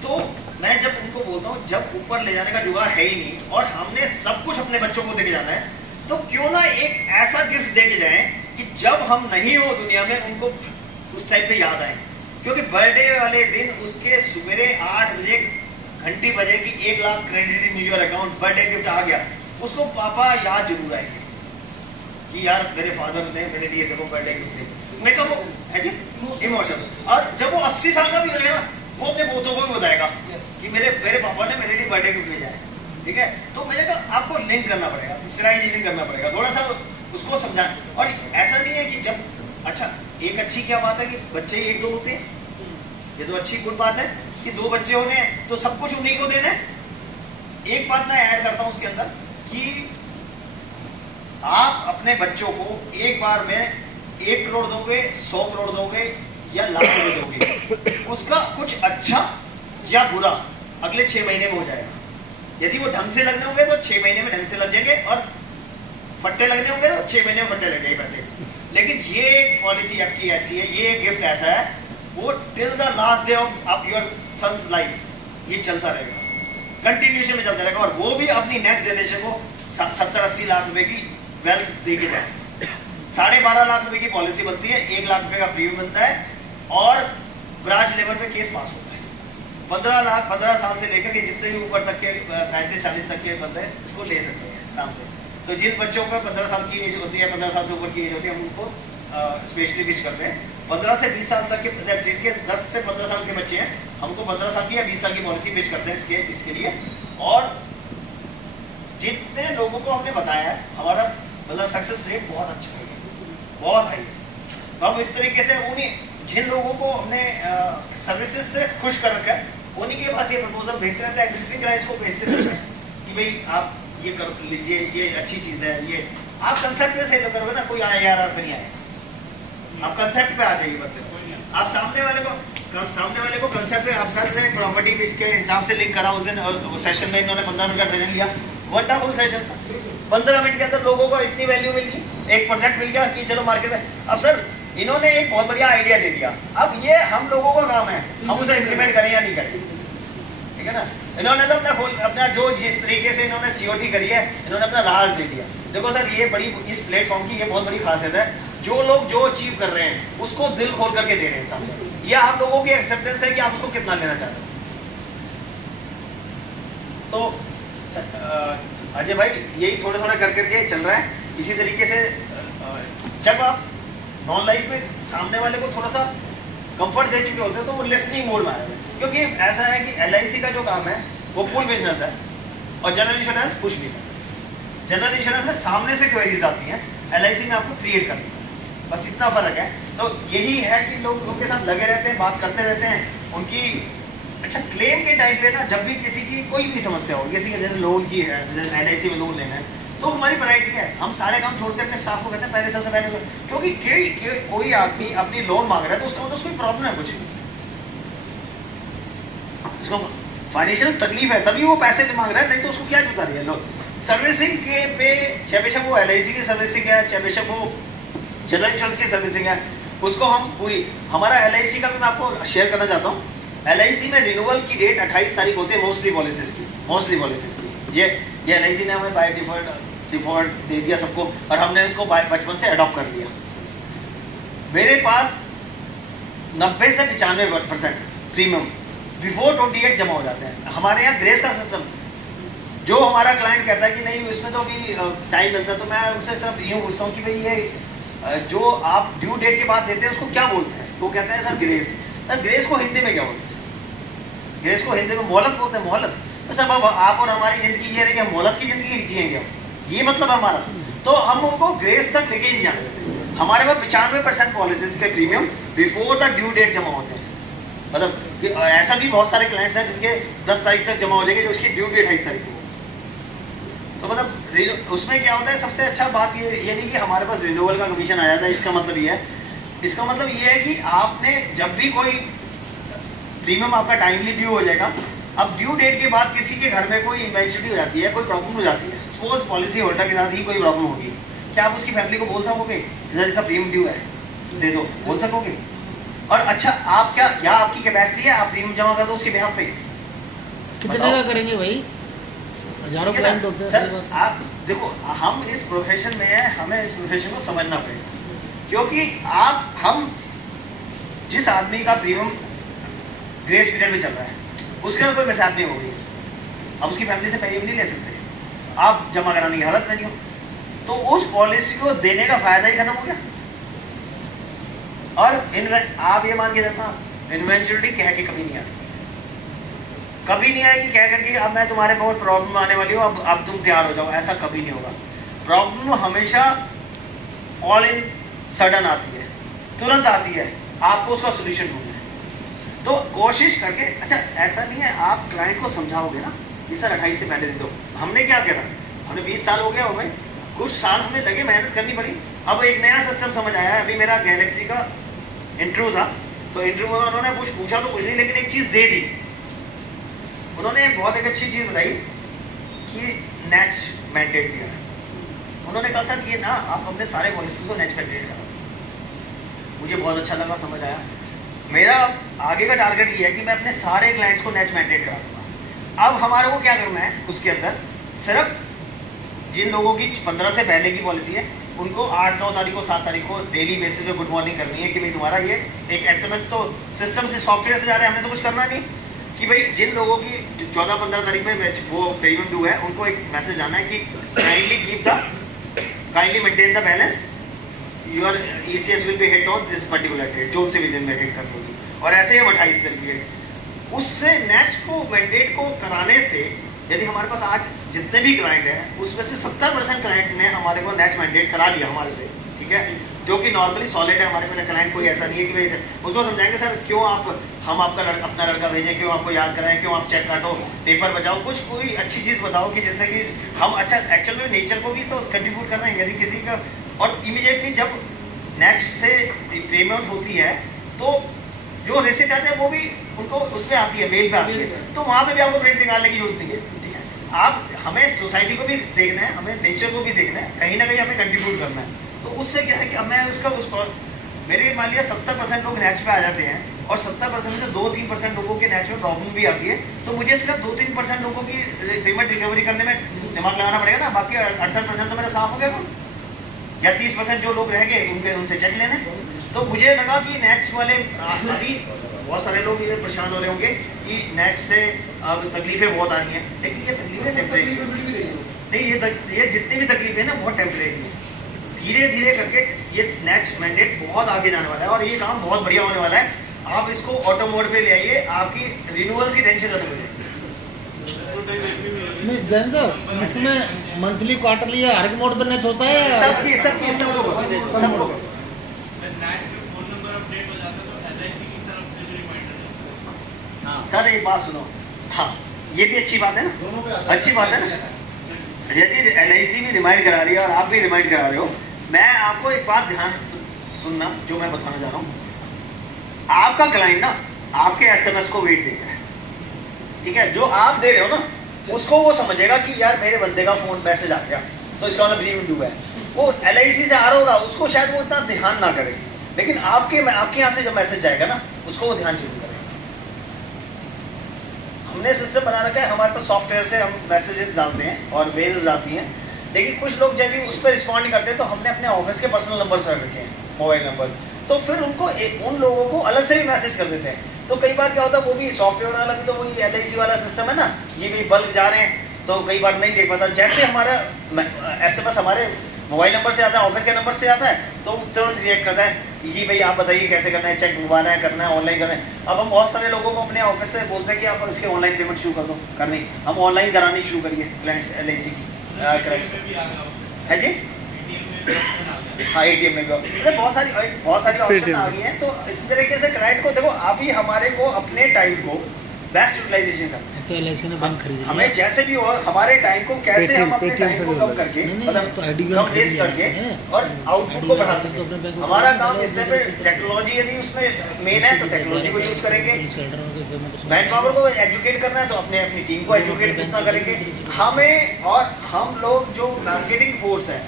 तो मैं जब उनको बोलता हूँ जब ऊपर ले जाने का जुगाड़ है ही नहीं और हमने सब कुछ अपने बच्चों को देके जाना है, तो क्यों ना एक ऐसा गिफ्ट देके जाए कि जब हम नहीं हो दुनिया में उनको उस टाइप पे याद आए। क्योंकि बर्थडे वाले दिन उसके सवेरे 8 बजे घंटी बजे कि 1 lakh credit in your account, birthday gift आ गया, उसको पापा याद जरूर आएंगे कि यार मेरे फादर ने मेरे लिए देखो बर्थडे गिफ्ट दिया। मैं कहूँ है जी इमोशन। और जब वो 80 साल का भी हो जाएगा वो अपने पोतों को भी बताएगा कि मेरे पापा ने मेरे लिए बर्थडे गिफ्ट भेजा है, ठीक है। तो मेरे को आपको लिंक करना पड़ेगा, पिक्चराइजेशन करना पड़ेगा, थोड़ा सा उसको समझाना। और ऐसा नहीं है कि जब, अच्छा एक अच्छी क्या बात है कि बच्चे 1-2 होते हैं, ये तो अच्छी गुड बात है कि 2 बच्चे होने हैं तो सब कुछ उन्हीं को देना है। एक बात मैं ऐड करता हूं उसके अंदर कि आप अपने बच्चों को एक बार में 1 करोड़ दोगे, 100 करोड़ दोगे या लाख रुपए दोगे, उसका कुछ अच्छा या बुरा अगले 6 महीने में हो जाएगा। यदि वो ढंग से लगने होंगे तो 6 महीने में ढंग से लग जाएंगे, और फट्टे लगने होंगे तो 6 महीने में फट्टे लग जाएंगे पैसे। लेकिन ये एक पॉलिसी आपकी ऐसी है, ये एक गिफ्ट ऐसा है, वो till the last day of your son's life ये चलता रहेगा, कंटिन्यूशन में चलता रहेगा। और वो भी अपनी नेक्स्ट जनरेशन को 70-80 लाख रुपए की वेल्थ दे के जाए। 12.5 लाख रुपए की पॉलिसी बनती है, 1 लाख रुपए का प्रीमियम बनता है, और ब्रांच लेवल पे केस पास होता है। 15 साल से लेकर के जितने भी ऊपर तक के 35-40 तक के बंदे इसको ले सकते हैं आराम से। तो जिन बच्चों का 15 साल की एज होती है, 15 साल से ऊपर की एज होती है, हम उनको स्पेशली पिच करते हैं। 15 से 20 साल तक के, जिनके 10 से 15 साल के बच्चे हैं, हमको 15 साल की या 20 साल की पॉलिसी पिच करते हैं इसके लिए। और जितने लोगों को हमने बताया है, हमारा मतलब सक्सेस रेट बहुत अच्छा है, बहुत हाई है। तो हम इस तरीके से उन्हीं जिन लोगों को हमने सर्विसेज से खुश कर रखा है, उन्हीं के पास ये प्रपोजल भेजते रहते हैं, एग्जिस्टिंग क्लाइंट्स को भेजते रहते हैं कि भाई आप ये कर लीजिए, ये अच्छी चीज है। ये आप कंसेप्ट पे से करोगे ना, कोई IRR पे नहीं आएगा, आप कंसेप्ट पे आ जाइए बस। आप सामने वाले को कंसेप्ट पे, आप सर ने प्रॉपर्टी के हिसाब से लिंक करा उस दिन, और सेशन में इन्होंने 15 मिनट का सेशन लिया, वंडरफुल सेशन था। 15 मिनट के अंदर लोगों को इतनी वैल्यू मिल गई, एक प्रोजेक्ट मिल गया कि चलो मार्केट में। अब सर इन्होंने एक बहुत बढ़िया आइडिया दे दिया, अब ये हम लोगों का काम है हम उसे इम्प्लीमेंट करें या नहीं करें, ठीक है ना। इन्होंने तो अपना जो जिस तरीके से इन्होंने सीओटी करी है, इन्होंने अपना राज दे दिया। देखो सर, ये बड़ी इस प्लेटफॉर्म की ये बहुत बड़ी खासियत है, जो लोग जो अचीव कर रहे हैं उसको दिल खोल करके दे रहे हैं सामने। ये आप लोगों की एक्सेप्टेंस है कि आप उसको कितना लेना चाहते हो। तो अजय भाई यही थोड़ा थोड़ा कर करके चल रहा है। इसी तरीके से जब आप नॉन लाइफ में सामने वाले को थोड़ा सा कंफर्ट दे चुके होते हैं तो वो लिसनिंग मोड में आ जाते हैं, क्योंकि ऐसा है कि LIC का जो काम है वो पुल बिजनेस है और जनरल इंश्योरेंस पुश बिजनेस है। जनरल इंश्योरेंस में सामने से क्वेरीज आती हैं, LIC में आपको क्रिएट करनी है, बस इतना फर्क है। तो यही है कि लोग उनके साथ लगे रहते हैं, बात करते रहते हैं उनकी। अच्छा, क्लेम के टाइम पे ना जब भी किसी की कोई भी समस्या हो, किसी के जैसे लोन की है, जैसे LIC में लोन लेना है, तो हमारी प्रायोरिटी है, हम सारे काम छोड़कर अपने स्टाफ को कहते हैं पहले सबसे पहले, क्योंकि कोई आदमी अपनी लोन मांग रहा है तो उसका मतलब उसको प्रॉब्लम है, कुछ उसको फाइनेंशियल तकलीफ है, तभी वो पैसे मांग रहा है, नहीं तो उसको क्या जूता रही है लोग। सर्विसिंग के पे चाहे बेशक वो LIC की सर्विसिंग है, चाहे बेशक वो जनरल इंश्योरेंस की सर्विसिंग है, उसको हम पूरी, हमारा LIC का भी मैं आपको शेयर करना चाहता हूँ। LIC में रिन्यूअल की डेट 28 तारीख होती है मोस्टली पॉलिसीज की। ये LIC ने हमें बाय डिफॉल्ट दे दिया सबको, और हमने इसको बचपन से अडॉप्ट कर लिया। मेरे पास 90 से 95% प्रीमियम बिफोर 28 जमा हो जाते हैं। हमारे यहाँ ग्रेस का सिस्टम, जो हमारा क्लाइंट कहता है कि नहीं इसमें तो अभी टाइम लगता है, तो मैं उनसे सिर्फ यूँ पूछता हूँ कि भाई ये जो आप ड्यू डेट के बाद देते हैं उसको क्या बोलते हैं? तो कहते हैं सर ग्रेस। सर ग्रेस को हिंदी में क्या बोलते हैं? ग्रेस को हिंदी में मोहलत बोलते हैं, मोहलत। तो सब अब आप और हमारी जिंदगी ये है कि हम मोहलत की जिंदगी जिएंगे हम, ये मतलब हमारा। तो हम उनको ग्रेस तक लेके नहीं जाने देते। हमारे पास 95% पॉलिसीज के premium before the due date जमा होते हैं। मतलब ऐसा भी बहुत सारे क्लाइंट्स हैं जिनके 10 तारीख तक जमा हो जाएंगे, जो उसकी ड्यू डेट 28 तारीख को। तो मतलब उसमें क्या होता है, सबसे अच्छा बात ये नहीं कि हमारे पास रिन्यूअल का कमीशन आया था, इसका मतलब ये है, इसका मतलब ये है कि आपने जब भी कोई प्रीमियम आपका टाइमली ड्यू हो जाएगा। अब ड्यू डेट के बाद किसी के घर में कोई इन्वेंचुरी हो जाती है, कोई प्रॉब्लम हो जाती है, सपोज पॉलिसी होल्डर के साथ ही कोई प्रॉब्लम होगी, क्या आप उसकी फैमिली को बोल सकोगे सर इसका प्रीमियम ड्यू है दे दो? बोल सकोगे? और अच्छा आप क्या, या आपकी कैपेसिटी है आप प्रीमियम जमा कर दो उसके बिहाफ पे? कितने का करेंगे भाई? हजारों क्लाइंट होते हैं सर। आप देखो, हम इस प्रोफेशन में है, हमें इस प्रोफेशन को समझना पड़ेगा, क्योंकि हम जिस आदमी का प्रीमियम ग्रेस पीरियड में चल रहा है उसके अंदर कोई मिसहैप नहीं होगी, अब उसकी फैमिली से प्रीमियम नहीं ले सकते, आप जमा कराने की हालत में नहीं हो, तो उस पॉलिसी को देने का फायदा ही खत्म हो गया। और आप ये मान के रखना, इन्वेंचुरिटी कह के कभी नहीं आती, कभी नहीं आएगी कह करके अब मैं तुम्हारे बहुत प्रॉब्लम आने वाली हूँ, अब तुम तैयार हो जाओ, ऐसा कभी नहीं होगा। प्रॉब्लम हमेशा ऑल इन सडन आती है, तुरंत आती है, आपको उसका सोल्यूशन ढूंढना है। तो कोशिश करके, अच्छा ऐसा नहीं है आप क्लाइंट को समझाओगे ना कि सर 28 से पहले दे दो। हमने क्या करा, हमने 20 साल हो गया हो गए, कुछ साल हमें लगे, मेहनत करनी पड़ी। अब एक नया सिस्टम समझ आया है। अभी मेरा गैलेक्सी का इंटरव्यू था, तो इंटरव्यू में उन्होंने कुछ पूछा तो कुछ नहीं, लेकिन एक चीज़ दे दी उन्होंने, बहुत एक अच्छी चीज़ बताई कि नेच मैंडेट दिया। उन्होंने कहा सर ये ना आप अपने सारे पॉलिसीज को नेच मैंडेट करो। मुझे बहुत अच्छा लगा, समझ आया। मेरा आगे का टारगेट ये है कि मैं अपने सारे क्लाइंट्स को नेच मैंडेट करा दूंगा। अब हमारे को क्या करना है, उसके अंदर सिर्फ जिन लोगों की 15 से पहले की पॉलिसी है उनको 8, 9 तारीख को, 7 तारीख को डेली बेसिस पे गुड मॉर्निंग करनी है कि भाई तुम्हारा ये एक SMS तो सिस्टम से, सॉफ्टवेयर से जा रहा है, हमने तो कुछ करना नहीं, कि भाई जिन लोगों की 14-15 तारीख में वो प्रीमियम ड्यू है उनको एक मैसेज आना है कि kindly maintain the balance, your ECS will be hit on this particular date, जो उनसे विदिन में हिट कर दोगी। और ऐसे ही हम 28 तारीख के उससे नेच को मैंडेट को कराने से, यदि हमारे पास आज जितने भी क्लाइंट हैं उसमें से 70% क्लाइंट ने हमारे को नेच मैंडेट करा लिया हमारे से, ठीक है, जो कि नॉर्मली सॉलिड है। हमारे पास क्लाइंट कोई ऐसा नहीं है कि भाई उसको समझाएंगे सर क्यों हम आपका अपना लड़का भेजें, क्यों आपको याद कराएं, क्यों आप चेक काटो, पेपर बचाओ, कुछ कोई अच्छी चीज़ बताओ कि जिससे कि हम अच्छा एक्चुअल में नेचर को भी तो कंट्रीब्यूट कर रहे हैं। यदि किसी का, और इमीडिएटली जब नेक्स्ट से पेमेंट होती है तो जो रिसिप्ट आते हैं वो भी उनको उसमें आती है, मेल पे आती है, तो वहाँ पे भी आपको प्रिंट निकालने की जरूरत नहीं है, ठीक है। आप हमें सोसाइटी को भी देखना है, हमें नेचर को भी देखना है, कहीं ना कहीं हमें कंट्रीब्यूट करना है। तो उससे क्या है कि अब मैं उसका मेरे मान लिया 70% लोग नैच पे आ जाते हैं और 70% में से 2-3% लोगों के नैच में प्रॉब्लम भी आती है, तो मुझे सिर्फ 2-3% लोगों की पेमेंट रिकवरी करने में दिमाग लगाना पड़ेगा ना, बाकी 68% तो मेरा साफ हो गया कौन, या 30% जो लोग रह गए उनसे चेक लेने। तो मुझे लगा कि नैक्स वाले अभी बहुत सारे लोग ये परेशान हो रहे होंगे कि नैक्स से तकलीफें बहुत आ रही हैं, लेकिन ये तकलीफें टेम्परेरी नहीं, ये जितनी भी तकलीफें ना बहुत टेम्परेरी है। धीरे धीरे करके ये नेक्स्ट मैंडेट बहुत आगे जाने वाला है और ये काम बहुत बढ़िया होने वाला है। आप इसको ऑटो मोड पे ले आइए, आपकी रिन्यूअल्स की टेंशन खत्म हो जाएगी। नहीं जैन साहब, इसमें मंथली क्वार्टरली या हर एक मोड पर नेच होता है? सबको सर एक बात सुनो, हाँ ये भी अच्छी बात है ना, अच्छी बात है ना, यदि LIC भी रिमाइंड करा रही है और आप भी रिमाइंड करा रहे हो, मैं आपको एक बात ध्यान सुनना जो मैं बताना चाह रहा हूँ। आपका क्लाइंट ना आपके SMS को वेट देता है, ठीक है, जो आप दे रहे हो ना उसको वो समझेगा कि यार मेरे बंदे का फोन मैसेज आ गया तो इसका मतलब प्रीमियम ड्यू है। वो LIC से आ रहा होगा, उसको शायद वो इतना ध्यान ना करे, लेकिन आपके यहाँ से जब मैसेज जाएगा ना उसको वो ध्यान जरूर करेगा। हमने सिस्टम बना रखा है, हमारे पास सॉफ्टवेयर से हम मैसेजेस डालते हैं और मेल्स आती हैं, लेकिन कुछ लोग जब भी उस पर रिस्पॉन्ड नहीं करते तो हमने अपने ऑफिस के पर्सनल नंबर से रखे हैं, मोबाइल नंबर, तो फिर उनको उन लोगों को अलग से भी मैसेज कर देते हैं। तो कई बार क्या होता है, वो भी सॉफ्टवेयर वाला भी तो वही LIC वाला सिस्टम है ना, ये भी बल्क जा रहे हैं तो कई बार नहीं देख पाता। जैसे हमारा SMS हमारे मोबाइल नंबर से आता है, ऑफिस के नंबर से आता है, तो तुरंत रिएक्ट करता है कि भाई आप बताइए कैसे करना है, चेक मंगवाना है, करना है, ऑनलाइन करना है। अब हम बहुत सारे लोगों को अपने ऑफिस से बोलते हैं कि आप इसके ऑनलाइन पेमेंट शुरू कर दो, करनी हम ऑनलाइन करानी शुरू करिए क्लाइंट्स LIC की है जी। हाँ ATM में बहुत सारी ऑप्शन आ गई हैं। तो इस तरीके से क्लाइंट को देखो, अभी हमारे को अपने टाइम को बेस्ट यूटिलाइजेशन करना है। तो LIC ने बैंक खरीद लिया। हमें जैसे भी हो हमारे टाइम को कैसे हम अपने टाइम को कम करके मतलब कम वेस्ट करके और आउटपुट को बढ़ा सकते हैं। हमारा काम इस टाइम पे टेक्नोलॉजी यदि उसमें मेन है तो टेक्नोलॉजी को यूज करेंगे। मैन पावर को एजुकेट करना है तो अपनी टीम को एजुकेट कितना करेंगे। हमें और हम लोग जो मार्केटिंग फोर्स है,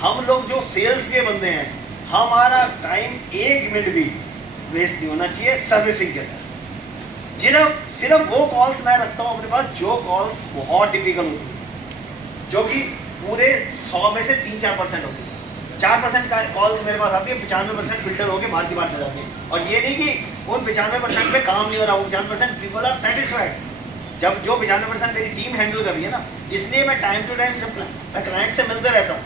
हम लोग जो सेल्स के बंदे हैं, हमारा टाइम 1 मिनट भी वेस्ट नहीं होना चाहिए सर्विसिंग के साथ। सिर्फ वो कॉल्स मैं रखता हूँ अपने पास जो कॉल्स बहुत टिपिकल होती है, जो कि पूरे 100 में से 3-4% होती है। 4% का कॉल्स मेरे पास आती है, 95% फिल्टर होकर बाहर की बात हो जाती है। और ये नहीं कि उन 95% पे काम नहीं हो रहा, 95% पीपल आर सेटिस्फाइड। जब जो 95% मेरी टीम हैंडल कर रही है ना, इसलिए मैं टाइम टू टाइम जब मैं क्लाइंट से मिलते रहता हूँ,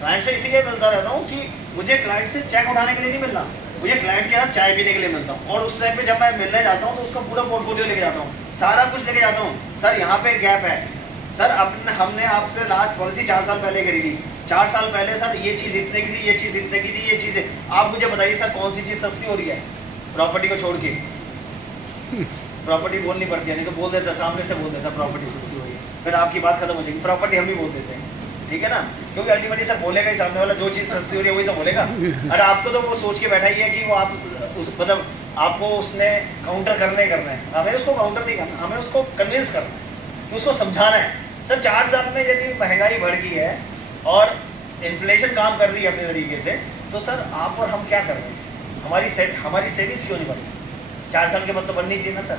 क्लाइंट से इसीलिए मिलता रहता हूँ कि मुझे क्लाइंट से चेक उठाने के लिए नहीं मिलना, मुझे क्लाइंट के साथ चाय पीने के लिए मिलता हूँ। और उस टाइम पे जब मैं मिलने जाता हूँ तो उसका पूरा पोर्टफोलियो लेके जाता हूँ, सारा कुछ लेके जाता हूँ। सर यहाँ पे गैप है, सर हमने आपसे लास्ट पॉलिसी 4 साल पहले करी थी, 4 साल पहले सर ये चीज़ इतने की थी, ये चीज़ इतने की थी, ये चीज़ है। आप मुझे बताइए सर कौन सी चीज़ सस्ती हो रही है प्रॉपर्टी को छोड़ के? प्रॉपर्टी बोलनी पड़ती है, नहीं तो बोल देता, सामने से बोल देता प्रॉपर्टी सस्ती हो रही है, फिर आपकी बात खत्म हो जाएगी। प्रॉपर्टी हम ही बोल देते हैं, ठीक है ना, क्योंकि अल्टीमेटली सर बोलेगा ही सामने वाला, जो चीज़ सस्ती हो रही है वही तो बोलेगा। अरे आपको तो वो सोच के बैठा ही है कि वो आप मतलब आपको उसने काउंटर करना ही करना है। हमें उसको काउंटर नहीं करना, हमें उसको कन्विंस करना है, उसको समझाना है। सर 4 साल में यदि महंगाई बढ़ गई है और इन्फ्लेशन काम कर रही है अपने तरीके से, तो सर आप और हम क्या कर रहे हैं? हमारी सेविंग्स क्यों नहीं बढ़ी? 4 साल के बाद तो बननी चाहिए ना सर।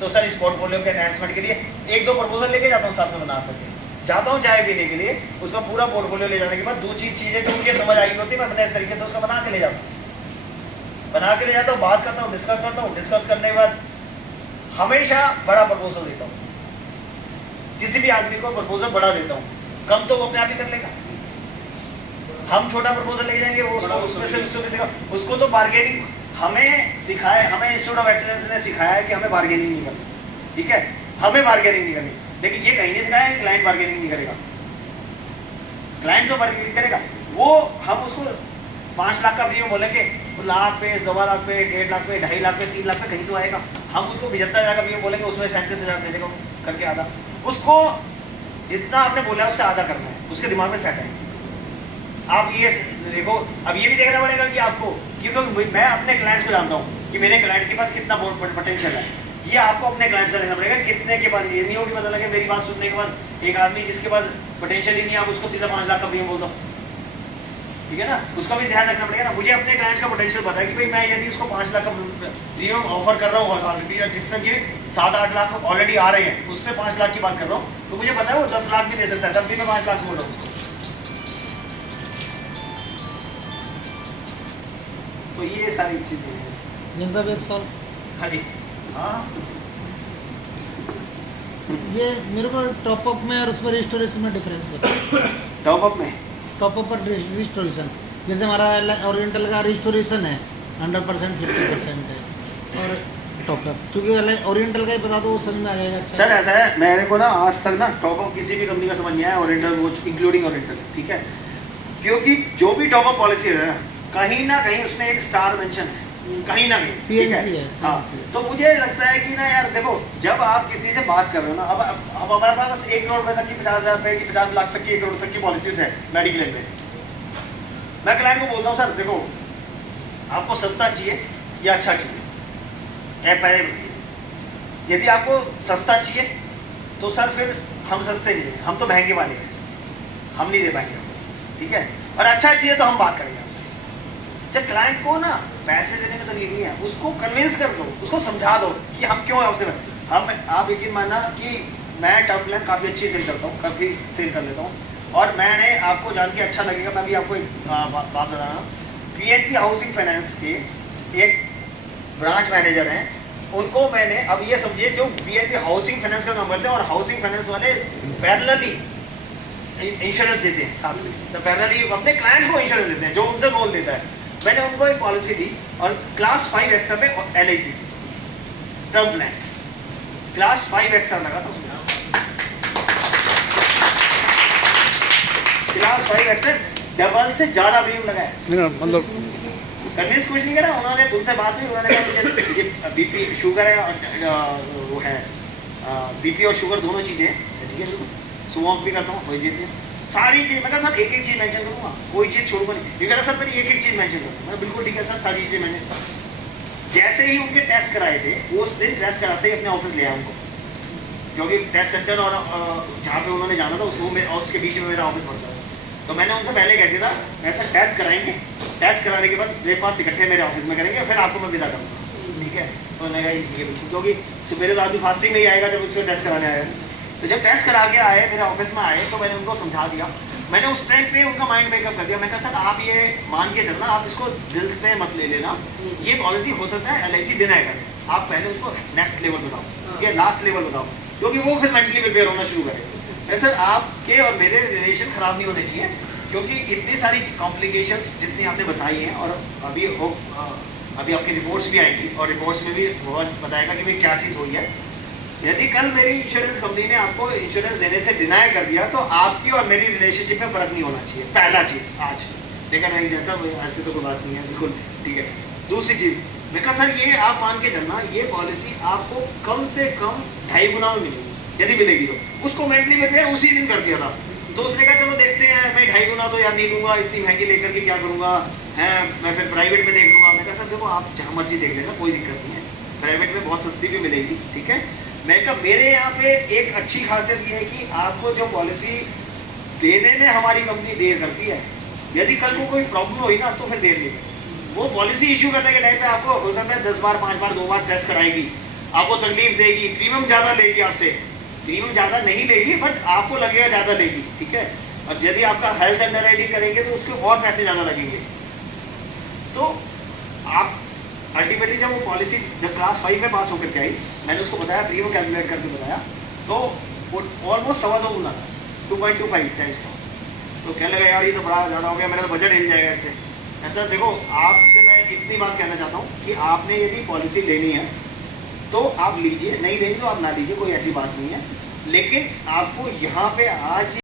तो सर इस पोर्टफोलियो के एनहांसमेंट के लिए 1-2 प्रपोजल लेके जाता हूँ साथ में बना सके, जाता हूँ चाय पीने के लिए, उसका पूरा पोर्टफोलियो ले जाने के बाद 2 चीज़ें जो मुझे समझ आई होती है मैं अपने इस तरीके से उसका बना के ले जाता हूँ, बात करता हूँ, डिस्कस करता हूँ। डिस्कस करने के बाद हमेशा बड़ा प्रपोजल देता हूँ, किसी भी आदमी को प्रपोजल बड़ा देता हूँ, कम तो वो अपने आप ही कर लेगा। हम छोटा प्रपोजल लेके जाएंगे, वो उसमें से उसको तो बार्गेनिंग हमें सिखाया, हमें इंस्टीट्यूट ऑफ एक्सीलेंस ने सिखाया है कि हमें बार्गेनिंग नहीं करनी, ठीक है, हमें बार्गेनिंग नहीं करनी। लेकिन ये कहीं नहीं सिखाया है कि क्लाइंट बार्गेनिंग नहीं करेगा। क्लाइंट जो बार्गेनिंग करेगा वो हम उसको 5 लाख का प्रीमियम बोलेंगे, लाख पे, 2 लाख पे, 1.5 लाख पे, 2.5 लाख पे, 3 लाख पे कहीं तो आएगा। हम उसको 75,000 का प्रीमियम बोलेंगे, उसमें 37,000 दे देगा करके आधा। उसको जितना आपने बोला है उससे आधा करना है, उसके दिमाग में सेट है। आप ये देखो, अब ये भी देखना पड़ेगा कि आपको, क्योंकि मैं अपने क्लाइंट्स को जानता हूँ कि मेरे क्लाइंट के पास कितना पोटेंशियल है, ये आपको अपने क्लाइंट्स का देखना पड़ेगा कितने के पास। ये नहीं होगी पता लगे मेरी बात सुनने के बाद एक आदमी जिसके पास पोटेंशियल ही नहीं है, आप उसको सीधा 5 लाख का प्रीमियम बोल दो, ठीक है ना, उसका भी ध्यान रखना पड़ेगा ना। मुझे अपने क्लाइंट्स का पोटेंशियल पता है कि भाई मैं यदि उसको 5 लाख का प्रीमियम ऑफर कर रहा हूँ ऑलरेडी, जिससे कि 7-8 लाख ऑलरेडी आ रहे हैं, उससे 5 लाख की बात कर रहा हूँ, तो मुझे पता है वो 10 लाख भी दे सकता है, तब भी मैं 5 लाख बोल रहा हूँ उसको। तो ये सारी चीजें हैं। जैन साहब एक सवाल, हाँ जी, हाँ ये मेरे को टॉप अप में और उस पर रिस्टोरेशन में डिफरेंस बताओ। टॉप अप में टॉप अप पर रिस्टोरेशन, जैसे हमारा ओरिएंटल का रिस्टोरेशन है 100% 50% है, और टॉप अप क्योंकि ओरिएंटल का ही बता दो वो समझ में आ जाएगा। अच्छा सर ऐसा है, मेरे को ना आज तक ना टॉप अप किसी भी कंपनी का समझ नहीं आया, ओरिएंटल वो इंक्लूडिंग ओरिएंटल, ठीक है, क्योंकि जो भी टॉप अप पॉलिसी है ना कहीं ना कहीं उसमें एक स्टार मेंशन है, कहीं ना कहीं, ठीक है। हाँ, तो मुझे लगता है कि ना यार देखो, जब आप किसी से बात कर रहे हो ना, अब हमारे पास 1 करोड़ रुपए तक की, 50,000 रुपए की, 50 लाख तक की, 1 करोड़ तक की पॉलिसीज है मेडिक्लेम में। मैं क्लाइंट को बोलता हूँ सर देखो आपको सस्ता चाहिए या अच्छा चाहिए, पहले यदि आपको सस्ता चाहिए तो सर फिर हम सस्ते नहीं हैं, हम तो महंगे वाले हैं, हम नहीं दे पाएंगे, ठीक है। और अच्छा चाहिए तो हम बात करेंगे आपसे। जब क्लाइंट को ना पैसे देने में तो नहीं है, उसको कन्विंस कर दो, उसको समझा दो कि हम क्यों आपसे, हम आप यकीन मानना कि मैं टर्म प्लान काफ़ी अच्छी सेल करता हूँ, काफ़ी सेल कर लेता हूँ, और मैंने आपको जान के अच्छा लगेगा, मैं भी आपको एक बात बता रहा हूँ। PNB हाउसिंग फाइनेंस के एक ब्रांच मैनेजर हैं, उनको मैंने, अब ये समझिए जो PNB हाउसिंग फाइनेंस का नंबर थे, और हाउसिंग फाइनेंस वाले पैरेलली इंश्योरेंस देते हैं साथ में, तो पैरेलली अपने क्लाइंट को इंश्योरेंस देते हैं जो उनसे लोन लेता है। मैंने उनको एक पॉलिसी दी और क्लास 5 एक्स्ट्रा पे LIC term plan, class 5 extra लगा था उसमें, क्लास 5 एक्स्ट्रा डबल से ज्यादा प्रीमियम लगाया, मतलब कन्विंस कुछ नहीं करा उन्होंने, उनसे बात हुई, उन्होंने कहा मुझे ये BP शुगर है और वो है BP और शुगर दोनों चीजें, ठीक है, सुबह भी करता हूँ, वही चीजें सारी चीज। मैं कहा सर एक चीज मेंशन करूंगा, कोई चीज छोड़ूंगा नहीं। ये कह रहा सर मेरी एक चीज मेंशन करूंगा, मैं बिल्कुल ठीक है सर, सारी चीजें मैंने। जैसे ही उनके टेस्ट कराए थे, उस दिन टेस्ट कराते ही अपने ऑफिस ले आया उनको, क्योंकि टेस्ट सेंटर और जहाँ पे उन्होंने जाना था उसके बीच में मेरा ऑफिस पड़ता है। तो मैंने उनसे पहले कह दिया था ऐसा टेस्ट कराएंगे, टेस्ट कराने के बाद ब्रेकफास्ट इकट्ठे मेरे ऑफिस में करेंगे, फिर आपको मैं विदा करूँगा, ठीक है। तो मैंने कहा ये बिल्कुल, क्योंकि मेरे तो आदमी फास्टिंग में ही आएगा जब उसको टेस्ट कराने आएगा। तो जब टेस्ट करा के आए मेरे ऑफिस में आए तो मैंने उनको समझा दिया, मैंने उस टाइम पे उनका माइंड मेकअप कर दिया। मैं कहा सर आप ये मान के चलना, आप इसको दिल पे मत ले लेना, ये पॉलिसी हो सकता है LIC डिनाई करे, आप पहले उसको नेक्स्ट लेवल बताओ या लास्ट लेवल बताओ, क्योंकि वो फिर मेंटली प्रिपेयर होना शुरू करे। सर आपके और मेरे रिलेशन खराब नहीं होने चाहिए, क्योंकि इतनी सारी कॉम्प्लिकेशंस जितनी आपने बताई हैं, और अभी आपकी रिपोर्ट्स भी आएंगी और रिपोर्ट्स में भी बहुत बताएगा कि भाई क्या चीज़ हुई है। यदि कल मेरी इंश्योरेंस कंपनी ने आपको इंश्योरेंस देने से डिनाई कर दिया तो आपकी और मेरी रिलेशनशिप में फर्क नहीं होना चाहिए, पहला चीज़ आज। लेकिन नहीं जैसा ऐसे तो कोई बात नहीं है, बिल्कुल ठीक है। दूसरी चीज़ मैं कहा सर ये आप मान के चलना, ये पॉलिसी आपको कम से कम 2.5 गुना में मिलेगी, यदि मिलेगी तो। उसको मेंटली प्रिपेयर उसी दिन कर दिया था, तो उसने कहा चलो देखते हैं, मैं 2.5 गुना तो यार नहीं लूँगा, इतनी महंगी लेकर के क्या करूँगा, है मैं फिर प्राइवेट में देख लूँगा। मैं कहा सर देखो आप जहाँ मर्जी देख लेना, कोई दिक्कत नहीं है, प्राइवेट में बहुत सस्ती भी मिलेगी, ठीक है। मैं कहा मेरे यहाँ पे एक अच्छी खासियत ये है कि आपको जो पॉलिसी देने में हमारी कंपनी देर करती है, यदि कल को कोई प्रॉब्लम हुई ना तो फिर देर नहीं, वो पॉलिसी इशू करने के टाइम पे आपको हो सकता है 10 बार 5 बार 2 बार टेस्ट कराएगी, आपको तकलीफ देगी, प्रीमियम ज़्यादा लेगी आपसे, प्रीमियम ज़्यादा नहीं लेगी बट आपको लगेगा ज़्यादा लेगी, ठीक है। और यदि आपका हेल्थ अंडरराइटिंग करेंगे तो उसके और पैसे ज़्यादा लगेंगे। तो आप अल्टीमेटली जब वो पॉलिसी जब क्लास 5 में पास होकर के आई, मैंने उसको बताया, प्रीमियम कैलकुलेट करके बताया, तो वो ऑलमोस्ट 2.25 गुना था, 2.25 टाइम्स था। तो कहने लगा यार ये तो बड़ा ज़्यादा हो गया, मेरा तो बजट हिल जाएगा इससे। ऐसा देखो आपसे मैं इतनी बात कहना चाहता हूँ कि आपने यदि पॉलिसी लेनी है तो आप लीजिए, नहीं लेनी तो आप ना लीजिए, कोई ऐसी बात नहीं है। लेकिन आपको यहाँ पे आज